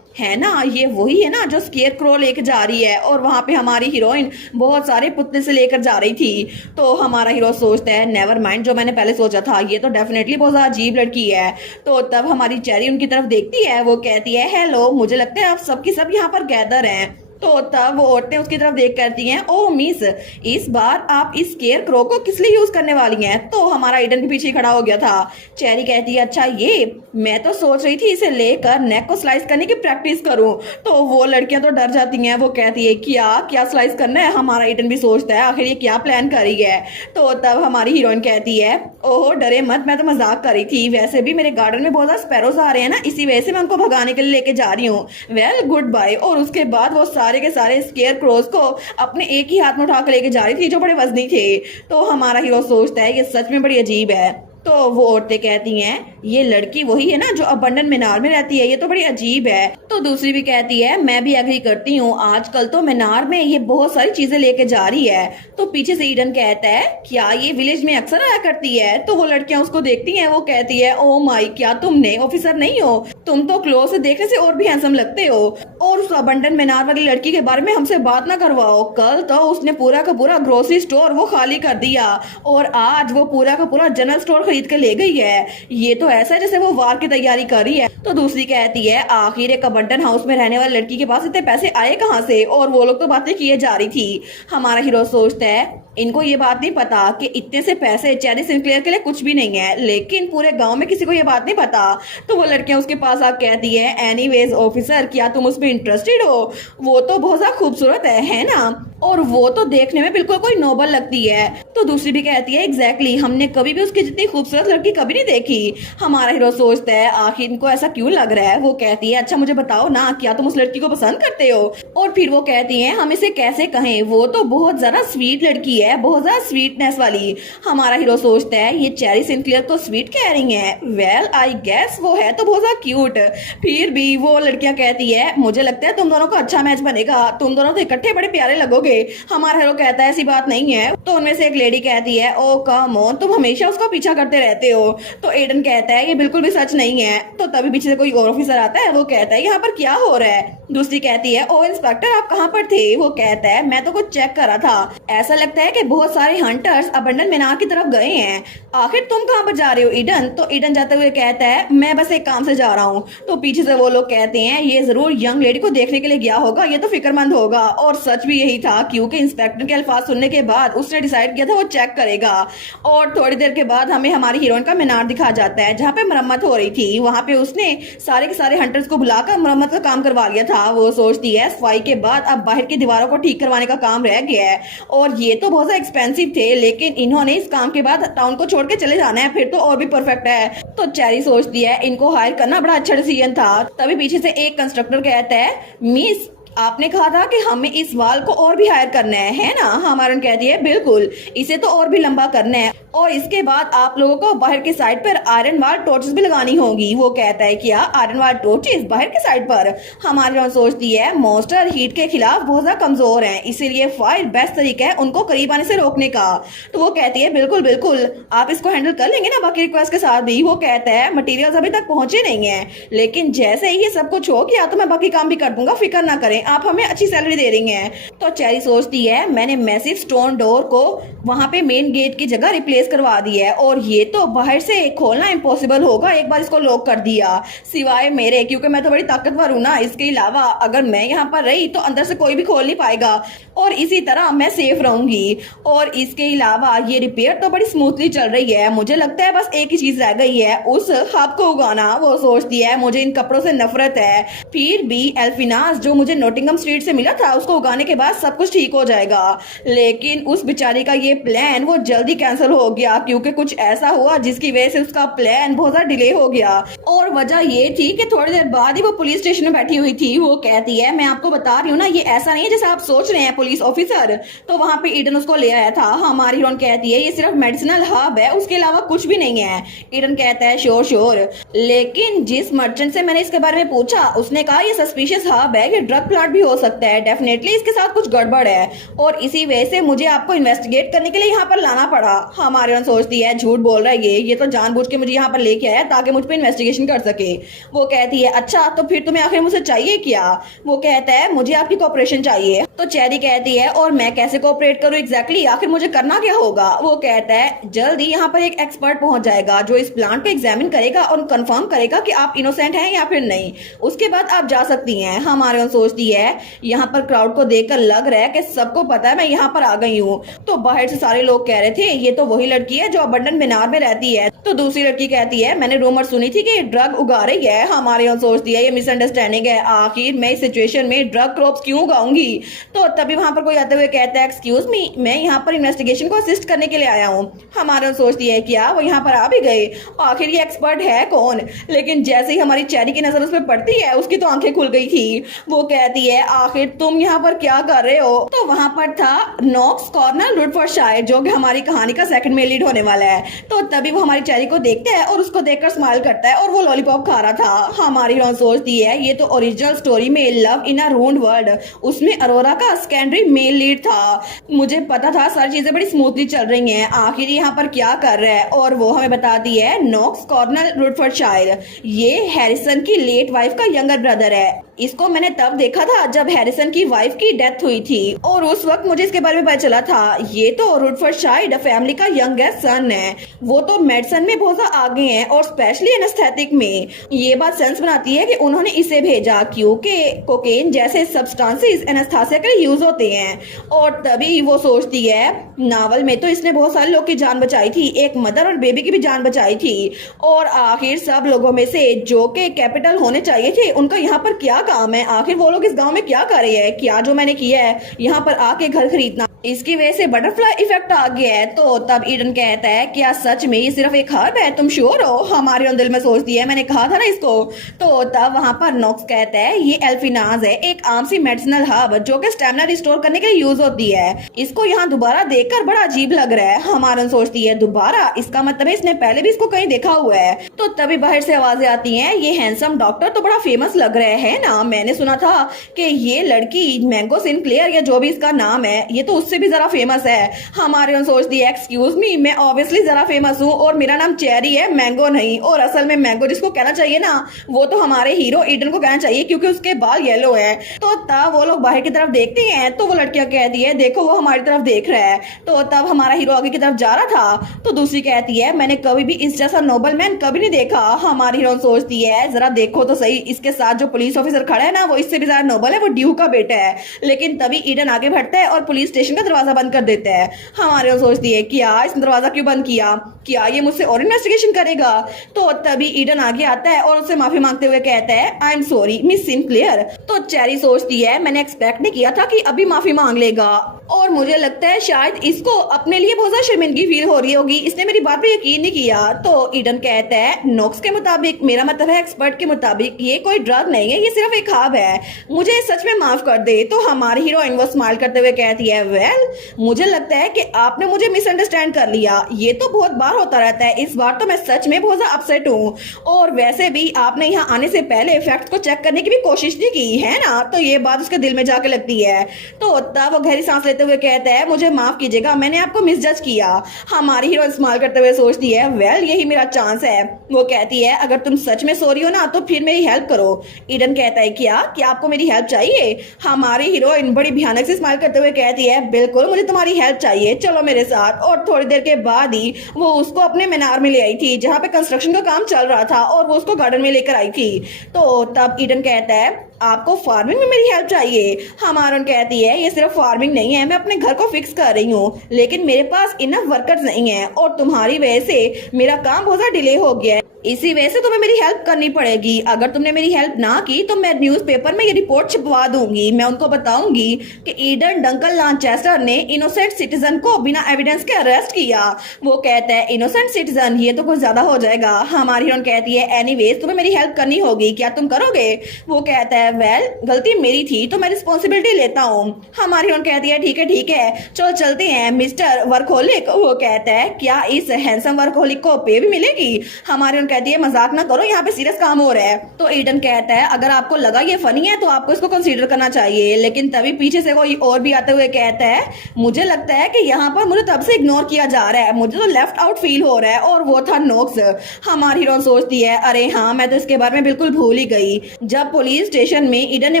है ना, ये वही है ना जो स्केयर क्रो लेकर जा रही है और वहां पे हमारी हीरोइन बहुत सारे पुतले से लेकर जा रही थी। तो हमारा हीरो सोचता है नेवर माइंड, जो मैंने पहले सोचा था ये तो डेफिनेटली बहुत ज्यादा अजीब लड़की है। तो तब हमारी चेरी उनकी तरफ देखती है, वो कहती है हेलो, मुझे लगता है आप सबकी सब यहाँ पर गैदर हैं। तो तब वो औरतें उसकी तरफ देख करती हैं, ओह मिस, इस बार आप इस स्केयर क्रो को किस लिए यूज करने वाली हैं? तो हमारा ईडन भी पीछे खड़ा हो गया था। चेरी कहती है अच्छा ये, मैं तो सोच रही थी इसे लेकर नेक को स्लाइस करने की प्रैक्टिस करूं। तो वो लड़कियां तो डर जाती हैं। वो कहती है क्या क्या स्लाइस करना है? हमारा ईडन भी सोचता है आखिर ये क्या प्लान कर रही है। तो तब हमारी हीरोइन कहती है ओह डरे मत, मैं तो मजाक कर रही थी, वैसे भी मेरे गार्डन में बहुत ज्यादा स्पैरोज आ रहे हैं ना, इसी वजह से मैं उनको भगाने के लिए लेके जा रही हूँ। Well goodbye. और उसके बाद वो सारे के सारे स्केयर क्रोज को अपने एक ही हाथ में उठा कर लेके जा रही थी जो बड़े वजनी थे। तो हमारा हीरो सोचता है ये सच में बड़ी अजीब है। तो वो औरतें कहती हैं ये लड़की वही है ना जो अबंडन मीनार में रहती है, ये तो बड़ी अजीब है। तो दूसरी भी कहती है मैं भी एग्री करती हूँ, आजकल तो मीनार में ये बहुत सारी चीजें लेके जा रही है। तो पीछे से ईडन कहता है क्या ये विलेज में अक्सर आया करती है? तो वो लड़कियां उसको देखती हैं। वो कहती है ओ माई, क्या तुम नए ऑफिसर नहीं हो? तुम तो क्लोज से देखने से और भी हैंडसम लगते हो। और उस अबंडन मीनार वाली लड़की के बारे में हमसे बात ना करवाओ, कल तो उसने पूरा का पूरा ग्रोसरी स्टोर वो खाली कर दिया और आज वो पूरा का पूरा जनरल स्टोर खरीद कर ले गई है। ये तो ऐसा है जैसे वो वार की तैयारी कर रही है। तो दूसरी कहती है आखिर एक अबंडन हाउस में रहने वाली लड़की के पास इतने पैसे आए कहाँ से? और वो लोग तो बातें किए जा रही थी। हमारा हीरो सोचता है इनको ये बात नहीं पता कि इतने से पैसे चेरी सिनक्लेयर के लिए कुछ भी नहीं है, लेकिन पूरे गांव में किसी को ये बात नहीं पता। तो वो लड़कियां उसके पास आकर कहती है एनीवेज ऑफिसर, क्या तुम उसमें इंटरेस्टेड हो? वो तो बहुत ज्यादा खूबसूरत है ना, और वो तो देखने में बिल्कुल कोई नोबल लगती है। तो दूसरी भी कहती है एग्जैक्टली, हमने कभी भी उसकी जितनी खूबसूरत लड़की कभी नहीं देखी। हमारा हीरो सोचता है आखिर इनको ऐसा क्यों लग रहा है। वो कहती है अच्छा मुझे बताओ ना, क्या तुम उस लड़की को पसंद करते हो? और फिर वो कहती है हम इसे कैसे कहें, वो तो बहुत ज्यादा स्वीट लड़की है, बहुत ज्यादा स्वीटनेस वाली। हमारा हीरो सोचता है ये चेरी सिनक्लेयर तो स्वीट कह रही है, वेल आई गेस वो है तो बहुत ज्यादा क्यूट। फिर भी वो लड़कियां कहती है मुझे लगता है तुम दोनों का अच्छा मैच बनेगा, तुम दोनों तो इकट्ठे बड़े प्यारे लगोगे। हमारा हीरो कहता है ऐसी बात नहीं है। तो उनमें से एक लेडी कहती है ओ कम ऑन, तुम हमेशा उसका पीछा करते रहते हो। तो एडन कहता है ये बिल्कुल भी सच नहीं है। तो तभी पीछे से कोई और ऑफिसर आता है। वो कहता है यहाँ पर क्या हो रहा है? दूसरी कहती है ओ इंस्पेक्टर आप कहाँ पर थे? वो कहता है मैं तो कुछ चेक कर रहा था, ऐसा लगता है कि बहुत सारे हंटर्स अबंडन मीनार की तरफ गए हैं। आखिर तुम कहाँ पर जा रहे हो ईडन? तो ईडन जाते हुए कहता है मैं बस एक काम से जा रहा हूँ। तो पीछे से वो लोग कहते हैं ये जरूर यंग लेडी को देखने के लिए गया होगा, ये तो फिक्रमंद होगा। और सच भी यही था, क्योंकि इंस्पेक्टर के अल्फाज सुनने के बाद उसने डिसाइड किया था वो चेक करेगा। और थोड़ी देर के बाद हमें हमारी हीरोइन का मीनार दिखा जाता है जहाँ पे मरम्मत हो रही थी। वहां पे उसने सारे के सारे हंटर्स को बुलाकर मरम्मत का काम करवा लिया था। वो सोचती है सफाई के बाद अब बाहर की दीवारों को ठीक करवाने का काम रह गया है, और ये तो बहुत ज्यादा एक्सपेंसिव थे, लेकिन इन्होंने इस काम के बाद टाउन को छोड़ के चले जाना है, फिर तो और भी परफेक्ट है। तो चेरी सोचती है इनको हायर करना बड़ा अच्छा डिसीजन था। तभी पीछे से एक कंस्ट्रक्टर कहता है मिस आपने कहा था कि हमें इस वाल को और भी हायर करना है ना? हमारन कहती है बिल्कुल, इसे तो और भी लंबा करना है और इसके बाद आप लोगों को बाहर की साइड पर आयरन वाल टॉर्चेस भी लगानी होगी। वो कहता है क्या आयरन वाल टॉर्चेस बाहर की साइड पर? हमारी सोचती है मॉन्स्टर हीट के खिलाफ बहुत ज्यादा कमजोर हैं, इसीलिए फायर बेस्ट तरीका है उनको करीब आने से रोकने का। तो वो कहती है बिल्कुल बिल्कुल, आप इसको हैंडल कर लेंगे ना बाकी रिक्वेस्ट के साथ भी? वो कहता है मटेरियल्स अभी तक पहुंचे नहीं है, लेकिन जैसे ही ये सब कुछ हो गया तो मैं बाकी काम भी कर दूंगा, फिक्र ना करें, आप हमें अच्छी सैलरी दे रही हैं। तो चेरी सोचती है मैंने मैसिव स्टोन डोर को वहां पे मेन गेट की जगह रिप्लेस करवा दी है और ये तो बाहर से खोलना इम्पॉसिबल होगा एक बार इसको लॉक कर दिया, सिवाय मेरे, क्योंकि मैं तो बड़ी ताकतवर हूं ना। इसके अलावा अगर मैं यहाँ पर रही तो अंदर से कोई भी खोल नहीं पाएगा और इसी तरह मैं सेफ रहूंगी। और इसके अलावा ये रिपेयर तो बड़ी स्मूथली चल रही है, मुझे लगता है बस एक ही चीज रह गई है, उस हब को उगाना। वो सोचती है मुझे इन कपड़ों से नफरत है, फिर भी एल्फिनास जो मुझे नोटिंगम स्ट्रीट से मिला था उसको उगाने के बाद सब कुछ ठीक हो जाएगा। लेकिन उस बेचारी का ये प्लान वो जल्दी कैंसिल हो गया क्योंकि कुछ ऐसा हुआ जिसकी वजह से उसका प्लान बहुत ज्यादा डिले हो गया। और वजह ये थी कि थोड़ी देर बाद ही वो पुलिस स्टेशन में बैठी हुई थी। वो कहती है मैं आपको बता रही हूँ ना, ये ऐसा नहीं है जैसा आप सोच रहे हैं पुलिस ऑफिसर। तो वहां पे ईडन उसको ले आया था। हमारी हीरोइन कहती है ये सिर्फ मेडिसिनल हब है, उसके अलावा कुछ भी नहीं है। ईडन कहता है श्योर श्योर, लेकिन जिस मर्चेंट से मैंने इसके बारे में पूछा उसने कहा ये सस्पिशियस हब है, ये ड्रग प्लांट भी हो सकता है, डेफिनेटली इसके साथ कुछ गड़बड़ है और इसी वजह से मुझे आपको इन्वेस्टिगेट करने के लिए यहाँ पर लाना पड़ा। हमारी हीरोइन सोचती है झूठ बोल रहा है ये तो जानबूझ के मुझे यहाँ पर लेके आया ताकि मुझ पर इन्वेस्टिगेशन कर सके। वो कहती है अच्छा तो फिर तुम्हें आखिर मुझसे चाहिए क्या? वो कहता है मुझे आपकी कोऑपरेशन चाहिए। तो चेरी कहती है और मैं कैसे कोऑपरेट करूँ एग्जैक्टली, आखिर मुझे करना क्या होगा? वो कहता है जल्द ही यहाँ पर एक एक्सपर्ट पहुंच जाएगा जो इस प्लांट को एग्जामिन करेगा और कंफर्म करेगा कि आप इनोसेंट हैं या फिर नहीं, उसके बाद आप जा सकती हैं। हमारे सोचती है यहाँ पर क्राउड को देखकर लग रहा है कि सबको पता है मैं यहाँ पर आ गई हूँ। तो बाहर से सारे लोग कह रहे थे ये तो वही लड़की है जो अबंडन मीनार में रहती है। तो दूसरी लड़की कहती है मैंने रूमर सुनी थी कि ड्रग उगा रही है। हमारे यहाँ सोचती है ये मिसअंडरस्टैंडिंग है, आखिर मैं इस सिचुएशन में ड्रग क्रॉप्स क्यों उगाऊंगी? तो तभी वहां पर कोई आते हुए कहता है एक्सक्यूज मी, मैं यहाँ पर इन्वेस्टिगेशन को असिस्ट करने के लिए आया हूँ। हमारे सोचती है क्या वो यहाँ पर आ भी गए, आखिर ये एक्सपर्ट है कौन? लेकिन जैसे ही हमारी चेरी की नजर उस पर पड़ती है उसकी तो आंखें खुल गई थी। वो कहती है आखिर तुम यहाँ पर क्या कर रहे हो? तो वहां पर था नॉक्स कॉर्नर रुडफोर्डशायर जो कि हमारी कहानी का सेकंड मेन लीड होने वाला है। तो तभी वो हमारी चेरी को देखता है और उसको देखकर स्माइल करता है और वो लॉलीपॉप खा रहा था। हमारी हीरोइन सोचती है ये तो ओरिजिनल स्टोरी में लव इन अ रून्ड वर्ल्ड, उसमें अरोरा का सेकेंडरी मेल लीड था। मुझे पता था सारी चीजें बड़ी स्मूथली चल रही हैं, आखिर यहाँ पर क्या कर रहा है? और वो हमें बताती है नॉक्स कॉर्नर रुडफोर्डशायर ये हैरिसन की लेट वाइफ का यंगर ब्रदर है। इसको मैंने तब देखा था जब हैरिसन की वाइफ की डेथ हुई थी और उस वक्त मुझे इसके बारे में पता चला था ये तो रुडफोर्डशायर फैमिली का यंगेस्ट सन है, वो तो मेडिसिन में बहुत ज्यादा आगे हैं और स्पेशली एनेस्थेटिक में। ये बात सेंस बनाती है कि उन्होंने इसे भेजा क्योंकि कोकेन जैसे सब्सटेंसेस एनेस्थेसिया के लिए यूज होते हैं। और तभी वो सोचती है नावल में तो इसने बहुत सारे लोग की जान बचाई थी, एक मदर और बेबी की भी जान बचाई थी और आखिर सब लोगों में से जो के कैपिटल होने चाहिए थे उनका यहाँ पर क्या काम है? आखिर वो लोग इस गांव में क्या कर रहे हैं? क्या जो मैंने किया है यहाँ पर आके घर खरीदना, इसकी वजह से बटरफ्लाई इफेक्ट आ गया है? तो तब ईडन कहता है क्या सच में ये सिर्फ एक हर्ब है, तुम श्योर हो? हमारे दिल में सोचती है मैंने कहा था ना इसको। तो तब वहां पर नॉक्स कहता है ये एल्फिनाज है, एक आम सी मेडिसिनल हर्ब जो कि स्टेमिना रिस्टोर करने के लिए यूज होती है। इसको यहाँ दोबारा देखकर बड़ा अजीब लग रहा है। हमारे सोचती है दोबारा, इसका मतलब है इसने पहले भी इसको कहीं देखा हुआ है। तो तभी बाहर से आवाजें आती हैं ये हैंडसम डॉक्टर तो बड़ा फेमस लग रहा है ना, मैंने सुना था कि ये लड़की मैंगो सिनक्लेयर या जो भी इसका नाम है ये तो उससे भी जरा फेमस है। हमारे सोचती है एक्सक्यूज मी, मैं ऑब्वियसली जरा फेमस हूँ और मेरा नाम चेरी है, मैंगो नहीं। और असल में मैंगो जिसको कहना चाहिए ना वो तो हमारे हीरो ईडन को कहना चाहिए क्योंकि उसके बाल येलो है। तो तब वो लोग बाहर की तरफ देखते हैं तो वो लड़कियां कहती है देखो वो हमारी तरफ देख रहा है। तो तब हमारा हीरो आगे की तरफ जा रहा था तो दूसरी कहती है मैंने कभी भी इस जैसा नोबल मैन कभी नहीं देखा। हमारी हीरो सोचती है जरा देखो तो सही, इसके साथ जो पुलिस ऑफिसर खड़ा है ना वो इससे भी ज्यादा नोबल है, वो ड्यू का बेटा है। लेकिन तभी ईडन आगे बढ़ता है और पुलिस स्टेशन का दरवाजा बंद कर देता है। हमारे सोचती है क्या इसने दरवाजा क्यों बंद किया, क्या ये मुझसे और इन्वेस्टिगेशन करेगा? तो तभी ईडन आगे आता है और उससे माफी मांगते हुए कहता है I am sorry miss Sinclair. तो चेरी सोचती है मैंने एक्सपेक्ट नहीं किया था कि अभी माफी मांग लेगा। और मुझे लगता है शायद इसको अपने लिए बहुत ज्यादा शर्मिंदगी फील हो रही होगी, इसने मेरी बात पे यकीन नहीं किया। तो ईडन कहता है नोक्स के मुताबिक, मेरा मतलब है एक्सपर्ट के मुताबिक, ये कोई ड्रग नहीं है, ये सिर्फ एक ख्वाब है, मुझे सच में माफ कर दे। तो हमारी हीरोइन वो स्माइल करते हुए कहती है वेल मुझे लगता है कि आपने मुझे मिसअंडरस्टैंड कर लिया, ये तो बहुत बार होता रहता है, इस बार तो मैं सच में बहुत ज्यादा अपसेट हूँ। और वैसे भी आपने यहाँ आने से पहले फैक्ट को चेक करने की भी कोशिश नहीं की है ना। तो ये बात उसके दिल में जाके लगती है। तो तब वो गहरी सांस लेते हुए कहता है मुझे माफ कीजिएगा, मैंने आपको मिसजज किया। हमारी हीरोइन स्माइल करते हुए सोचती है वेल यही मेरा चांस है। वो कहती है अगर तुम सच में सॉरी हो ना तो फिर मेरी हेल्प करो। ईडन कहता है क्या आपको मेरी हेल्प चाहिए? हमारी हीरोइन बड़ी भयानक से स्माइल करते हुए कहती है बिल्कुल मुझे तुम्हारी हेल्प चाहिए, चलो मेरे साथ। और थोड़ी देर के बाद ही वो उसको अपने मीनार में ले आई थी जहाँ पे कंस्ट्रक्शन का काम चल रहा था और वो उसको गार्डन में लेकर आई थी। तो तब ईडन कहता है आपको फार्मिंग में मेरी हेल्प चाहिए? हमारन कहती है ये सिर्फ फार्मिंग नहीं है, मैं अपने घर को फिक्स कर रही हूँ, लेकिन मेरे पास इनफ वर्कर्स नहीं है और तुम्हारी वजह से मेरा काम बहुत ज्यादा डिले हो गया है, इसी वजह से तुम्हें मेरी हेल्प करनी पड़ेगी। अगर तुमने मेरी हेल्प ना की तो मैं न्यूज़पेपर में ये रिपोर्ट छपवा दूंगी, मैं उनको बताऊंगी कि ईडन डंकन लांचेस्टर ने इनोसेंट सिटीजन को बिना एविडेंस के अरेस्ट किया। वो कहता है इनोसेंट सिटीजन, ये तो कुछ ज्यादा हो जाएगा। हमारी हीरोइन कहती है एनीवेज तुम्हें मेरी हेल्प करनी होगी, क्या तुम करोगे? वो कहता है वेल गलती मेरी थी तो मैं रिस्पॉन्सिबिलिटी लेता हूँ। हमारी हीरोइन कहती है ठीक है चलो चलते हैं मिस्टर वर्कहोलिक। वो कहता है क्या इस हैंडसम वर्कहोलिक को पे भी मिलेगी? हमारी कहती है मजाक ना करो, यहाँ पे सीरियस काम हो रहा है। तो ईडन कहता है अगर आपको लगा ये फनी है तो आपको इसको कंसीडर करना चाहिए। लेकिन तभी पीछे से कोई और भी आते हुए कहता है मुझे लगता है कि यहाँ पर मुझे तब से इग्नोर किया जा रहा है, मुझे तो लेफ्ट आउट फील हो रहा है। और वो था नोक्स। हमारी हीरोइन सोचती है अरे हाँ मैं तो इसके बारे में बिल्कुल भूल ही गई। जब पुलिस स्टेशन में ईडन ने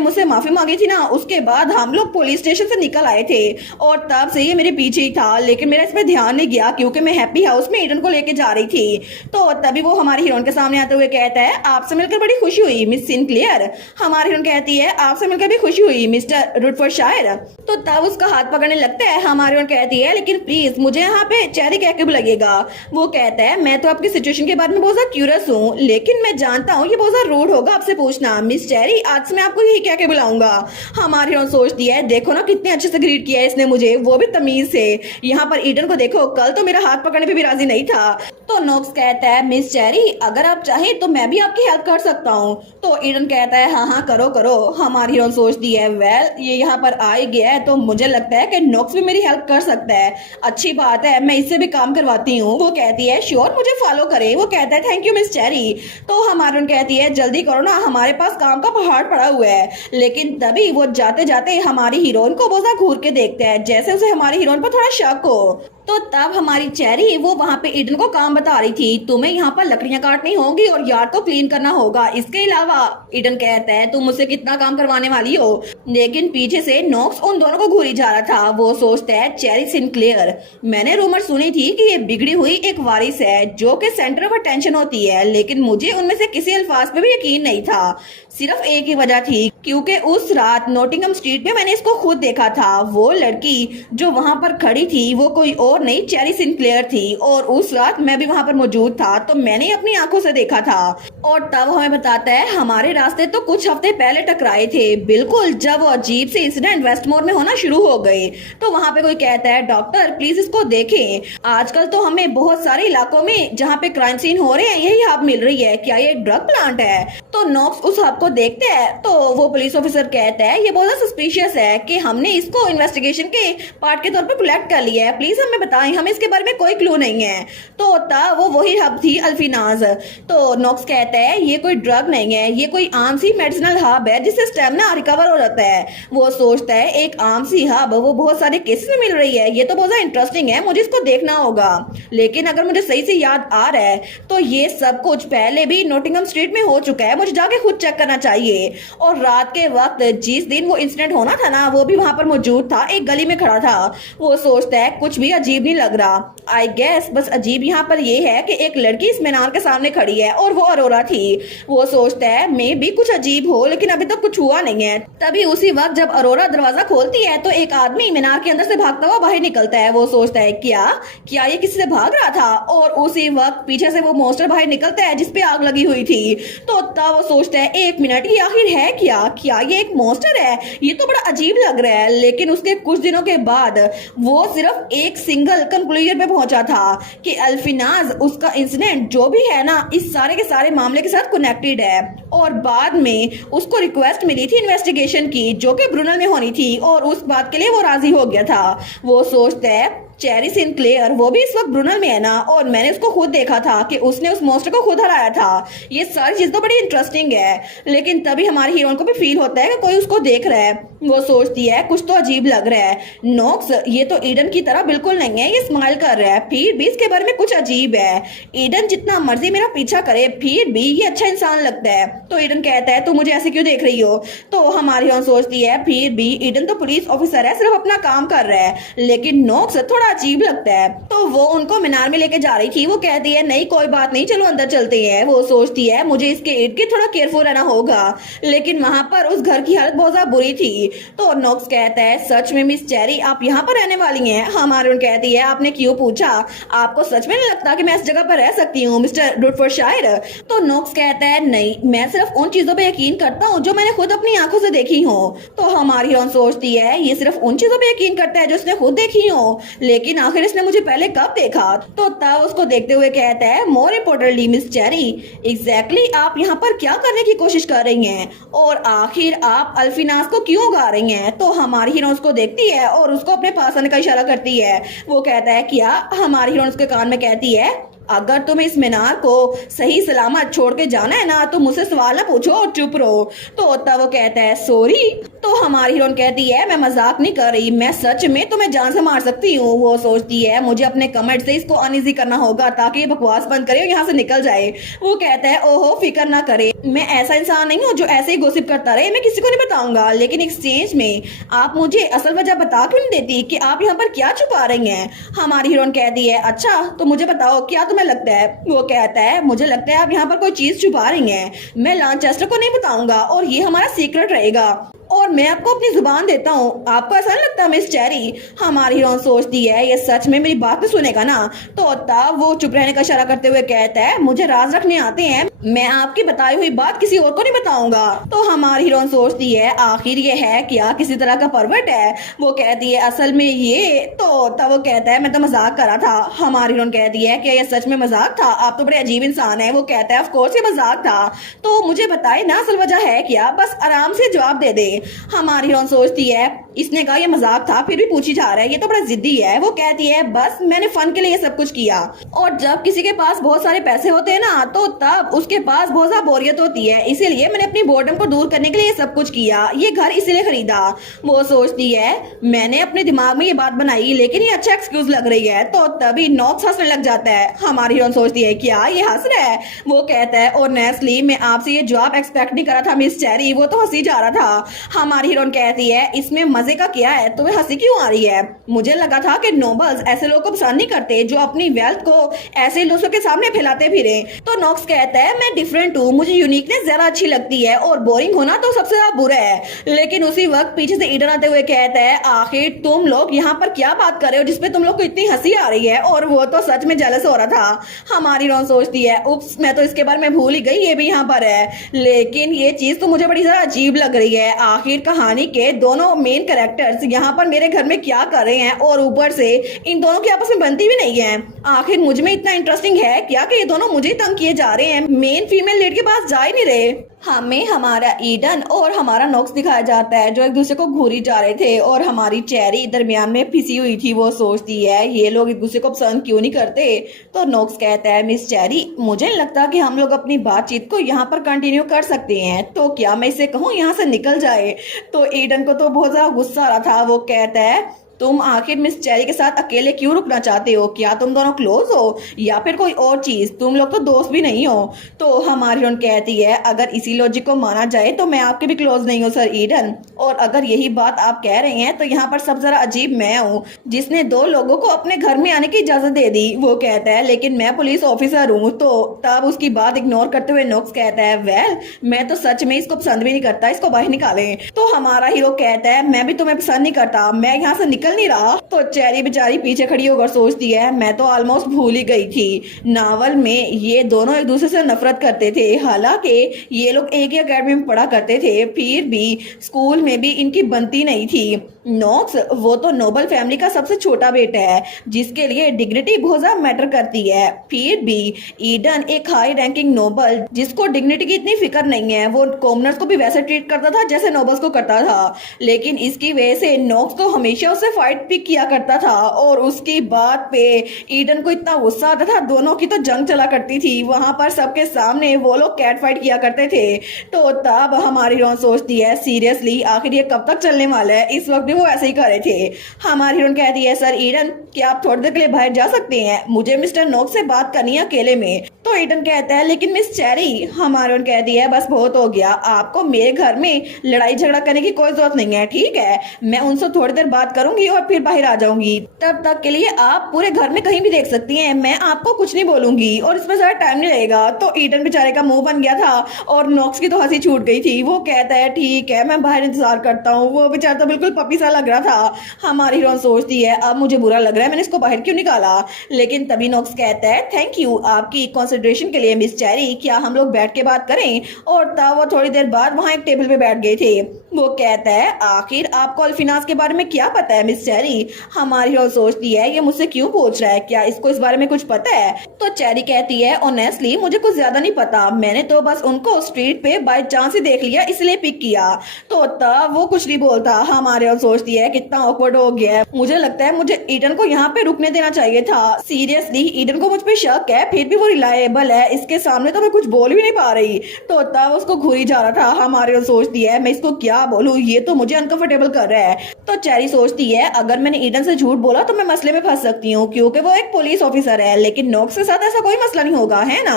मुझसे माफी मांगी थी ना, उसके बाद हम लोग पुलिस स्टेशन से निकल आए थे और तब से ये मेरे पीछे ही था, लेकिन मेरा इसमें ध्यान नहीं गया क्योंकि मैं हैप्पी हाउस में ईडन को लेके जा रही थी। तो तभी वो हमारी हीरोइन के सामने आते हुए कहता है आपसे मिलकर बड़ी खुशी हुई मिस सिनक्लेयर। हमारी हीरोइन कहती है आपसे मिलकर भी खुशी हुई मिस्टर रुडफोर्डशायर। तो तब उसका हाथ पकड़ने लगता है। हमारी हीरोइन कहती है लेकिन प्लीज मुझे यहाँ पे चेरी कह के लगेगा। वो कहता है मैं तो आपकी सिचुएशन के बारे में बहुत ज्यादा क्यूरियस हूँ, लेकिन मैं जानता हूँ ये बहुत ज्यादा रूड होगा आपसे पूछना। मिस चेरी आज से मैं आपको यही कह के बुलाऊंगा। हमारी हीरोइन सोचती है देखो ना कितने अच्छे से ग्रीट किया है इसने मुझे, वो भी तमीज से। यहाँ पर ईडन को देखो कल तो मेरा हाथ पकड़ने पे भी राजी नहीं था। तो नोक्स कहता है मिस चेरी अगर आप चाहें तो मैं भी आपकी हेल्प कर सकता हूँ। तो ईडन कहता है हाँ करो करो। हमारी हीरोइन सोचती है वेल ये यहाँ पर आ ही गया है तो मुझे लगता है कि नोक्स भी मेरी हेल्प कर सकता है, अच्छी बात है मैं इससे भी काम करवाती हूँ। वो कहती है श्योर मुझे फॉलो करे। वो कहता है थैंक यू मिस चेरी। तो हमारी हीरोइन कहती है जल्दी करो ना हमारे पास काम का पहाड़ पड़ा हुआ है। लेकिन तभी वो जाते जाते हमारी हीरोइन को बहुत ज्यादा घूर के देखता है जैसे उसे हमारी हीरोइन पर थोड़ा शक हो। तो तब हमारी चेरी वो वहाँ पे ईडन को काम बता रही थी, तुम्हें यहाँ पर लकड़ियां काटनी होगी और यार्ड को क्लीन करना होगा, इसके अलावा ईडन कहता है तुम मुझसे कितना काम करवाने वाली हो। लेकिन पीछे से नोक्स उन दोनों को घूरी जा रहा था। वो सोचता है चेरी सिनक्लेयर, मैंने रूमर सुनी थी कि ये बिगड़ी हुई एक वारिस है जो कि सेंटर ऑफ अटेंशन होती है, लेकिन मुझे उनमें से किसी अल्फाज पे भी यकीन नहीं था। सिर्फ एक ही वजह थी क्योंकि उस रात नोटिंगम स्ट्रीट में मैंने इसको खुद देखा था। वो लड़की जो वहाँ पर खड़ी थी वो कोई और नहीं चेरी सिनक्लेयर थी और उस रात मैं भी वहाँ पर मौजूद था तो मैंने अपनी आंखों से देखा था। और तब हमें बताता है हमारे रास्ते तो कुछ हफ्ते पहले टकराए थे, बिल्कुल जब वो अजीब से इंसिडेंट वेस्टमोर में होना शुरू हो गए। तो वहाँ पे कोई कहता है डॉक्टर प्लीज इसको देखें, आजकल तो हमें बहुत सारे इलाकों में जहाँ पे क्राइम सीन हो रहे हैं यही हब मिल रही है, क्या ये ड्रग प्लांट है? तो नोक्स उस हब को देखते हैं तो वो पुलिस ऑफिसर कहता है ये बहुत सस्पिशियस है कि हमने इसको इन्वेस्टिगेशन के पार्ट के तौर पर कलेक्ट कर लिया है, प्लीज हमें बताएं, हमें इसके बारे में कोई क्लू नहीं है। तो तब वो वही हब थी अल्फिनाज। तो नोक्स कहता है ये कोई ड्रग नहीं है, ये कोई आम सी मेडिसिनल हब है जिससे स्टेमिना रिकवर हो जाता है। वो सोचता है एक आम सी हब वो बहुत सारे केसेस में मिल रही है, ये तो बहुत इंटरेस्टिंग है, मुझे इसको देखना होगा। लेकिन अगर मुझे सही से याद आ रहा है तो ये सब कुछ पहले भी नोटिंगम स्ट्रीट में हो चुका है, मुझे जाके खुद चेक करना चाहिए। और रात के वक्त जिस दिन वो इंसिडेंट होना था ना वो भी वहां पर मौजूद था, एक गली में खड़ा था। वो सोचता है कुछ भी अजीब नहीं लग रहा। आई गेस बस अजीब यहाँ पर ये है कि एक लड़की इस मीनार के सामने खड़ी है और वो अरोरा थी। वो सोचता है मे भी कुछ अजीब हो, लेकिन अभी तक कुछ हुआ नहीं है। तभी उसी वक्त जब अरोरा दरवाजा खोलती है तो एक आदमी मीनार के अंदर से भागता हुआ बाहर निकलता है। वो सोचता है क्या क्या ये किसी से भाग रहा था, और उसी वक्त पीछे से वो मॉन्स्टर बाहर निकलता है जिसपे आग लगी हुई थी। तो तब वो सोचता है एक मिनट, ये आखिर है क्या, क्या ये एक मॉन्स्टर है, ये तो बड़ा अजीब लग रहा है। लेकिन उसके कुछ दिनों के बाद वो सिर्फ एक सिंगल कंक्लूजन पे पहुंचा था कि अल्फिनाज, उसका इंसिडेंट जो भी है ना, इस सारे के सारे मामले के साथ कनेक्टेड है। और बाद में उसको रिक्वेस्ट मिली थी इन्वेस्टिगेशन की, जो कि ब्रुनल में होनी थी, और उस बात के लिए वो राजी हो गया था। वो सोचता है चेरी सिंक्लेयर, वो भी इस वक्त ब्रुनल में है ना, और मैंने उसको खुद देखा था कि उसने उस मॉन्स्टर को खुद हराया था। ये सारी चीज तो बड़ी इंटरेस्टिंग है। लेकिन तभी हमारी हीरोइन को भी फील होता है कि कोई उसको देख रहा है। वो सोचती है कुछ तो अजीब लग रहा है। नॉक्स, ये तो ईडन की तरह बिल्कुल नहीं है, ये स्माइल कर रहा है, फिर भी इसके बारे में कुछ अजीब है। ईडन जितना मर्जी मेरा पीछा करे, फिर भी ये अच्छा इंसान लगता है। तो ईडन कहता है तू मुझे ऐसे क्यों देख रही हो। तो हमारी हीरोइन सोचती है फिर भी ईडन तो पुलिस ऑफिसर है, सिर्फ अपना काम कर रहा है, लेकिन नॉक्स थोड़ा अजीब लगता है। तो वो उनको मीनार में लेके जा रही थी। वो कहती है नहीं कोई बात नहीं, चलो अंदर चलते हैं। वो सोचती है मुझे इसके इर्द गिर्द थोड़ा केयरफुल रहना होगा, लेकिन वहां पर उस घर की हालत बहुत ज्यादा बुरी थी। तो नॉक्स कहता है सच में मिस चेरी आप यहाँ पर रहने वाली हैं। हमारी उन कहती है आपने क्यों पूछा, आपको सच में नहीं लगता कि मैं इस जगह पर रह सकती हूँ मिस्टर डुटफोर्डशायर। तो नॉक्स कहता है नहीं, मैं सिर्फ उन चीजों पे यकीन करता हूँ जो मैंने खुद अपनी आंखों से देखी हूँ। तो हमारी हीरोइन सोचती है ये सिर्फ उन चीजों पे यकीन करता है जो उसने खुद देखी हो, लेकिन आखिर इसने मुझे पहले कब देखा। तो तब उसको देखते हुए कहता है more importantly miss cherry, exactly आप यहाँ पर क्या करने की कोशिश कर रही हैं, और आखिर आप अल्फिनाज को क्यों गा रही हैं। तो हमारी हीरोइन उसको देखती है और उसको अपने पास आने का इशारा करती है। वो कहता है क्या। हमारी हीरोइन उसके कान में कहती है अगर तुम्हें इस मीनार को सही सलामत छोड़ के जाना है ना, तो मुझसे सवाल ना पूछो और चुप रहो। तो तब वो कहता है सॉरी। तो हमारी हीरोइन कहती है मैं मजाक नहीं कर रही, मैं सच में तुम्हें जान से मार सकती हूँ। वो सोचती है मुझे अपने कमेंट से इसको अनईजी करना होगा ताकि ये बकवास बंद करे और यहाँ से निकल जाए। वो कहता है ओहो फिक्र ना करे, मैं ऐसा इंसान नहीं हूँ जो ऐसे ही गोसिप करता रहे, मैं किसी को नहीं बताऊंगा, लेकिन एक्सचेंज में आप मुझे असल वजह बता क्यों नहीं देती कि आप यहाँ पर क्या छुपा रही हैं। हमारी हीरोइन कहती है अच्छा तो मुझे बताओ क्या तुम्हें लगता है। वो कहता है मुझे लगता है आप यहाँ पर कोई चीज छुपा रही हैं, मैं लांचेस्टर को नहीं बताऊंगा और ये हमारा सीक्रेट रहेगा, और मैं आपको अपनी जुबान देता हूँ, आपको ऐसा नहीं लगता मिस चेरी। हमारी हीरोइन सोचती है ये सच में मेरी बात नहीं सुनेगा ना। तो तब वो चुप रहने का इशारा करते हुए कहता है मुझे राज रखने आते हैं, मैं आपकी बताई हुई बात किसी और को नहीं बताऊंगा। तो हमारी हीरोइन सोचती है आखिर ये है क्या, किसी तरह का परवट है। वो कहती है असल में ये। तो तब वो कहता है मैं तो मजाक कर रहा था। हमारी हीरोइन कहती है क्या ये सच में मजाक था, आप तो बड़े अजीब इंसान है। वो कहता है ऑफ कोर्स ये मजाक था, तो मुझे बताए ना असल वजह है क्या, बस आराम से जवाब दे दे। हमारी हीरोइन सोचती है इसने कहा ये मजाक था, फिर भी पूछी जा रहा है, ये तो बड़ा जिद्दी है। वो कहती है बस मैंने फन के लिए ये सब कुछ किया, और जब किसी के पास बहुत सारे पैसे होते हैं ना, तो तब उसके पास बहुत ज्यादा बोरियत होती है, इसीलिए मैंने अपनी बोर्डम को दूर करने के लिए ये सब कुछ किया, ये घर इसीलिए खरीदा। वो सोचती है मैंने अपने दिमाग में ये बात बनाई, लेकिन ये अच्छा एक्सक्यूज लग रही है। तो तभी नॉक्स हंसने लग जाता है। हमारी हीरोइन सोचती है क्या ये हंस रहा है। वो कहता है ऑनेस्टली मैं आपसे ये जवाब एक्सपेक्ट नहीं करा था मिस चेरी, वो तो हंसी जा रहा था। हमारी हीरोइन कहती है इसमें मजे का क्या है, तुम्हें हंसी क्यों आ रही है। मुझे लगा था कि नोबल्स ऐसे लोगों को पसंद नहीं करते जो अपनी वेल्थ को ऐसे लोगों के सामने फैलाते फिरे। तो नॉक्स कहता है मैं डिफरेंट हूँ, मुझे यूनिकनेस ज्यादा अच्छी लगती है, और बोरिंग होना तो सबसे ज्यादा बुरा है। लेकिन उसी वक्त पीछे से ईडन आते हुए कहता है आखिर तुम लोग यहाँ पर क्या बात कर रहे हो जिसपे तुम लोग को इतनी हंसी आ रही है। और वो तो सच में जेलस हो रहा था। हमारी हीरोइन सोचती है उप्स मैं तो इसके बारे में भूल ही गई, ये भी यहाँ पर है, लेकिन ये चीज तो मुझे बड़ी ज्यादा अजीब लग रही है। आखिर कहानी के दोनों मेन कैरेक्टर्स यहाँ पर मेरे घर में क्या कर रहे हैं, और ऊपर से इन दोनों की आपस में बनती भी नहीं है। आखिर मुझ में इतना इंटरेस्टिंग है क्या कि ये दोनों मुझे तंग किए जा रहे हैं, मेन फीमेल लीड के पास जा ही नहीं रहे। हमें हमारा ईडन और हमारा नॉक्स दिखाया जाता है जो एक दूसरे को घूरी जा रहे थे, और हमारी चेरी दरमियान में फिसी हुई थी। वो सोचती है ये लोग एक दूसरे को पसंद क्यों नहीं करते। तो नॉक्स कहता है मिस चेरी मुझे नहीं लगता कि हम लोग अपनी बातचीत को यहाँ पर कंटिन्यू कर सकते हैं, तो क्या मैं इसे कहूँ यहाँ से निकल जाए। तो ईडन को तो बहुत ज्यादा गुस्सा आ रहा था। वो कहता है तुम आखिर मिस चेरी के साथ अकेले क्यों रुकना चाहते हो? क्या तुम दोनों क्लोज हो या फिर कोई और चीज? तुम लोग तो दोस्त भी नहीं हो। तो हमारी हीरोइन कहती है अगर इसी लॉजिक को माना जाए तो मैं आपके भी क्लोज नहीं हूँ सर ईडन, और अगर यही बात आप कह रहे हैं तो यहाँ पर सब जरा अजीब मैं हूँ जिसने दो लोगों को अपने घर में आने की इजाजत दे दी। वो कहता है लेकिन मैं पुलिस ऑफिसर हूँ। तो तब उसकी बात इग्नोर करते हुए नोक्स कहता है वेल मैं तो सच में इसको पसंद भी नहीं करता, इसको बाहर निकालें। तो हमारा हीरो कहता है मैं भी तुम्हें पसंद नहीं करता, मैं यहाँ से निकल नहीं रहा। तो चेरी बेचारी पीछे खड़ी होकर सोचती है मैं तो ऑलमोस्ट भूल ही गई थी नावल में ये दोनों एक दूसरे से नफरत करते थे। हालांकि ये लोग एक ही अकेडमी में पढ़ा करते थे फिर भी स्कूल में भी इनकी बनती नहीं थी। नोक्स वो तो नोबल फैमिली का सबसे छोटा बेटा है जिसके लिए डिग्निटी बहुत ज्यादा मैटर करती है। फिर भी ईडन एक हाई रैंकिंग नोबल जिसको डिग्निटी की इतनी फिक्र नहीं है, वो कॉमनर्स को भी वैसे ट्रीट करता था जैसे नोबल्स को करता था। लेकिन इसकी वजह से नोक्स को हमेशा उससे फाइट भी किया करता था और उसकी बात पे ईडन को इतना गुस्सा आता था। दोनों की तो जंग चला करती थी, वहां पर सबके सामने वो लोग कैट फाइट किया करते थे। तो तब हमारी हीरोइन सोचती है सीरियसली आखिर ये कब तक चलने वाला है? इस वक्त भी वो ऐसे ही कर रहे थे। हमारी हीरोइन कहती है सर ईडन क्या आप थोड़ी देर के लिए बाहर जा सकते हैं? मुझे मिस्टर नोक्स से बात करनी है अकेले में। तो ईडन कहता है लेकिन मिस चेरी। हमारी हीरोइन कहती है बस बहुत हो गया, आपको मेरे घर में लड़ाई झगड़ा करने की कोई जरूरत नहीं है, ठीक है? मैं उनसे थोड़ी देर बात करूंगी और फिर बाहर आ जाऊंगी। तब तक के लिए आप पूरे घर में कहीं भी देख सकती हैं, मैं आपको कुछ नहीं बोलूंगी और इसमें ज्यादा टाइम नहीं लगेगा। तो ईडन बेचारे का मुंह बन गया था और नोक्स की तो हंसी छूट गई थी। वो कहता है ठीक है मैं बाहर इंतजार करता हूँ। वो बेचारा तो बिल्कुल पपी सा लग रहा था। हमारी हीरोइन सोचती है अब मुझे बुरा लग रहा है मैंने इसको बाहर क्यों निकाला। लेकिन तभी नोक्स कहता है थैंक यू आपकी कंसिडरेशन के लिए मिस चेरी, क्या हम लोग बैठ के बात करें? और तब वो थोड़ी देर बाद वहां एक टेबल पे बैठ गए थे। वो कहता है आखिर आपको अल्फिनास के बारे में क्या पता है मिस चेरी? हमारी हीरोइन सोचती है ये मुझसे क्यों पूछ रहा है, क्या इसको इस बारे में कुछ पता है? तो चेरी कहती है ऑनेस्टली मुझे कुछ ज्यादा नहीं पता, मैंने तो बस उनको स्ट्रीट पे बाय चांस ही देख लिया इसलिए पिक किया। तो तब वो कुछ नहीं बोलता। हमारी हीरोइन सोचती है कितना ऑकवर्ड हो गया है, मुझे लगता है मुझे ईडन को यहाँ पे रुकने देना चाहिए था। सीरियसली ईडन को मुझ पे शक है फिर भी वो रिलायबल है, इसके सामने तो मैं कुछ बोल भी नहीं पा रही। तो तब उसको घूरी जा रहा था। हमारी हीरोइन सोचती है मैं इसको क्या बोलूं, ये तो मुझे अनकंफर्टेबल कर रहा है। तो चेरी सोचती है अगर मैंने ईडन से झूठ बोला तो मैं मसले में फंस सकती हूँ क्योंकि वो एक पुलिस ऑफिसर है, लेकिन नोक्स के साथ ऐसा कोई मसला नहीं होगा है ना।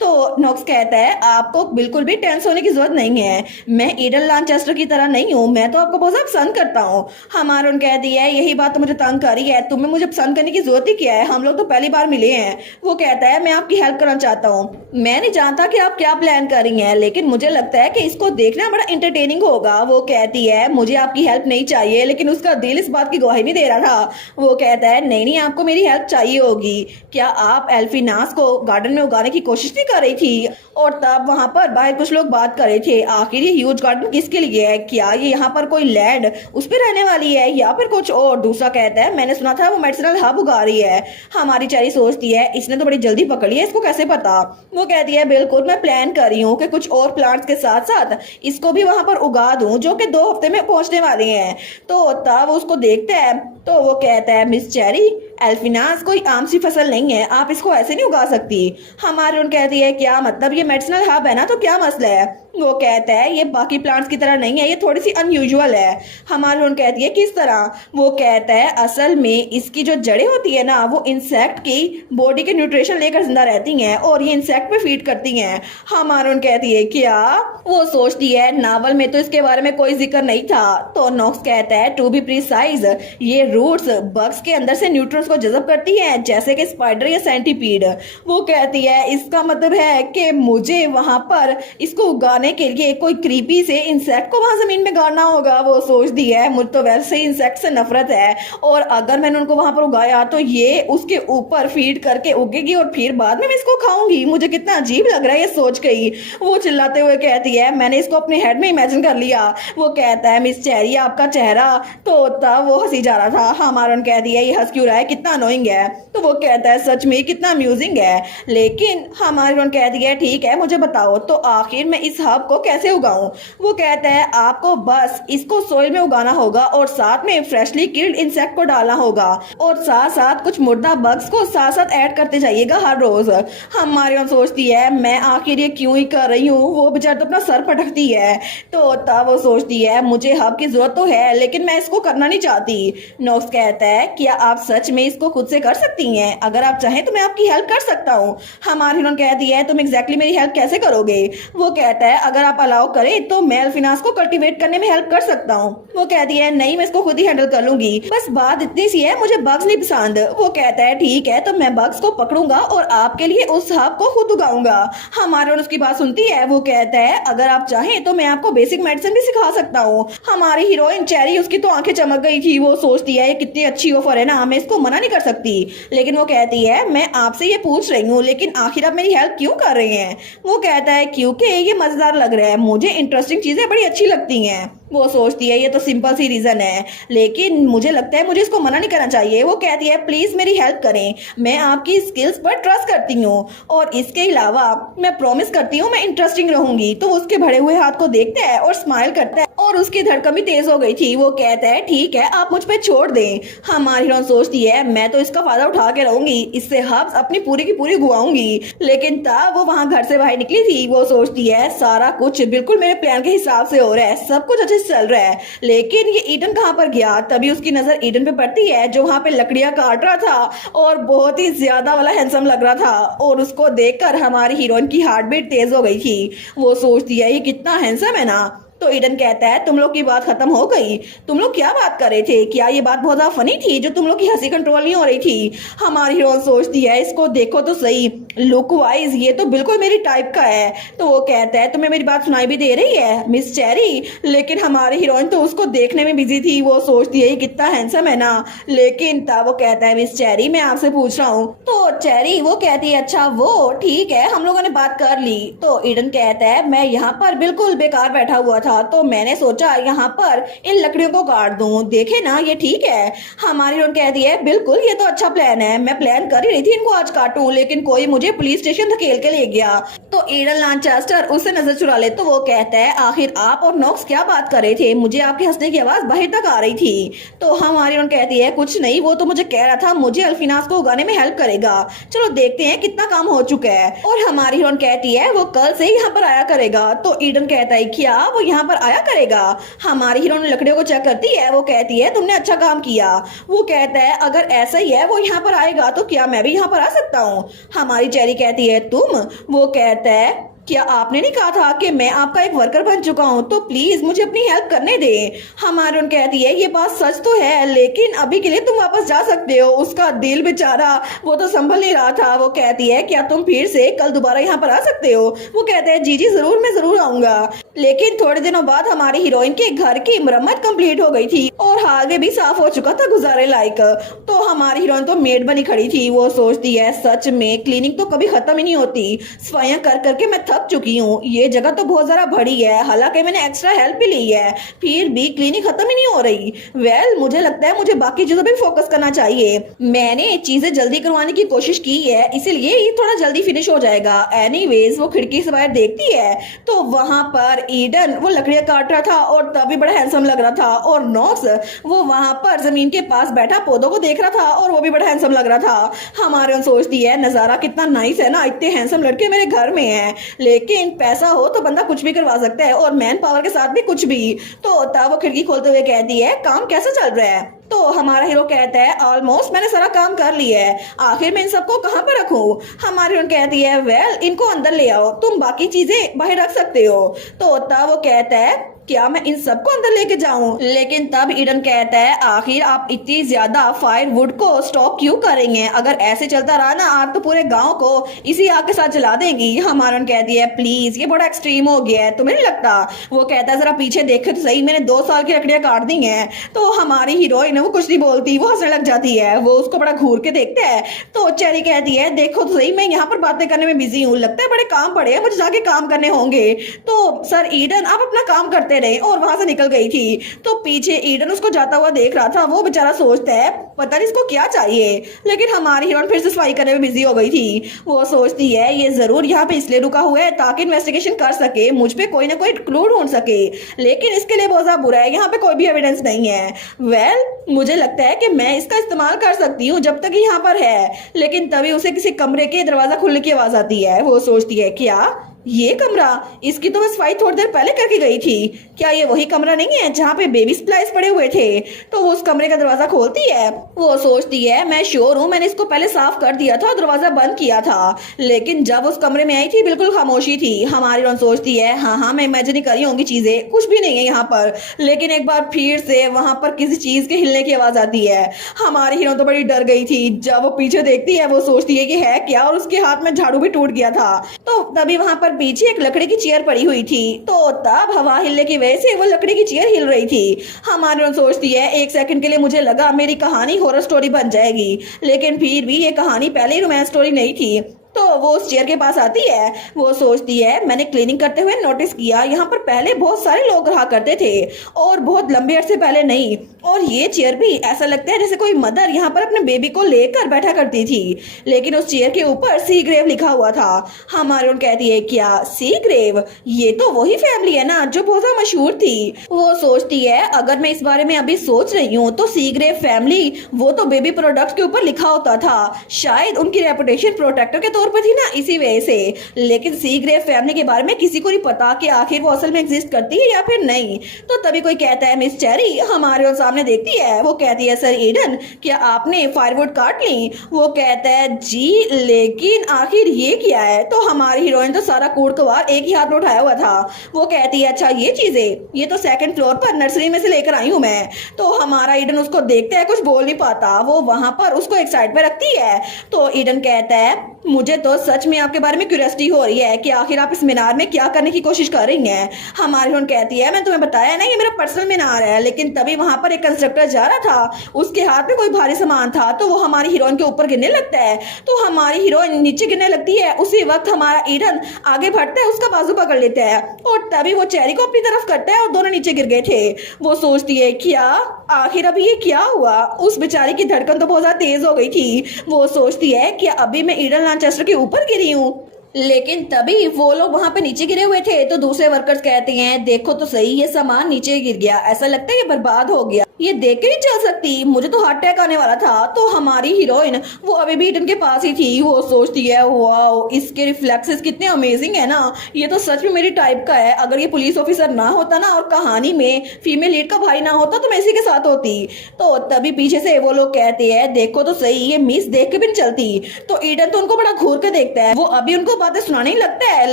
तो नोक्स कहता है आपको बिल्कुल भी टेंस होने की जरूरत नहीं है, मैं ईडन लांचेस्टर की तरह नहीं हूँ, मैं तो आपको बहुत ज्यादा पसंद करता हूँ। हमारी उन कहती है यही बात तो मुझे तंग कर रही है, तुम्हें मुझे पसंद करने की जरूरत ही क्या है, हम लोग तो पहली बार मिले हैं। वो कहता है मैं आपकी हेल्प करना चाहता हूँ, मैं नहीं जानता कि आप क्या प्लान कर रही हैं लेकिन मुझे लगता है कि इसको देखना बड़ा इंटरटेनिंग होगा। वो कहती है मुझे आपकी हेल्प नहीं चाहिए, लेकिन उसका दिल इस बात की गवाही नहीं दे रहा था। वो कहता है नहीं नहीं आपको मेरी हेल्प चाहिए होगी, क्या आप एल्फिनास को गार्डन में उगाने की कोशिश नहीं कर रही थी? और तब वहां पर बाहर कुछ लोग बात कर रहे थे आखिर ये ह्यूज गार्डन किसके लिए है, क्या ये यहाँ पर कोई लैंड उस पर रहने वाली है या फिर कुछ और? दूसरा कहता है मैंने सुना था वो मेडिसिनल हब उगा रही है। हमारी चेरी सोचती है इसने तो बड़ी जल्दी पकड़ लिया, इसको कैसे पता? वो कहती है बिल्कुल मैं प्लान कर रही हूँ कि कुछ और प्लांट्स के साथ साथ इसको भी वहां पर उगा दूं जो कि 2 हफ्ते में पहुंचने वाले हैं। तो तब उसको देखता है तो वो कहता है मिस चेरी एल्फिनास कोई आम सी फसल नहीं है, आप इसको ऐसे नहीं उगा सकती। हमारी उन कहती है क्या मतलब, ये मेडिसिनल हब है ना तो क्या मसला है? वो कहता है ये बाकी प्लांट्स की तरह नहीं है, ये थोड़ी सी अनयूजुअल है। हमारी उन कहती है किस तरह? वो कहता है असल में इसकी जो जड़ें होती है ना वो इंसेक्ट की बॉडी के न्यूट्रिशन लेकर जिंदा रहती हैं और ये इंसेक्ट पे फीड करती हैं। हमारी उन कहती है क्या? वो सोचती है नावल में तो इसके बारे में कोई जिक्र नहीं था। तो नॉक्स कहता है टू बी प्रिसाइज ये रूट्स बग्स के अंदर से न्यूट्रिएंट्स को जज़ब करती हैं जैसे कि स्पाइडर या सेंटीपीड। वो कहती है इसका मतलब है कि मुझे वहां पर इसको उगाने के लिए कोई क्रीपी से इंसेक्ट को वहां जमीन में गाड़ना होगा। वो सोचती है मुझे तो वैसे ही इंसेक्ट से नफरत है और अगर मैंने उनको वहां पर उगाया तो ये उसके ऊपर फीड करके उगेगी और फिर बाद में मैं इसको खाऊंगी। मुझे कितना अजीब लग रहा है ये सोच गई। वो चिल्लाते हुए कहती है मैंने इसको अपने हेड में इमेजिन कर लिया। वो कहता है मिस चेरी आपका चेहरा, तो तब वो हंसी जा रहा था। हमारा कहती है ये हंस क्यों रहा है, कितना अनोइंग है। तो वो कहता है सच में कितना अम्यूजिंग है। लेकिन हमारी कहती है ठीक है मुझे बताओ तो आखिर मैं इस हब को कैसे उगाऊं? वो कहता है आपको बस इसको सोइल में उगाना होगा और साथ में फ्रेशली किल्ड इंसेक्ट को डालना होगा और साथ साथ कुछ मुर्दा बग्स को साथ साथ ऐड करते जाइएगा हर रोज। हमारी सोचती है मैं आखिर ये क्यों ही कर रही हूँ। वो बेचारी तो अपना सर पटकती है। तो तब वो सोचती है मुझे हब की जरूरत तो है लेकिन मैं इसको करना नहीं चाहती। नोक्स कहता है क्या आप सच में इसको खुद से कर सकती हैं? अगर आप चाहें तो मैं आपकी हेल्प कर सकता हूँ। हमारी हीरोइन कहती है तुम एग्जैक्टली मेरी हेल्प कैसे करोगे? वो कहता है अगर आप अलाउ करें तो मैं अल्फिनास को कल्टीवेट करने में हेल्प कर सकता हूँ। वो कहती है नहीं, मैं इसको खुद ही हैंडल कर लूंगी, बस बात इतनी सी है, मुझे बग्स नहीं पसंद। वो कहता है ठीक है, तो मैं बग्स को पकड़ूंगा और आपके लिए उस हब को खुद उगाऊंगा। हमारी उसकी बात सुनती है। वो कहता है अगर आप चाहें तो मैं आपको बेसिक मेडिसिन भी सिखा सकता हूँ। हमारी हीरोइन चेरी, उसकी तो आंखें चमक गई थी। वो सोचती है कितनी अच्छी ऑफर है ना, मैं इसको मना नहीं कर सकती। लेकिन वो कहती है मैं आपसे ये पूछ रही हूँ, लेकिन आखिर आप मेरी हेल्प क्यों कर रहे हैं? वो कहता है क्योंकि ये मजेदार लग रहा है, मुझे इंटरेस्टिंग चीजें बड़ी अच्छी लगती हैं। वो सोचती है ये तो सिंपल सी रीजन है, लेकिन मुझे लगता है मुझे इसको मना नहीं करना चाहिए। वो कहती है प्लीज मेरी हेल्प करें, मैं आपकी स्किल्स पर ट्रस्ट करती हूँ और इसके अलावा मैं प्रॉमिस करती हूँ मैं इंटरेस्टिंग रहूंगी। तो उसके भरे हुए हाथ को देखता है और स्माइल करता है और उसकी धड़कन भी तेज हो गई थी। वो कहता है ठीक है, आप मुझ पे छोड़ दें। हमारी हीरोइन सोचती है मैं तो इसका फायदा उठा के रहूंगी, इससे हब्स अपनी पूरी की पूरी गुआऊंगी। लेकिन तब वो वहां घर से बाहर निकली थी। वो सोचती है सारा कुछ बिल्कुल मेरे प्लान के हिसाब से हो रहा है, सब कुछ अच्छे से चल रहा है। लेकिन ये ईडन कहाँ पर गया? तभी उसकी नजर ईडन पे पड़ती है जो वहां पे लकड़ियां काट रहा था और बहुत ही ज्यादा वाला हैंडसम लग रहा था। और उसको देखकर हमारी हीरोइन की हार्ट बीट तेज हो गई थी। वो सोचती है ये कितना हैंडसम है ना। तो ईडन कहता है तुम लोग की बात खत्म हो गई, तुम लोग क्या बात कर रहे थे? क्या ये बात बहुत ज्यादा फनी थी जो तुम लोग की हंसी कंट्रोल नहीं हो रही थी? हमारी हीरोइन सोचती है इसको देखो तो सही, लुक वाइज ये तो बिल्कुल मेरी टाइप का है। तो वो कहता है तुम्हें मेरी बात सुनाई भी दे रही है मिस चेरी? लेकिन हमारी हीरोइन तो उसको देखने में बिजी थी। वो सोचती है ये कितना हैंडसम है ना। लेकिन तब वो कहता है मिस चेरी मैं आपसे पूछ रहा हूँ। तो चेरी वो कहती है अच्छा वो ठीक है, हम लोगों ने बात कर ली। तो ईडन कहता है मैं यहाँ पर बिल्कुल बेकार बैठा हुआ था तो मैंने सोचा यहाँ पर इन लकड़ियों को काट दूं, देखे ना ये ठीक है। हमारी हीरोइन कहती है बिल्कुल ये तो अच्छा प्लान है, मैं प्लान कर ही रही थी इनको आज काटूं, लेकिन कोई मुझे पुलिस स्टेशन धकेल के ले गया। तो ईडन लांचेस्टर उससे नजर चुरा ले। तो वो कहता है आखिर आप और नॉक्स क्या बात कर रहे थे? मुझे आपके हंसने की आवाज बाहर तक आ रही थी। तो हमारी हीरोइन कहती है कुछ नहीं, वो तो मुझे कह रहा था मुझे अल्फिनास को उगाने में हेल्प करेगा, चलो देखते हैं कितना काम हो चुका है। और हमारी हीरोइन कहती है वो कल से यहाँ पर आया करेगा। तो ईडन कहता है क्या वो यहाँ पर आया करेगा? हमारी हीरोइन लकड़ियों को चेक करती है। वो कहती है तुमने अच्छा काम किया। वो कहता है अगर ऐसा ही है वो यहाँ पर आएगा तो क्या मैं भी यहाँ पर आ सकता हूँ? हमारी चेरी कहती है तुम? वो कहता है क्या आपने नहीं कहा था कि मैं आपका एक वर्कर बन चुका हूँ, तो प्लीज मुझे अपनी हेल्प करने दे। हमारी उन कहती है ये बात सच तो है, लेकिन अभी के लिए तुम वापस जा सकते हो। उसका दिल बेचारा वो तो संभल नहीं रहा था। वो कहती है क्या तुम फिर से कल दोबारा यहाँ पर आ सकते हो? वो कहते हैं जी जी जरूर, मैं जरूर आऊंगा। लेकिन थोड़े दिनों बाद हमारी हीरोइन के घर की मरम्मत कंप्लीट हो गई थी और हालवे भी साफ हो चुका था गुजारे लायक। तो हमारी हीरोइन तो मेड बनी खड़ी थी। वो सोचती है सच में क्लीनिंग तो कभी खत्म ही नहीं होती, सफाइयां कर करके मैं थक चुकी हूँ। ये जगह तो बहुत ज्यादा बड़ी है, हालांकि मैंने एक्स्ट्रा हेल्प भी ली है, फिर भी क्लीनिंग खत्म ही नहीं हो रही। मुझे लगता है मुझे बाकी चीजों पे फोकस करना चाहिए। मैंने चीजें जल्दी करवाने की कोशिश की है, इसीलिए ये थोड़ा जल्दी फिनिश हो जाएगा। एनीवेज वो खिड़की से बाहर देखती है तो वहां पर ईडन वो लकड़ियां काट रहा था और तभी बड़ा हैंडसम लग रहा था। और नॉक्स वो वहां पर जमीन के पास बैठा पौधों को देख रहा था और वो भी बड़ा हैंडसम लग रहा था। हमारे सोचती है नजारा कितना नाइस है ना, इतने हैंडसम लड़के मेरे घर में हैं। लेकिन पैसा हो तो बंदा कुछ भी करवा सकता है और मैन पावर के साथ भी कुछ भी। तो तब वो खिड़की खोलते हुए कहती है काम कैसा चल रहा है? तो हमारा हीरो कहता है ऑलमोस्ट मैंने सारा काम कर लिया है, आखिर मैं इन सबको कहाँ पर रखूं? हमारी हीरोइन कहती है वेल इनको अंदर ले आओ, तुम बाकी चीजें बाहर रख सकते हो। तो तब वो कहता है क्या मैं इन सबको अंदर लेके जाऊं? लेकिन तब ईडन कहता है आखिर आप इतनी ज्यादा फायरवुड को स्टॉक क्यों करेंगे? अगर ऐसे चलता रहा ना आप तो पूरे गांव को इसी आग के साथ जला देंगी। हमारा कहती है प्लीज ये बड़ा एक्सट्रीम हो गया है, तुम्हें नहीं लगता? वो कहता है जरा पीछे देखे तो सही, मैंने 2 साल की लकड़ियां काट दी हैं। तो हमारी हीरोइन वो कुछ नहीं बोलती, वो हंसने लग जाती है। वो उसको बड़ा घूर के देखता है। तो चेरी कहती है देखो तो सही, मैं यहाँ पर बातें करने में बिजी हूँ, लगता है बड़े काम पड़े हैं, मुझे जाके काम करने होंगे। तो सर ईडन आप अपना काम करते रहे, और वहां से निकल गई थी। तो पीछे ईडन उसको जाता हुआ देख रहा था। वो बेचारा सोचता है पता नहीं इसको क्या चाहिए, लेकिन हमारी हीरोइन फिर से सफाई करने में बिजी हो गई थी। वो सोचती है ये जरूर यहाँ पे इसलिए रुका हुआ है ताकि इन्वेस्टिगेशन कर सके, मुझ पे कोई ना कोई क्लू ढूंढ सके, लेकिन इसके लिए बहुत ज्यादा बुरा है, यहाँ पे कोई भी एविडेंस नहीं है। मुझे लगता है कि मैं इसका इस्तेमाल कर सकती हूँ जब तक यहाँ पर है। लेकिन तभी उसे किसी कमरे के दरवाजा खुलने की आवाज आती है। वो सोचती है क्या ये कमरा, इसकी तो मैं सफाई थोड़ी देर पहले करके गई थी। क्या ये वही कमरा नहीं है जहाँ पे बेबी सप्लाइज पड़े हुए थे? तो वो उस कमरे का दरवाजा खोलती है। वो सोचती है मैं श्योर हूँ मैंने इसको पहले साफ कर दिया था और दरवाजा बंद किया था, लेकिन जब उस कमरे में आई थी बिल्कुल खामोशी थी। हमारी रोन सोचती है हाँ मैं इमेजिन ही करी होंगी चीजें, कुछ भी नहीं है यहाँ पर। लेकिन एक बार फिर से वहां पर किसी चीज के हिलने की आवाज आती है। हमारी हीरो तो बड़ी डर गई थी। जब वो पीछे देखती है वो सोचती है कि है क्या, और उसके हाथ में झाड़ू भी टूट गया था। तो तभी वहां पर पीछे एक लकड़ी की चेयर पड़ी हुई थी, तो तब हवा हिलने की वजह से वो लकड़ी की चेयर हिल रही थी। हमारी सोचती है एक सेकंड के लिए मुझे लगा मेरी कहानी हॉरर स्टोरी बन जाएगी, लेकिन फिर भी ये कहानी पहले ही रोमांस स्टोरी नहीं थी। तो वो उस चेयर के पास आती है। वो सोचती है मैंने क्लीनिंग करते हुए नोटिस किया यहाँ पर पहले बहुत सारे लोग रहा करते थे, और बहुत लंबे अरसे पहले नहीं। और ये चेयर भी ऐसा लगता है जैसे कोई मदर यहाँ पर अपने बेबी को लेकर बैठा करती थी, लेकिन उस चेयर के ऊपर सी ग्रेव लिखा हुआ था। हमारी उन कहती है क्या सी ग्रेव? ये तो वही फैमिली है ना जो बहुत मशहूर थी। वो सोचती है अगर मैं इस बारे में अभी सोच रही हूँ तो सी ग्रेव फैमिली वो तो बेबी प्रोडक्ट के ऊपर लिखा होता था, शायद उनकी रेपुटेशन प्रोटेक्टर के तौर पर थी ना, इसी वजह से। लेकिन सी ग्रेव फैमिली के बारे में किसी को नहीं पता कि आखिर वो असल में एग्जिस्ट करती है या फिर नहीं। तो तभी कोई कहता है मिस चेरी हमारे और सामने देखती है। वो कहती है सर ईडन क्या आपने फायरवुड काट ली? वो कहता है जी, लेकिन आखिर ये क्या है? तो हमारी हीरोइन तो सारा कूड़ कवार एक ही हाथ में उठाया हुआ था। वो कहती है अच्छा ये चीजें, ये तो सेकंड फ्लोर पर नर्सरी में से लेकर आई हूँ मैं। तो हमारा ईडन उसको देखता है, कुछ बोल नहीं पाता। वो वहां पर उसको एक साइड पे रखती है। तो ईडन कहता है मुझे तो सच में आपके बारे में क्यूरियोसिटी हो रही है कि आखिर आप इस मीनार में क्या करने की कोशिश कर रही हैं। हमारी हीरोइन कहती है मैं तुम्हें बताया ना ये मेरा पर्सनल मीनार है। लेकिन तभी वहां पर एक कंस्ट्रक्टर जा रहा था, उसके हाथ में कोई भारी सामान था, तो वो हमारी हीरोइन के ऊपर गिरने लगता है। तो हमारी हीरोइन नीचे गिरने लगती है। उसी वक्त हमारा ईडन आगे बढ़ता है, उसका बाजू पकड़ लेता है, और तभी वो चेरी को अपनी तरफ करता है और दोनों नीचे गिर गए थे। वो सोचती है क्या आखिर अभी ये क्या हुआ? उस बेचारी की धड़कन तो बहुत ज्यादा तेज हो गई थी। वो सोचती है कि अभी मैं ईडन लांचेस्टर के ऊपर गिरी हूँ। लेकिन तभी वो लोग वहां पे नीचे गिरे हुए थे, तो दूसरे वर्कर्स कहते हैं देखो तो सही ये सामान नीचे गिर गया, ऐसा लगता है ये बर्बाद हो गया, ये देख के नहीं चल सकती, मुझे तो हार्ट अटैक आने वाला था। तो हमारी हीरोइन वो अभी भी ईडन के पास ही थी। वो सोचती है वाओ इसके रिफ्लेक्सेस कितने अमेजिंग है ना, ये तो सच में मेरी टाइप का है। अगर ये पुलिस ऑफिसर ना होता ना और कहानी में फीमेल लीड का भाई ना होता तो मैं इसी के साथ होती। तो तभी पीछे से वो लोग कहते हैं देखो तो सही ये मिस देख के भी नहीं चलती। तो ईडन तो उनको बड़ा घूर के देखता है। वो अभी उनको बातें सुनाने ही लगता है,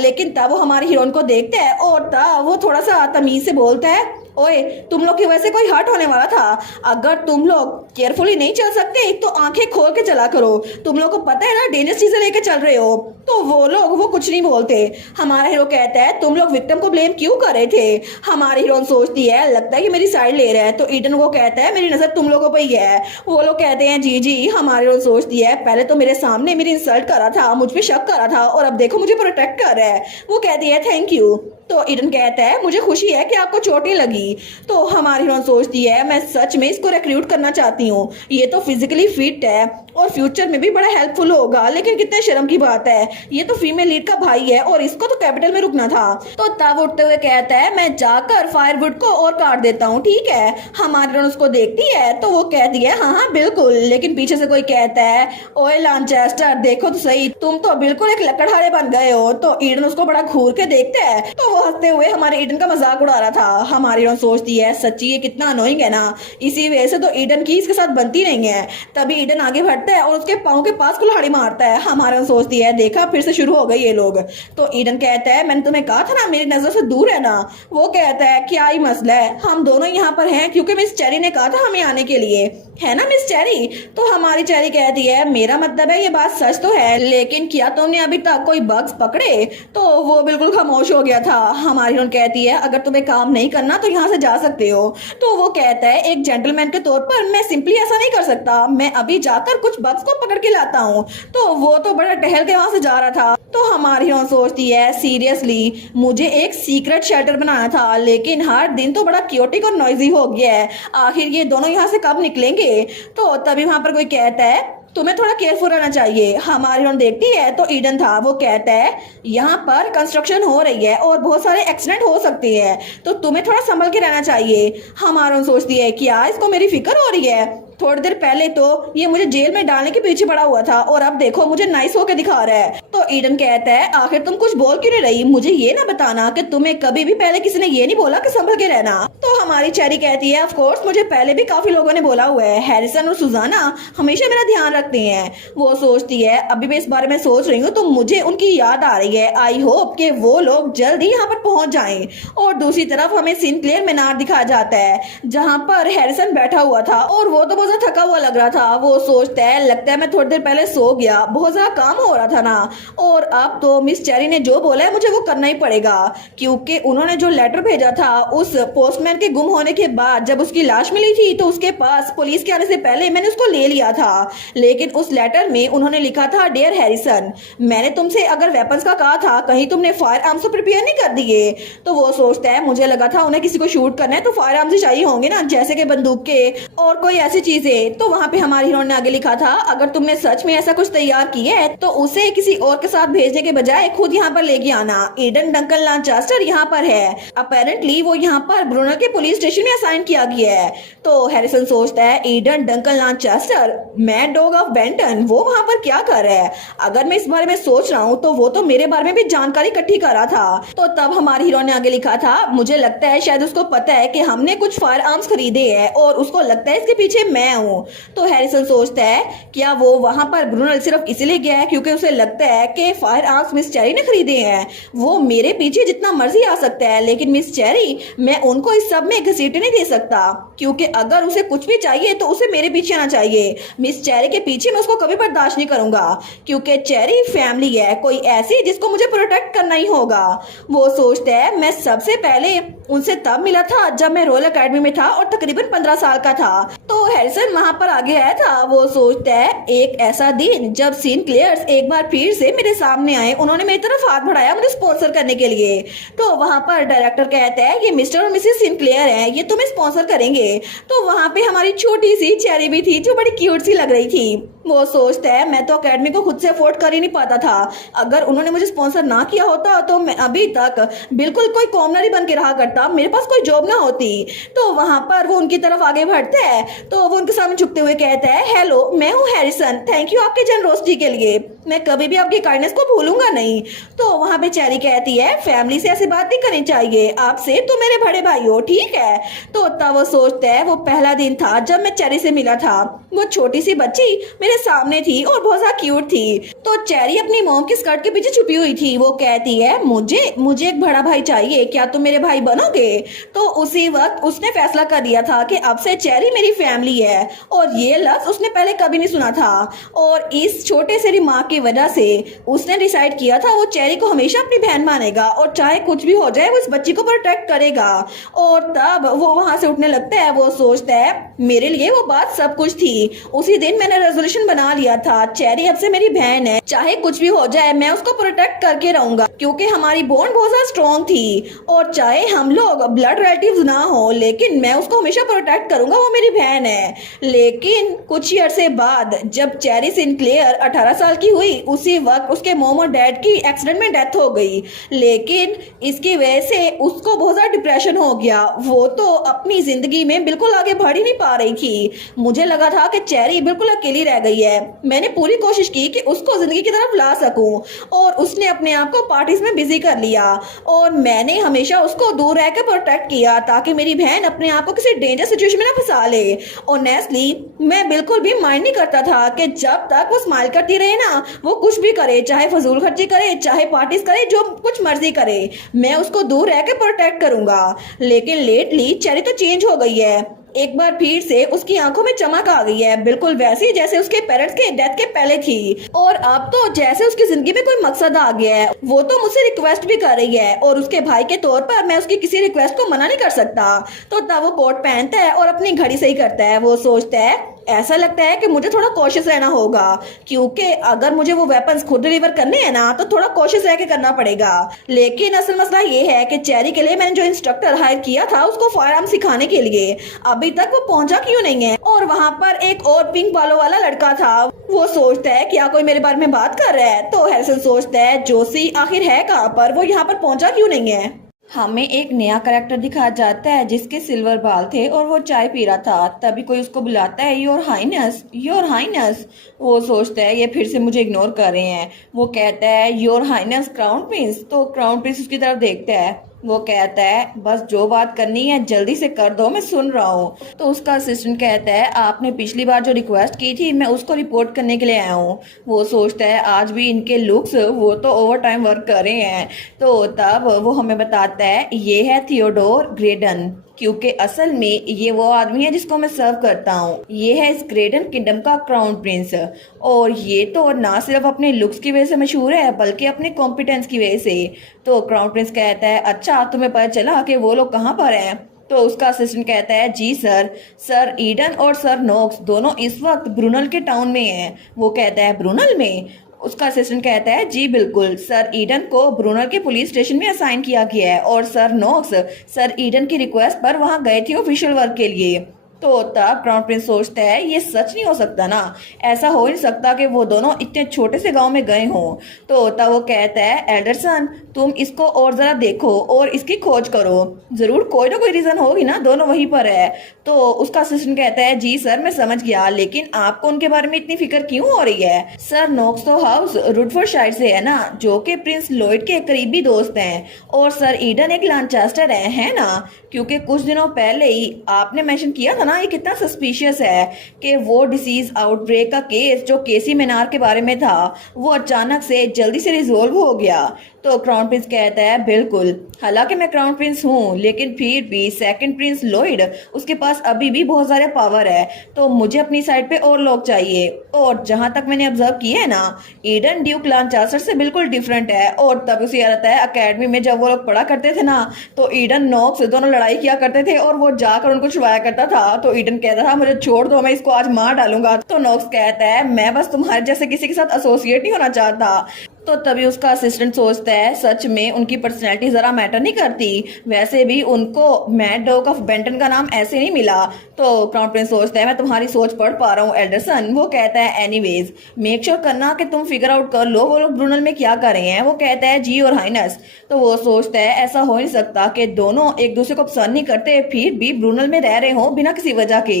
लेकिन तब वो हमारी हीरोइन को देखता है और तब वो थोड़ा सा तमीज से बोलता है ओए तुम लोग की वजह से कोई हर्ट होने वाला था। अगर तुम लोग केयरफुली नहीं चल सकते तो आंखें खोल के चला करो, तुम लोग को पता है ना डेंजरस चीजें लेके चल रहे हो। तो वो लोग वो कुछ नहीं बोलते। हमारा हीरो कहता है तुम लोग विक्टिम को ब्लेम क्यों कर रहे थे? हमारी हीरोइन सोचती है लगता है कि मेरी साइड ले रहा है। तो ईडन वो कहता है मेरी नजर तुम लोगों पर ही है। वो लोग कहते हैं जी जी। हमारी हीरोइन सोचती है पहले तो मेरे सामने मेरी इंसल्ट कर रहा था, मुझ पे शक कर रहा था, और अब देखो मुझे प्रोटेक्ट कर रहा है। वो कहती है थैंक यू। तो ईडन कहता है मुझे खुशी है कि आपको चोट नहीं लगी। तो हमारी हीरोइन सोचती है मैं सच में इसको रिक्रूट करना चाहती हूँ, ये तो फिजिकली फिट है और फ्यूचर में भी बड़ा हेल्पफुल होगा, लेकिन कितने शर्म की बात है ये तो फीमेल लीड का भाई है और इसको तो कैपिटल में रुकना था। तो तब उठते हुए कहता है मैं जाकर फायरवुड को और काट देता हूँ, ठीक है? हमारी हीरोइन उसको देखती है तो वो कहती है हाँ हाँ बिल्कुल। लेकिन पीछे से कोई कहता है ओए लांचेस्टर देखो तो सही, तुम तो बिल्कुल एक लकड़हारे बन गए हो। तो ईडन उसको बड़ा घूर के देखता है, तो हंसते हुए हमारे ईडन का मजाक उड़ा रहा था। हमारी हीरोइन सोचती है सच्ची ये कितना अनोइंग है ना, इसी वजह से तो ईडन की इसके साथ बनती नहीं है। तभी ईडन आगे बढ़ता है और उसके पाँव के पास कुल्हाड़ी मारता है। हमारी सोचती है देखा फिर से शुरू हो गई ये लोग। तो ईडन कहता है मैंने तुम्हें कहा था ना मेरी नजर से दूर है ना। वो कहता है क्या ही मसला है, हम दोनों यहाँ पर हैं क्योंकि मिस चेरी ने कहा था हमें आने के लिए, है ना मिस चेरी? तो हमारी चेरी कहती है मेरा मतलब है ये बात सच तो है, लेकिन क्या तुमने अभी तक कोई बग्स पकड़े? तो वो बिल्कुल खामोश हो गया था। हमारी हीरोइन कहती है अगर तुम्हें काम नहीं करना तो यहाँ से जा सकते हो। तो वो कहता है एक जेंटलमैन के तौर पर मैं सिंपली ऐसा नहीं कर सकता, मैं अभी जाकर कुछ बग्स को पकड़ के लाता हूँ। तो वो तो बड़ा टहल के वहां से जा रहा था। तो हमारी हीरोइन सोचती है सीरियसली मुझे एक सीक्रेट शेल्टर बनाना था, लेकिन हर दिन तो बड़ा क्योटिक और नॉइजी हो गया है, आखिर ये दोनों यहाँ से कब निकलेंगे? तो तभी वहां पर कोई कहता है तुम्हें थोड़ा केयरफुल रहना चाहिए। हमारी हम देखती है तो ईडन था, वो कहता है यहाँ पर कंस्ट्रक्शन हो रही है और बहुत सारे एक्सीडेंट हो सकते हैं, तो तुम्हें थोड़ा संभल के रहना चाहिए। हमारा सोचती है क्या इसको मेरी फिक्र हो रही है। थोड़ी देर पहले तो ये मुझे जेल में डालने के पीछे पड़ा हुआ था और अब देखो मुझे नाइस होके दिखा रहा है। तो ईडन कहता है आखिर तुम कुछ बोल क्यों नहीं रही, मुझे ये ना बताना कि तुम्हें कभी भी पहले किसी ने ये नहीं बोला कि संभल के रहना। तो हमारी चेरी कहती है ऑफ कोर्स मुझे पहले भी काफी लोगों ने बोला हुआ है, हैरिसन और सुजाना हमेशा मेरा ध्यान रखते हैं। वो सोचती है अभी मैं इस बारे में सोच रही हूँ तो मुझे उनकी याद आ रही है। आई होप कि वो लोग जल्द ही यहाँ पर पहुंच जाएं। और दूसरी तरफ हमें सिनक्लेयर मीनार दिखाया जाता है जहाँ पर हैरिसन बैठा हुआ था और वो तो बहुत थका हुआ लग रहा था। वो सोचता है लगता है मैं थोड़ी देर पहले सो गया, बहुत ज्यादा काम हो रहा था ना, और अब तो मिस चेरी ने जो बोला है मुझे वो करना ही पड़ेगा, क्योंकि उन्होंने जो लेटर भेजा था उस पोस्टमैन के गुम होने के बाद जब उसकी लाश मिली थी तो उसके पास पुलिस के आने से पहले मैंने उसको ले लिया था। लेकिन उस लेटर में उन्होंने लिखा था डियर हैरिसन, मैंने तुमसे अगर वेपन्स का कहा था कहीं तुमने फायर आर्म्स तो प्रिपेयर नहीं कर दिए। तो वो सोचता है मुझे लगा था उन्हें किसी को शूट करना है तो फायर आर्म्स ही चाहिए होंगे ना, जैसे कि बंदूक के और कोई ऐसी चीजें। तो वहाँ पे हमारी हीरोइन ने आगे लिखा था अगर तुमने सच में ऐसा कुछ तैयार किया है तो उसे किसी और के साथ भेजने के बजाय खुद यहाँ पर लेके आना। ईडन डंकन लांचास्टर यहाँ पर है, अपेरेंटली वो यहाँ पर ब्रूनर के पुलिस स्टेशन में असाइन किया गया है। तो हैरिसन सोचता है Eden Duncan Lanchester mad dog of Benton वो वहाँ पर क्या कर रहा है। अगर मैं इस बारे में सोच रहा हूँ तो वो तो मेरे बारे में भी जानकारी इकट्ठी कर रहा था। तो तब हमारी हीरोइन ने आगे लिखा था मुझे लगता है शायद उसको पता है कि हमने कुछ फायर आर्म्स खरीदे हैं और उसको लगता है इसके पीछे मैं हूँ। तो हैरिसन सोचता है क्या वो वहां पर ब्रूनर सिर्फ इसलिए गया है क्योंकि उसे लगता है कि फायर आर्म्स मिस चेरी ने खरीदे हैं। वो मेरे पीछे जितना मर्जी आ सकता है लेकिन मिस चेरी मैं उनको इस सब में घसीटने नहीं दे सकता, क्योंकि अगर उसे कुछ भी चाहिए तो उसे मेरे पीछे आना चाहिए। मिस चेरी के पीछे मैं उसको कभी बर्दाश्त नहीं करूंगा क्योंकि चेरी फैमिली है, कोई ऐसी जिसको मुझे प्रोटेक्ट करना ही होगा। वो सोचता है मैं सबसे पहले उनसे तब मिला था जब मैं रॉयल अकेडमी में था और तकरीबन 15 साल का था। तो हैरिसन वहां पर आगे आया था। वो सोचता है एक ऐसा दिन जब सिनक्लेयर्स एक बार फिर से मेरे सामने आए, उन्होंने मेरी तरफ हाथ बढ़ाया मुझे स्पॉन्सर करने के लिए। तो वहां पर डायरेक्टर कहता है ये मिस्टर और मिसेस सिनक्लेयर हैं, ये तुम्हें स्पॉन्सर करेंगे। तो वहां पे हमारी छोटी सी चेरी भी थी जो बड़ी क्यूट सी लग रही थी। वो सोचता है मैं तो अकेडमी को खुद से अफोर्ड कर ही नहीं पाता था, अगर उन्होंने मुझे स्पॉन्सर ना किया होता तो मैं अभी तक बिल्कुल कोई कॉमनर ही बन के रहा करता, मेरे पास कोई जॉब ना होती। तो वहां पर वो उनकी तरफ आगे बढ़ता है तो वो उनके सामने झुकते हुए कहता है हेलो मैं हूँ हैरिसन, थैंक यू आपके जनरोसिटी के लिए, मैं कभी भी आपकी काइंडनेस को भूलूंगा नहीं। तो वहां पे चेरी कहती है फैमिली से ऐसी बात नहीं करनी चाहिए, आपसे तो मेरे बड़े भाई हो, ठीक है। तो तब वो सोचता है वो पहला दिन था जब मैं चेरी से मिला था, वो छोटी सी बच्ची मेरे सामने थी और बहुत ज्यादा क्यूट थी। तो चेरी अपनी मॉम की स्कर्ट के पीछे छुपी हुई थी। वो कहती है मुझे एक बड़ा भाई चाहिए, क्या तुम मेरे भाई बनोगे। तो उसी वक्त उसने फैसला कर लिया था कि अब से चेरी मेरी फैमिली है, और ये लफ्ज उसने पहले कभी नहीं सुना था। और इस छोटे से रिमार्क की वजह से उसने डिसाइड किया था वो चेरी को हमेशा अपनी बहन मानेगा और चाहे कुछ भी हो जाए वो इस बच्ची को प्रोटेक्ट करेगा। और तब वो वहां से उठने लगता है। वो सोचता है मेरे लिए वो बात सब कुछ थी, उसी दिन मैंने रेजोल्यूशन बना लिया था, चेरी अब से मेरी बहन है, चाहे कुछ भी हो जाए मैं उसको प्रोटेक्ट करके रहूंगा, क्योंकि हमारी बॉन्ड बहुत ज्यादा स्ट्रॉन्ग थी। और चाहे हम लोग ब्लड रिलेटिव्स ना हो लेकिन मैं उसको हमेशा प्रोटेक्ट करूंगा, वो मेरी बहन है। लेकिन कुछ ही अरसे बाद जब चेरी सिनक्लेयर 18 साल की हुई उसी वक्त उसके मॉम और डैड की एक्सीडेंट में डेथ हो गई। लेकिन इसकी वजह से उसको बहुत ज्यादा डिप्रेशन हो गया, वो तो अपनी जिंदगी में बिल्कुल आगे बढ़ ही नहीं पा रही थी। मुझे लगा था कि चेरी बिल्कुल अकेली रह गई है, मैंने पूरी कोशिश की कि उसको जिंदगी की तरफ ला सकूं, और उसने अपने आप को पार्टीज में बिजी कर लिया, और मैंने हमेशा उसको दूर रहकर प्रोटेक्ट किया ताकि मेरी बहन अपने आप को किसी डेंजर सिचुएशन में ना फंसा ले। ऑनेस्टली मैं बिल्कुल भी माइंड नहीं करता था कि जब तक वो स्माइल करती रहे ना, वो कुछ भी करे, चाहे फजूल खर्ची करे, चाहे पार्टीज करे, जो कुछ मर्जी करे, मैं उसको दूर रह के प्रोटेक्ट करूंगा। लेकिन लेटली चेरी तो चेंज हो गई है, एक बार फिर से उसकी आंखों में चमक आ गई है, बिल्कुल वैसी जैसे उसके पेरेंट्स के डेथ के पहले थी। और अब तो जैसे उसकी जिंदगी में कोई मकसद आ गया है, वो तो मुझसे रिक्वेस्ट भी कर रही है, और उसके भाई के तौर पर मैं उसकी किसी रिक्वेस्ट को मना नहीं कर सकता। तो तब वो कोट पहनता है और अपनी घड़ी सही करता है। वो सोचता है ऐसा लगता है कि मुझे थोड़ा कॉशियस रहना होगा, क्योंकि अगर मुझे वो वेपन्स खुद डिलीवर करने हैं ना तो थोड़ा कॉशियस रह के करना पड़ेगा। लेकिन असल मसला ये है कि चेरी के लिए मैंने जो इंस्ट्रक्टर हायर किया था उसको फायरआर्म सिखाने के लिए अभी तक वो पहुंचा क्यों नहीं है। और वहाँ पर एक और पिंक बालों वाला लड़का था, वो सोचता है क्या कोई मेरे बारे में बात कर रहा है। तो हैरिसन सोचता है जोशी आखिर है कहाँ पर, वो यहाँ पर पहुंचा क्यों नहीं है। हमें एक नया करेक्टर दिखाया जाता है जिसके सिल्वर बाल थे और वो चाय पी रहा था। तभी कोई उसको बुलाता है योर हाइनेस, योर हाइनेस। वो सोचता है ये फिर से मुझे इग्नोर कर रहे हैं। वो कहता है योर हाइनेस क्राउन प्रिंस। तो क्राउन प्रिंस उसकी तरफ देखता है, वो कहता है बस जो बात करनी है जल्दी से कर दो, मैं सुन रहा हूँ। तो उसका असिस्टेंट कहता है आपने पिछली बार जो रिक्वेस्ट की थी मैं उसको रिपोर्ट करने के लिए आया हूँ। वो सोचता है आज भी इनके लुक्स, वो तो ओवर टाइम वर्क कर रहे हैं। तो तब वो हमें बताता है ये है थियोडोर ग्रेडन, क्योंकि असल में ये वो आदमी है जिसको मैं सर्व करता हूँ। ये है इस ग्रेडन किंगडम का क्राउन प्रिंस, और ये तो ना सिर्फ अपने लुक्स की वजह से मशहूर है बल्कि अपने कॉम्पिटेंस की वजह से। तो क्राउन प्रिंस कहता है अच्छा तुम्हें पता चला कि वो लोग कहाँ पर हैं। तो उसका असिस्टेंट कहता है जी सर, सर ईडन और सर नोक्स दोनों इस वक्त ब्रूनल के टाउन में हैं। वो कहता है ब्रूनल में। उसका असिस्टेंट कहता है जी बिल्कुल, सर ईडन को ब्रूनर के पुलिस स्टेशन में असाइन किया गया है और सर नोक्स सर ईडन की रिक्वेस्ट पर वहां गए थे ऑफिशियल वर्क के लिए। तो तब क्राउन प्रिंस सोचता है ये सच नहीं हो सकता ना, ऐसा हो नहीं सकता कि वो दोनों इतने छोटे से गांव में गए हों। तो तब वो कहता है एल्डरसन तुम इसको और जरा देखो और इसकी खोज करो, जरूर कोई ना कोई रीजन होगी ना, दोनों वहीं पर है। तो उसका असिस्टेंट कहता है जी सर मैं समझ गया, लेकिन आपको उनके बारे में इतनी फिक्र क्यों हो रही है। सर नोक्स तो हाउस रुडफोर्डशायर से है ना, जो कि प्रिंस लॉयड के करीबी दोस्त हैं, और सर ईडन एक लांचेस्टर है ना, क्योंकि कुछ दिनों पहले ही आपने मेंशन किया था ना ये कितना सस्पिशियस है कि वो डिसीज आउटब्रेक का केस जो केसी मेनार के बारे में था वो अचानक से जल्दी से रिजोल्व हो गया। तो क्राउन प्रिंस कहता है बिल्कुल, हालांकि मैं क्राउन प्रिंस हूँ लेकिन फिर भी सेकंड प्रिंस लॉयड उसके पास अभी भी बहुत सारे पावर है, तो मुझे अपनी साइड पे और लोग चाहिए। और जहां तक मैंने ऑब्जर्व किया है ना, ईडन ड्यूक लांचास्टर से बिल्कुल डिफरेंट है। और तब उसे याद आता है अकेडमी में जब वो लोग पढ़ा करते थे ना, तो ईडन नोक्स दोनों लड़ाई किया करते थे और वो जाकर उनको छुड़ाया करता था। तो ईडन कहता था मुझे छोड़ दो, मैं इसको आज मार डालूंगा। तो नोक्स कहता है मैं बस तुम्हारे जैसे किसी के साथ एसोसिएट नहीं होना चाहता। तो तभी उसका असिस्टेंट सोचता है सच में उनकी पर्सनैलिटी जरा मैटर नहीं करती, वैसे भी उनको मैड डॉग ऑफ बेंटन का नाम ऐसे नहीं मिला। तो क्राउन प्रिंस सोचता है मैं तुम्हारी सोच पढ़ पा रहा हूँ एल्डरसन। वो कहता है एनीवेज मेक श्योर करना कि तुम फिगर आउट कर लो वो लोग ब्रूनल में क्या कर रहे हैं। वो कहता है जी और हाइनेस। तो वो सोचता है ऐसा हो नहीं सकता कि दोनों एक दूसरे को पसंद नहीं करते फिर भी ब्रूनल में रह रहे हो बिना किसी वजह के।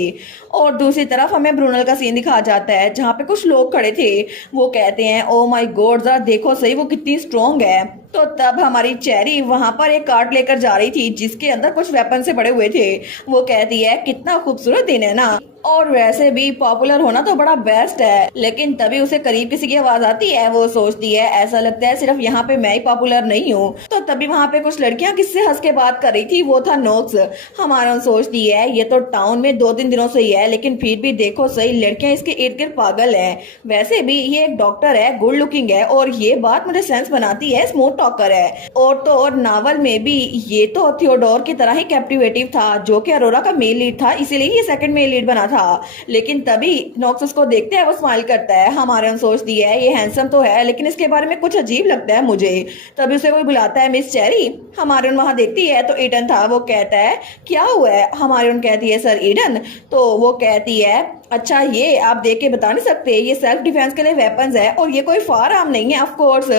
और दूसरी तरफ हमें ब्रूनल का सीन दिखाया जाता है जहाँ पे कुछ लोग खड़े थे। वो कहते हैं ओ माई गॉड जरा देखो सही वो कितनी स्ट्रॉन्ग है। तो तब हमारी चेरी वहां पर एक कार्ट लेकर जा रही थी जिसके अंदर कुछ वेपन से पड़े हुए थे। वो कहती है कितना खूबसूरत दिन है ना, और वैसे भी पॉपुलर होना तो बड़ा बेस्ट है। लेकिन तभी उसे करीब किसी की आवाज आती है। वो सोचती है ऐसा लगता है सिर्फ यहाँ पे मैं ही पॉपुलर नहीं हूँ। तो तभी वहाँ पे कुछ लड़कियां किससे हंस के बात कर रही थी, वो था नोक्स। हमारा सोचती है ये तो टाउन में 2-3 दिनों से ही है, लेकिन फिर भी देखो सही लड़कियां इसके इर्द गिर्द पागल है। वैसे भी ये एक डॉक्टर है, गुड लुकिंग है, और ये बात मुझे सेंस बनाती है, स्मूथ टॉकर है। और तो और नावल में भी ये तो थियोडोर की तरह ही कैप्टिवेटिव था जो कि अरोरा का मेल लीड था, इसीलिए ये सेकंड मेल लीड बना था। लेकिन तभी नॉक्स उसको देखते हैं, वो स्माइल करता है। हमारे सोचती है ये हैंडसम तो है लेकिन इसके बारे में कुछ अजीब लगता है मुझे। तभी उसे कोई बुलाता है मिस चेरी। हमारे वहां देखती है तो ईडन था। वो कहता है क्या हुआ है। हमारे कहती है सर ईडन। तो वो कहती है अच्छा ये आप देख के बता नहीं सकते, ये सेल्फ डिफेंस के लिए वेपन्स है और ये कोई फायर आर्म नहीं है ऑफ कोर्स।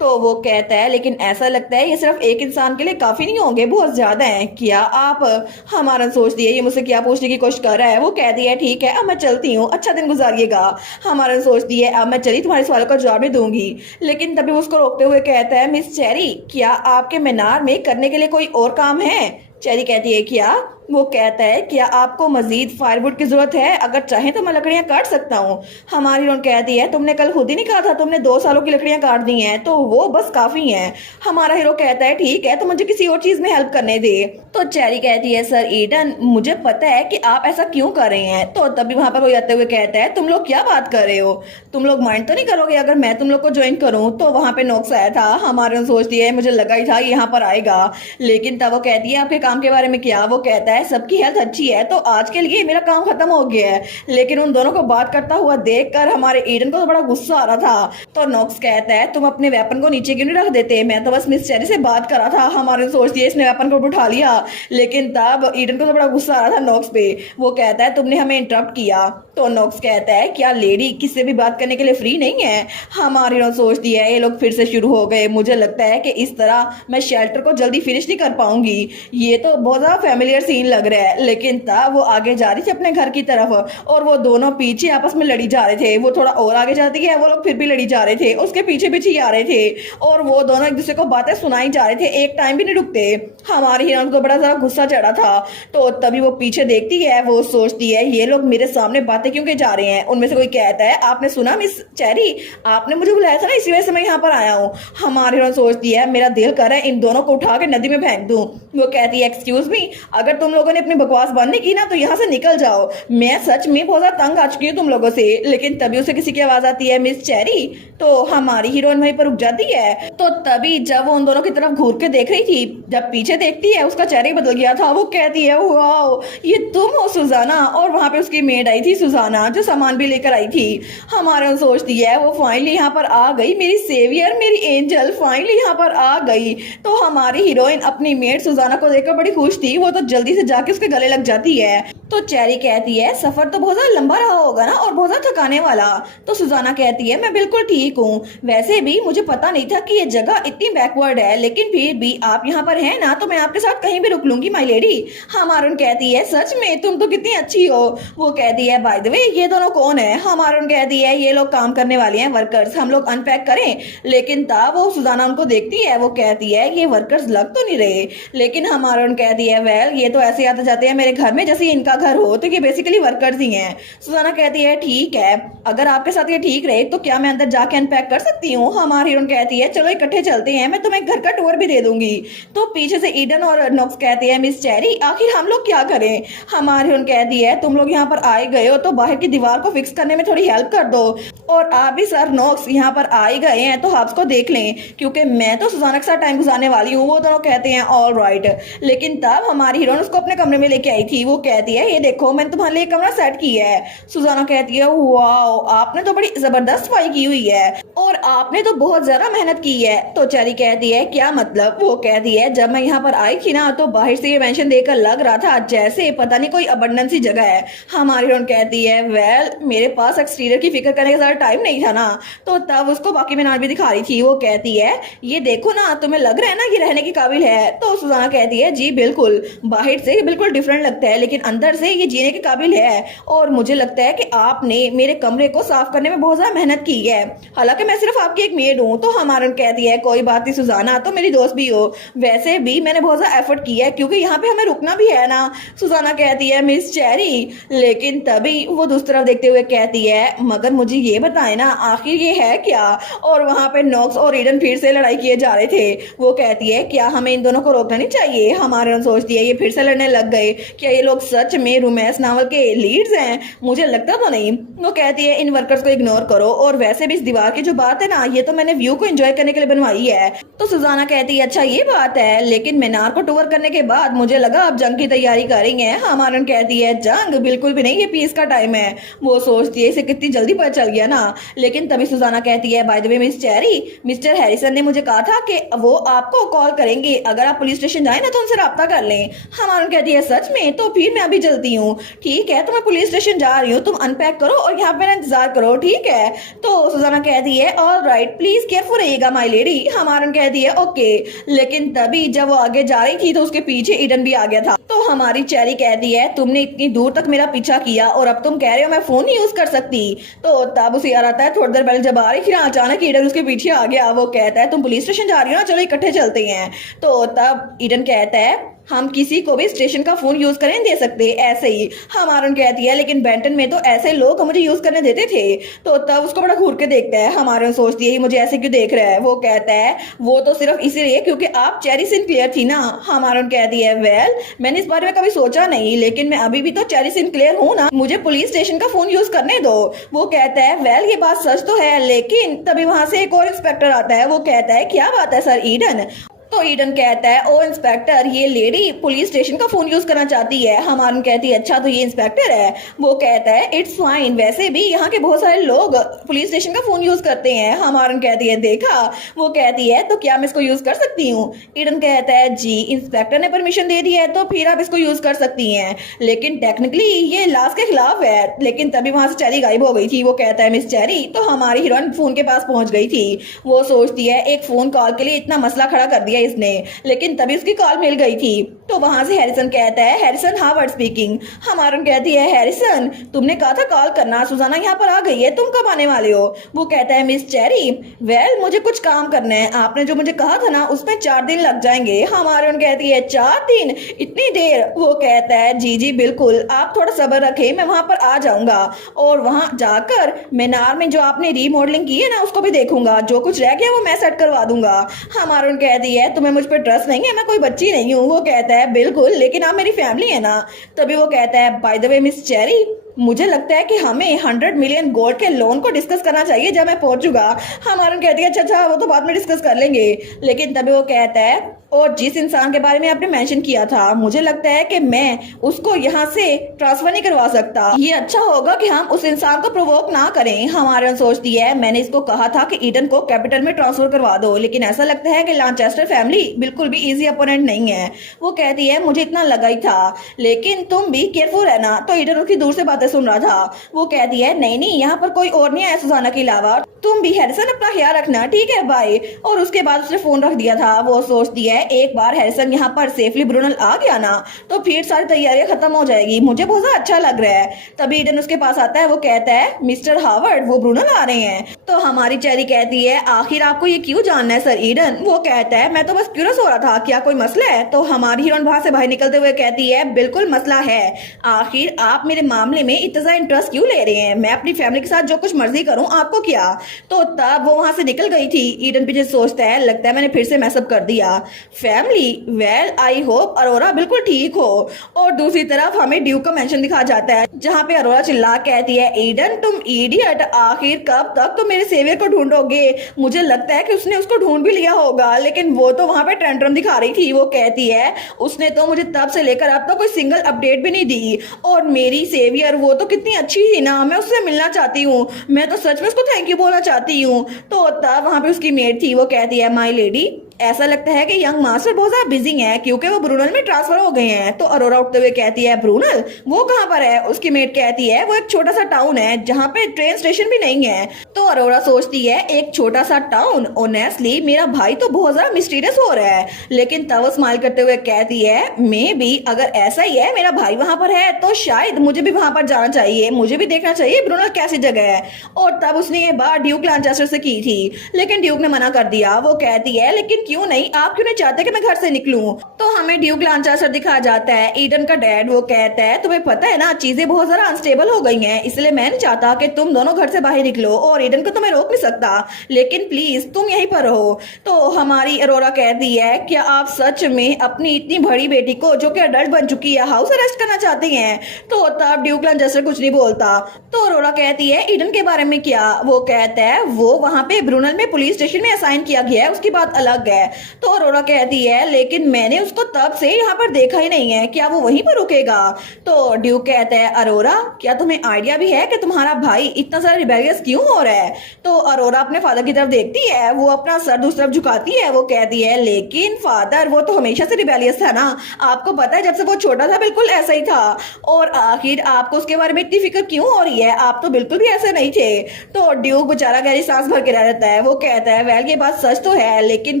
तो वो कहता है लेकिन ऐसा लगता है ये सिर्फ एक इंसान के लिए काफी नहीं होंगे, बहुत ज्यादा हैं। क्या आप। हमारा सोचती है ये मुझसे क्या पूछने की कोशिश कर रहा है। वो कहती है ठीक है अब मैं चलती हूँ, अच्छा दिन गुजारिएगा। हमारा सोचती है अब मैं चली तुम्हारे सवालों का जवाब नहीं दूंगी। लेकिन तभी उसको रोकते हुए कहता है मिस चेरी क्या आपके मीनार में करने के लिए कोई और काम है। चेरी कहती है क्या। वो कहता है क्या आपको मजीद फायरवुड की जरूरत है, अगर चाहे तो मैं लकड़ियां काट सकता हूँ। हमारी हीरोइन कहती है तुमने कल खुद ही नहीं कहा था तुमने 2 सालों की लकड़ियां काट दी हैं, तो वो बस काफी हैं। हमारा हीरो कहता है ठीक है तो मुझे किसी और चीज में हेल्प करने दे। तो चेरी कहती है सर ईडन मुझे पता है कि आप ऐसा क्यों कर रहे हैं। तो तभी वहां पर कोई आते हुए कहता है तुम लोग क्या बात कर रहे हो, तुम लोग माइंड तो नहीं करोगे अगर मैं तुम लोग को ज्वाइन करूँ। तो वहां पे नोक्स आया था। हमारे सोचती है मुझे लगा ही था यहाँ पर आएगा। लेकिन तब वो कहती है आपके काम के बारे में क्या। वो कहता है है सबकी हेल्थ अच्छी है तो आज के लिए मेरा काम खत्म हो गया है। लेकिन उन दोनों को बात करता हुआ देखकर हमारे ईडन को तो बड़ा गुस्सा आ रहा था। तो नॉक्स कहता है तुम अपने वेपन को नीचे क्यों नहीं रख देते, मैं तो बस मिस चेरी से बात कर रहा था। हमारे सोच दिया इसने वेपन को उठा लिया, लेकिन तब ईडन को तो बड़ा गुस्सा आ रहा था नॉक्स पे। वो कहता है तुमने हमें इंटरप्ट किया। तो नॉक्स कहता है क्या लेडी किससे भी बात करने के लिए फ्री नहीं है। हमारी सोचती है ये लोग फिर से शुरू हो गए, मुझे लगता है कि इस तरह मैं शेल्टर को जल्दी फिनिश नहीं कर पाऊंगी। ये तो बहुत ज्यादा फैमिलियर सीन लग रहा है। लेकिन तब वो आगे जा रही थी अपने घर की तरफ और वो दोनों पीछे आपस में लड़ी जा रहे थे। वो थोड़ा और आगे जाती है, वो लोग फिर भी लड़ी जा रहे थे, उसके पीछे पीछे आ रहे थे और वो दोनों एक दूसरे को बातें सुनाई जा रहे थे, एक टाइम भी नहीं रुकते। हमारी हीरोइन को बड़ा ज्यादा गुस्सा चढ़ा था। तो तभी वो पीछे देखती है, वो सोचती है ये लोग मेरे सामने बातें क्यों के जा रहे हैं। उनमें से कोई कहता है आपने सुना मिस चेरी, आपने मुझे बुलाया था ना, इसी वजह से मैं यहाँ पर आया हूँ। हमारी हीरोइन सोचती है मेरा दिल कर रहा है इन दोनों को उठा के नदी में फेंक दूं। वो कहती है एक्सक्यूज मी, अगर तुम लोगों ने अपनी बकवास बंद नहीं की ना तो यहाँ से निकल जाओ, मैं सच में बहुत ज्यादा तंग आ चुकी हूँ तुम लोगों से। लेकिन तभी उसे किसी की आवाज आती है मिस चेरी। तो हमारी हीरोइन वहीं पर रुक जाती है। तो तभी जब वो उन दोनों की तरफ घूर के देख रही थी, जब पीछे देखती है उसका चेहरा बदल गया था। वो कहती है वाओ ये तुम हो सुजाना, और वहां पे उसकी मेड आई थी सुजाना जो सामान भी लेकर आई थी। हमारा सोचती है वो फाइनली यहाँ पर आ गई, मेरी सेवियर मेरी एंजल फाइनली यहाँ पर आ गई। तो हमारी हीरोइन अपनी मेड सुजाना को देखकर बड़ी खुश थी, वो तो जल्दी से जाके उसके गले लग जाती है। तो चेरी कहती है सफर तो बहुत ज्यादा लंबा रहा होगा ना और बहुत ज्यादा थकाने वाला। तो सुजाना कहती है मैं बिल्कुल ठीक हूँ, वैसे भी मुझे पता नहीं था कि ये जगह इतनी बैकवर्ड है, लेकिन फिर भी आप यहाँ पर हैं ना तो मैं आपके साथ कहीं भी रुक लूंगी माई लेडी। हमारुन कहती है सच में तुम तो कितनी अच्छी हो। वो कहती है बाय द वे ये दोनों कौन है। हमारुन कहती है ये लोग काम करने वाले हैं, वर्कर्स, हम लोग अनपैक करें। लेकिन तब वो सुजाना उनको देखती है, वो कहती है ये वर्कर्स लग तो नहीं रहे। लेकिन हमारुन कहती है वेल ये तो ऐसे आते जाते हैं मेरे घर में जैसे इनका घर हो, तो ये बेसिकली वर्कर्स ही हैं। सुजाना कहती है ठीक है, अगर आपके साथ ये ठीक रहे तो क्या मैं अंदर जाके अनपैक कर सकती हूँ। हमारी हीरोइन कहती है चलो इकट्ठे चलते हैं, मैं तुम्हें घर का टूर भी दे दूंगी। तो पीछे से ईडन और नॉक्स कहते हैं मिस चेरी आखिर हम लोग क्या करें। हमारी हीरोइन कहती है तुम लोग यहाँ पर आए गए हो तो बाहर की दीवार को फिक्स करने में थोड़ी हेल्प कर दो, और आप भी सर नॉक्स यहाँ पर आए गए हैं तो हब्स को देख लें क्योंकि मैं तो सुजाना के साथ टाइम गुजारने वाली हूँ। वो दोनों कहते हैं ऑल राइट। लेकिन तब हमारी हीरोइन उसको अपने कमरे में लेके आई थी। वो कहती है ये देखो मैंने तुम्हारे लिए कमरा सेट किया है। सुजाना कहती है वाओ आपने तो बड़ी जबरदस्त सफाई की हुई है और आपने तो बहुत ज्यादा मेहनत की है। तो चेरी कहती है क्या मतलब। वो कहती है जब मैं यहाँ पर आई थी ना तो बाहर से ये मेंशन देकर लग रहा था जैसे पता नहीं कोई अबंडेंस सी जगह है। हमारी हीरोइन कहती है वेल मेरे पास एक्सटीरियर की फिक्र करने का ज्यादा टाइम नहीं था ना। तो तब उसको बाकी मीनार भी दिखा रही थी। वो कहती है ये देखो ना तुम्हें लग रहा है ना ये रहने के काबिल है। तो सुजाना कहती है जी बिल्कुल, बाहर से बिल्कुल डिफरेंट लगता है लेकिन अंदर से ये जीने के काबिल है, और मुझे लगता है कि आपने मेरे कमरे को साफ करने में बहुत ज्यादा मेहनत की है, हालांकि मैं सिर्फ आपकी एक मेड हूँ। तो हमारा कहती है कोई बात नहीं सुजाना, तो मेरी दोस्त भी हो, वैसे भी मैंने बहुत ज्यादा एफर्ट किया है क्योंकि यहाँ पे हमें रुकना भी है ना। सुजाना कहती है मिस चेरी। लेकिन तभी वो दूसरी तरफ देखते हुए कहती है मगर मुझे ये बताए ना आखिर ये है क्या। और वहां पे नॉक्स और ईडन फिर से लड़ाई किए जा रहे थे। वो कहती है क्या हमें इन दोनों को रोकना नहीं चाहिए। हमारे सोचती है ये फिर से लड़ने लग गए, क्या ये लोग सच में रोमांस नावल के लीड्स हैं, मुझे लगता तो नहीं। वो कहती है इन वर्कर्स को इग्नोर करो, और वैसे भी इस दीवार की जो बात है ना ये तो मैंने व्यू को एंजॉय करने के लिए बनवाई है। तो सुजाना कहती है अच्छा ये बात है, लेकिन मीनार को टूर करने के बाद मुझे लगा आप जंग की तैयारी करेंगे। हमारन कहती है जंग बिल्कुल भी नहीं, ये पीस का टाइम है। वो सोचती है इसे कितनी जल्दी पता चल गया ना। लेकिन तभी सुजाना कहती है by the way miss cherry, mister Harrison ने मुझे कहा था कि वो आपको कॉल करेंगे, अगर आप पुलिस स्टेशन जाए ना तो उनसे राब्ता कर लें। हमारन कहती है सच में, तो फिर मैं अभी चलती हूँ। ठीक है तो मैं पुलिस स्टेशन जा रही हूँ, तुम अनपैक करो और यहाँ पे मेरा इंतजार करो, ठीक है। तो सुजाना कहती है ऑल राइट, प्लीज केयरफुल रहिएगा माई लेडी। हमारन कहती है ओके। लेकिन तभी जब वो आगे जा रही थी तो उसके पीछे ईडन भी आ गया था। तो हमारी चेरी कहती है तुमने इतनी दूर तक मेरा पीछा किया और अब तुम कह रहे हो मैं फोन नहीं यूज कर सकती। तो तब उसे याद आता है थोड़ी देर पहले जब आ रही थी ना अचानक ईडन उसके पीछे आ गया। वो कहता है तुम पुलिस स्टेशन जा रही हो ना, चलो इकट्ठे चलते हैं। तो तब ईडन कहता है हम किसी को भी स्टेशन का फोन यूज करने दे सकते ऐसे ही। हमारन कहती है लेकिन बेंटन में तो ऐसे लोग मुझे यूज करने देते थे। तो तब उसको बड़ा घूर के देखता है। हमारन सोचती है मुझे ऐसे क्यों देख रहा है। वो कहता है वो तो सिर्फ इसीलिए क्योंकि आप चेरी सिनक्लेयर थी ना। हमारन कहती है वेल मैंने इस बारे में कभी सोचा नहीं, लेकिन मैं अभी भी तो चेरी सिनक्लेयर हूँ ना, मुझे पुलिस स्टेशन का फोन यूज करने दो। वो कहता है वेल ये बात सच तो है, लेकिन तभी वहां से एक और इंस्पेक्टर आता है। वो कहता है क्या बात है सर ईडन। तो ईडन कहता है ओ इंस्पेक्टर, ये लेडी पुलिस स्टेशन का फोन यूज करना चाहती है। हमारन कहती है अच्छा तो ये इंस्पेक्टर है। वो कहता है इट्स फाइन, वैसे भी यहाँ के बहुत सारे लोग पुलिस स्टेशन का फोन यूज करते हैं। हमारन कहती है देखा। वो कहती है तो क्या मैं इसको यूज कर सकती हूँ? ईडन कहता है जी इंस्पेक्टर ने परमिशन दे दी है तो फिर आप इसको यूज कर सकती हैं, लेकिन टेक्निकली ये लॉस के खिलाफ है। लेकिन तभी वहां से चेरी गायब हो गई थी। वो कहता है मिस चेरी, तो हमारी हीरोइन फोन के पास पहुंच गई थी। वो सोचती है एक फोन कॉल के लिए इतना मसला खड़ा कर दिया इसने, लेकिन तभी उसकी कॉल मिल गई थी। तो वहां से हैरिसन कहता है हैरिसन हावर्ड स्पीकिंग। हमारन कहती है हैरिसन तुमने कहा था कॉल करना, सुजाना यहाँ पर आ गई है, तुम कब आने वाले हो? वो कहता है मिस चेरी वेल मुझे कुछ काम करना है, आपने जो मुझे कहा था ना उसमें 4 दिन लग जाएंगे। हमारन कहती है 4 दिन, इतनी देर? वो कहता है जी जी बिल्कुल, आप थोड़ा सब्र रखें, मैं वहां पर आ जाऊंगा और वहां जाकर मीनार में जो आपने रीमॉडलिंग की है ना उसको भी देखूंगा, जो कुछ रह गया वो मैं सेट करवा दूंगा। हमारन कहती है तुम्हें मुझ पर ट्रस्ट नहीं है, मैं कोई बच्ची नहीं हूँ। वो कहता है बिल्कुल, लेकिन आप मेरी फैमिली है ना। तभी वो कहता है by the way miss cherry, मुझे लगता है कि हमें 100 मिलियन गोल्ड के लोन को डिस्कस करना चाहिए जब मैं पहुंचूंगा। हमारन कहती है अच्छा वो तो बाद में डिस्कस कर लेंगे। लेकिन तभी वो कहता है और जिस इंसान के बारे में आपने मेंशन किया था, मुझे लगता है कि मैं उसको यहाँ से ट्रांसफर नहीं करवा सकता। ये अच्छा होगा कि हम उस इंसान को प्रोवोक ना करें। हमारा सोचती है मैंने इसको कहा था कि ईडन को कैपिटल में ट्रांसफर करवा दो, लेकिन ऐसा लगता है कि लॉन्चेस्टर फैमिली बिल्कुल भी इजी अपोनेंट नहीं है। वो कहती है मुझे इतना लगा ही था, लेकिन तुम भी केयरफुल रहना। तो ईडन उसकी दूर से बातें सुन रहा था। वो कहती है नहीं नहीं, यहाँ पर कोई और नहीं है सुजाना के अलावा, तुम भी हैरिसन अपना ख्याल रखना, ठीक है बाय। और उसके बाद उसने फोन रख दिया था। वो सोचती है एक बार हैरिसन यहाँ पर सेफली ब्रूनल आ गया ना तो फिर सारी तैयारियां खत्म हो जाएगी, मुझे बहुत ज्यादा अच्छा लग रहा है। तभी ईडन उसके पास आता है। वो कहता है मिस्टर हावर्ड वो ब्रूनल आ रहे हैं। तो हमारी चेरी कहती है आखिर आपको ये क्यों जानना है सर ईडन? वो कहता है मैं तो बस क्यूरियस हो रहा था, क्या कोई मसला है? तो हमारी हीरोइन वहां से बाहर निकलते हुए कहती है बिल्कुल मसला है, आखिर आप मेरे मामले में इतना इंटरेस्ट क्यों ले रहे हैं? मैं अपनी फैमिली के साथ जो कुछ मर्जी करूं, आपको क्या? तो तब वो वहां से निकल गई थी। ईडन पीछे सोचता है लगता है मैंने फिर से मैसअप कर दिया। Family well I hope Arora बिल्कुल ठीक हो। और दूसरी तरफ हमें ड्यूक का मेंशन दिखा जाता है जहाँ पे अरोरा चिल्ला कहती है ईडन तुम इडियट, आखिर कब तक तुम मेरे सेवियर को ढूंढोगे? मुझे लगता है कि उसने उसको ढूंढ भी लिया होगा, लेकिन वो तो वहां पे टेंट्रम दिखा रही थी। वो कहती है उसने तो मुझे तब से लेकर अब तक कोई सिंगल अपडेट भी नहीं दी, और मेरी सेवियर वो तो कितनी अच्छी थी ना, मैं उससे मिलना चाहती हूँ, मैं तो सच में उसको थैंक यू बोलना चाहती हूँ। तो तब वहां पे उसकी मेड थी। वो कहती है माई लेडी ऐसा लगता है कि यंग मास्टर बहुत ज्यादा बिजी है क्योंकि वो ब्रूनल में ट्रांसफर हो गए हैं। तो अरोरा उठते हुए कहती है ब्रूनल वो कहाँ पर है? उसकी मेट कहती है वो एक छोटा सा टाउन है जहाँ पे ट्रेन स्टेशन भी नहीं है। तो अरोरा सोचती है एक छोटा सा टाउन, ऑनेस्टली मेरा भाई तो बहुत ज्यादा मिस्टीरियस हो रहा है। लेकिन तब वो स्माइल करते हुए कहती है मे बी अगर ऐसा ही है मेरा भाई वहां पर है तो शायद मुझे भी वहां पर जाना चाहिए, मुझे भी देखना चाहिए ब्रूनल कैसी जगह है। और तब उसने ये बात ड्यूक लॉन्चेस्टर से की थी, लेकिन ड्यूक ने मना कर दिया। वो कहती है लेकिन क्यों नहीं, आप क्यों नहीं चाहते कि मैं घर से निकलूं? तो हमें ड्यूक लॉन्चेस्टर दिखा जाता है ईडन का डैड। वो कहता है तुम्हें पता है ना चीजें बहुत ज्यादा अनस्टेबल हो गई हैं, इसलिए मैं नहीं चाहता कि तुम दोनों घर से बाहर निकलो, और ईडन को तो मैं रोक नहीं सकता, लेकिन प्लीज तुम यहीं पर रहो। तो हमारी अरोरा कहती है क्या आप सच में अपनी इतनी बड़ी बेटी को जो कि अडल्ट बन चुकी है हाउस अरेस्ट करना चाहते हैं? तो तब ड्यूक लॉन्चेस्टर कुछ नहीं बोलता। तो अरोरा कहती है ईडन के बारे में क्या? वो कहता है वो वहां पे ब्रूनल में पुलिस स्टेशन में असाइन किया गया है, उसकी बात अलग है। तो अरोरा कहती है लेकिन मैंने उसको तब से यहाँ पर देखा ही नहीं है, क्या वो वहीं पर रुकेगा? तो ड्यूक कहता है अरोरा क्या तुम्हें आइडिया भी है कि तुम्हारा भाई इतना सारा रिबेलियस क्यों हो रहा है? तो अरोरा अपने फादर की तरफ देखती है, वो अपना सर दूसरी तरफ झुकाती है। वो कहती है लेकिन फादर वो तो हमेशा से रिबेलियस था ना, आपको पता है जब से वो छोटा था बिल्कुल ऐसा ही था, और आखिर आपको उसके बारे में इतनी फिक्र क्यों हो रही है? आप तो बिल्कुल भी ऐसे नहीं थे। तो ड्यूक बेचारा गहरी सांस भर के रह रहता है। वो कहता है वेल ये बात सच तो है, लेकिन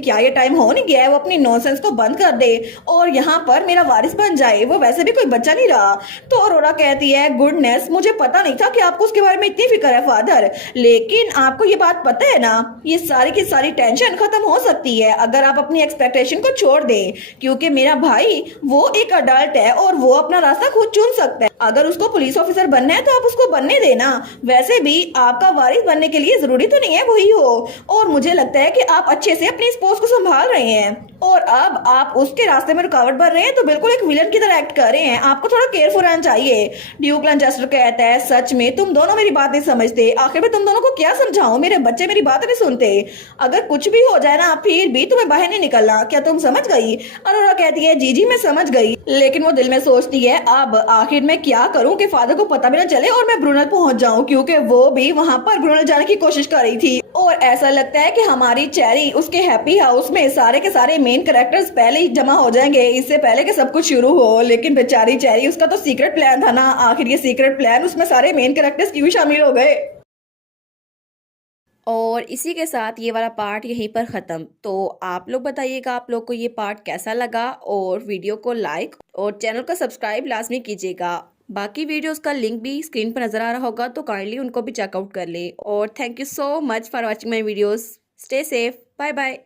क्या ये टाइम हो नहीं गया है वो अपनी नॉनसेंस को बंद कर दे और यहाँ पर मेरा वारिस बन जाए? वो वैसे भी कोई बच्चा नहीं रहा। तो अरोरा कहती है गुडनेस मुझे पता नहीं था कि आपको उसके बारे में इतनी फिक्र है फादर, लेकिन आपको ये बात पता है ना ये सारी की सारी टेंशन खत्म हो सकती है अगर आप अपनी एक्सपेक्टेशन को छोड़ दें, क्योंकि मेरा भाई वो एक अडल्ट है और वो अपना रास्ता खुद चुन सकता है। अगर उसको पुलिस ऑफिसर बनना है तो आप उसको बनने देना, वैसे भी आपका वारिस बनने के लिए जरूरी तो नहीं है वही हो, और मुझे लगता है कि आप अच्छे से अपनी स्पोर्ट्स को संभाल रहे हैं और अब आप उसके रास्ते में रुकावट भर रहे हैं, तो बिल्कुल एक विलन की तरह एक्ट कर रहे हैं। आपको थोड़ा केयरफुल रहना चाहिए। ड्यूक लैंचेस्टर कहता है, सच में तुम दोनों मेरी बात नहीं समझते। आखिर में तुम दोनों को क्या समझाऊं, मेरे बच्चे मेरी बात नहीं सुनते। अगर कुछ भी हो जाए ना, फिर भी तुम्हें बाहर नहीं निकलना। क्या तुम समझ गई? अरोरा कहती है, जी जी मैं समझ गई। लेकिन वो दिल में सोचती है, अब आखिर मैं क्या करूं कि फादर को पता भी ना चले और मैं ब्रुनल पहुंच जाऊं, क्योंकि वो भी वहां पर ब्रुनल जाने की कोशिश कर रही थी। और ऐसा लगता है कि हमारी चेरी उसके हैप्पी हाउस में सारे के सारे मेन कैरेक्टर्स पहले ही जमा हो जाएंगे, इससे पहले कि सब कुछ शुरू हो। लेकिन बेचारी चेरी, उसका तो सीक्रेट प्लान था ना। आखिर ये सीक्रेट प्लान, उसमें सारे मेन कैरेक्टर्स क्यों शामिल हो गए? और इसी के साथ ये वाला पार्ट यहीं पर ख़त्म। तो आप लोग बताइएगा आप लोग को ये पार्ट कैसा लगा, और वीडियो को लाइक और चैनल को सब्सक्राइब लाजमी कीजिएगा। बाकी वीडियोस का लिंक भी स्क्रीन पर नज़र आ रहा होगा, तो काइंडली उनको भी चेकआउट कर ले। और thank you so much for watching my videos. Stay safe, bye bye.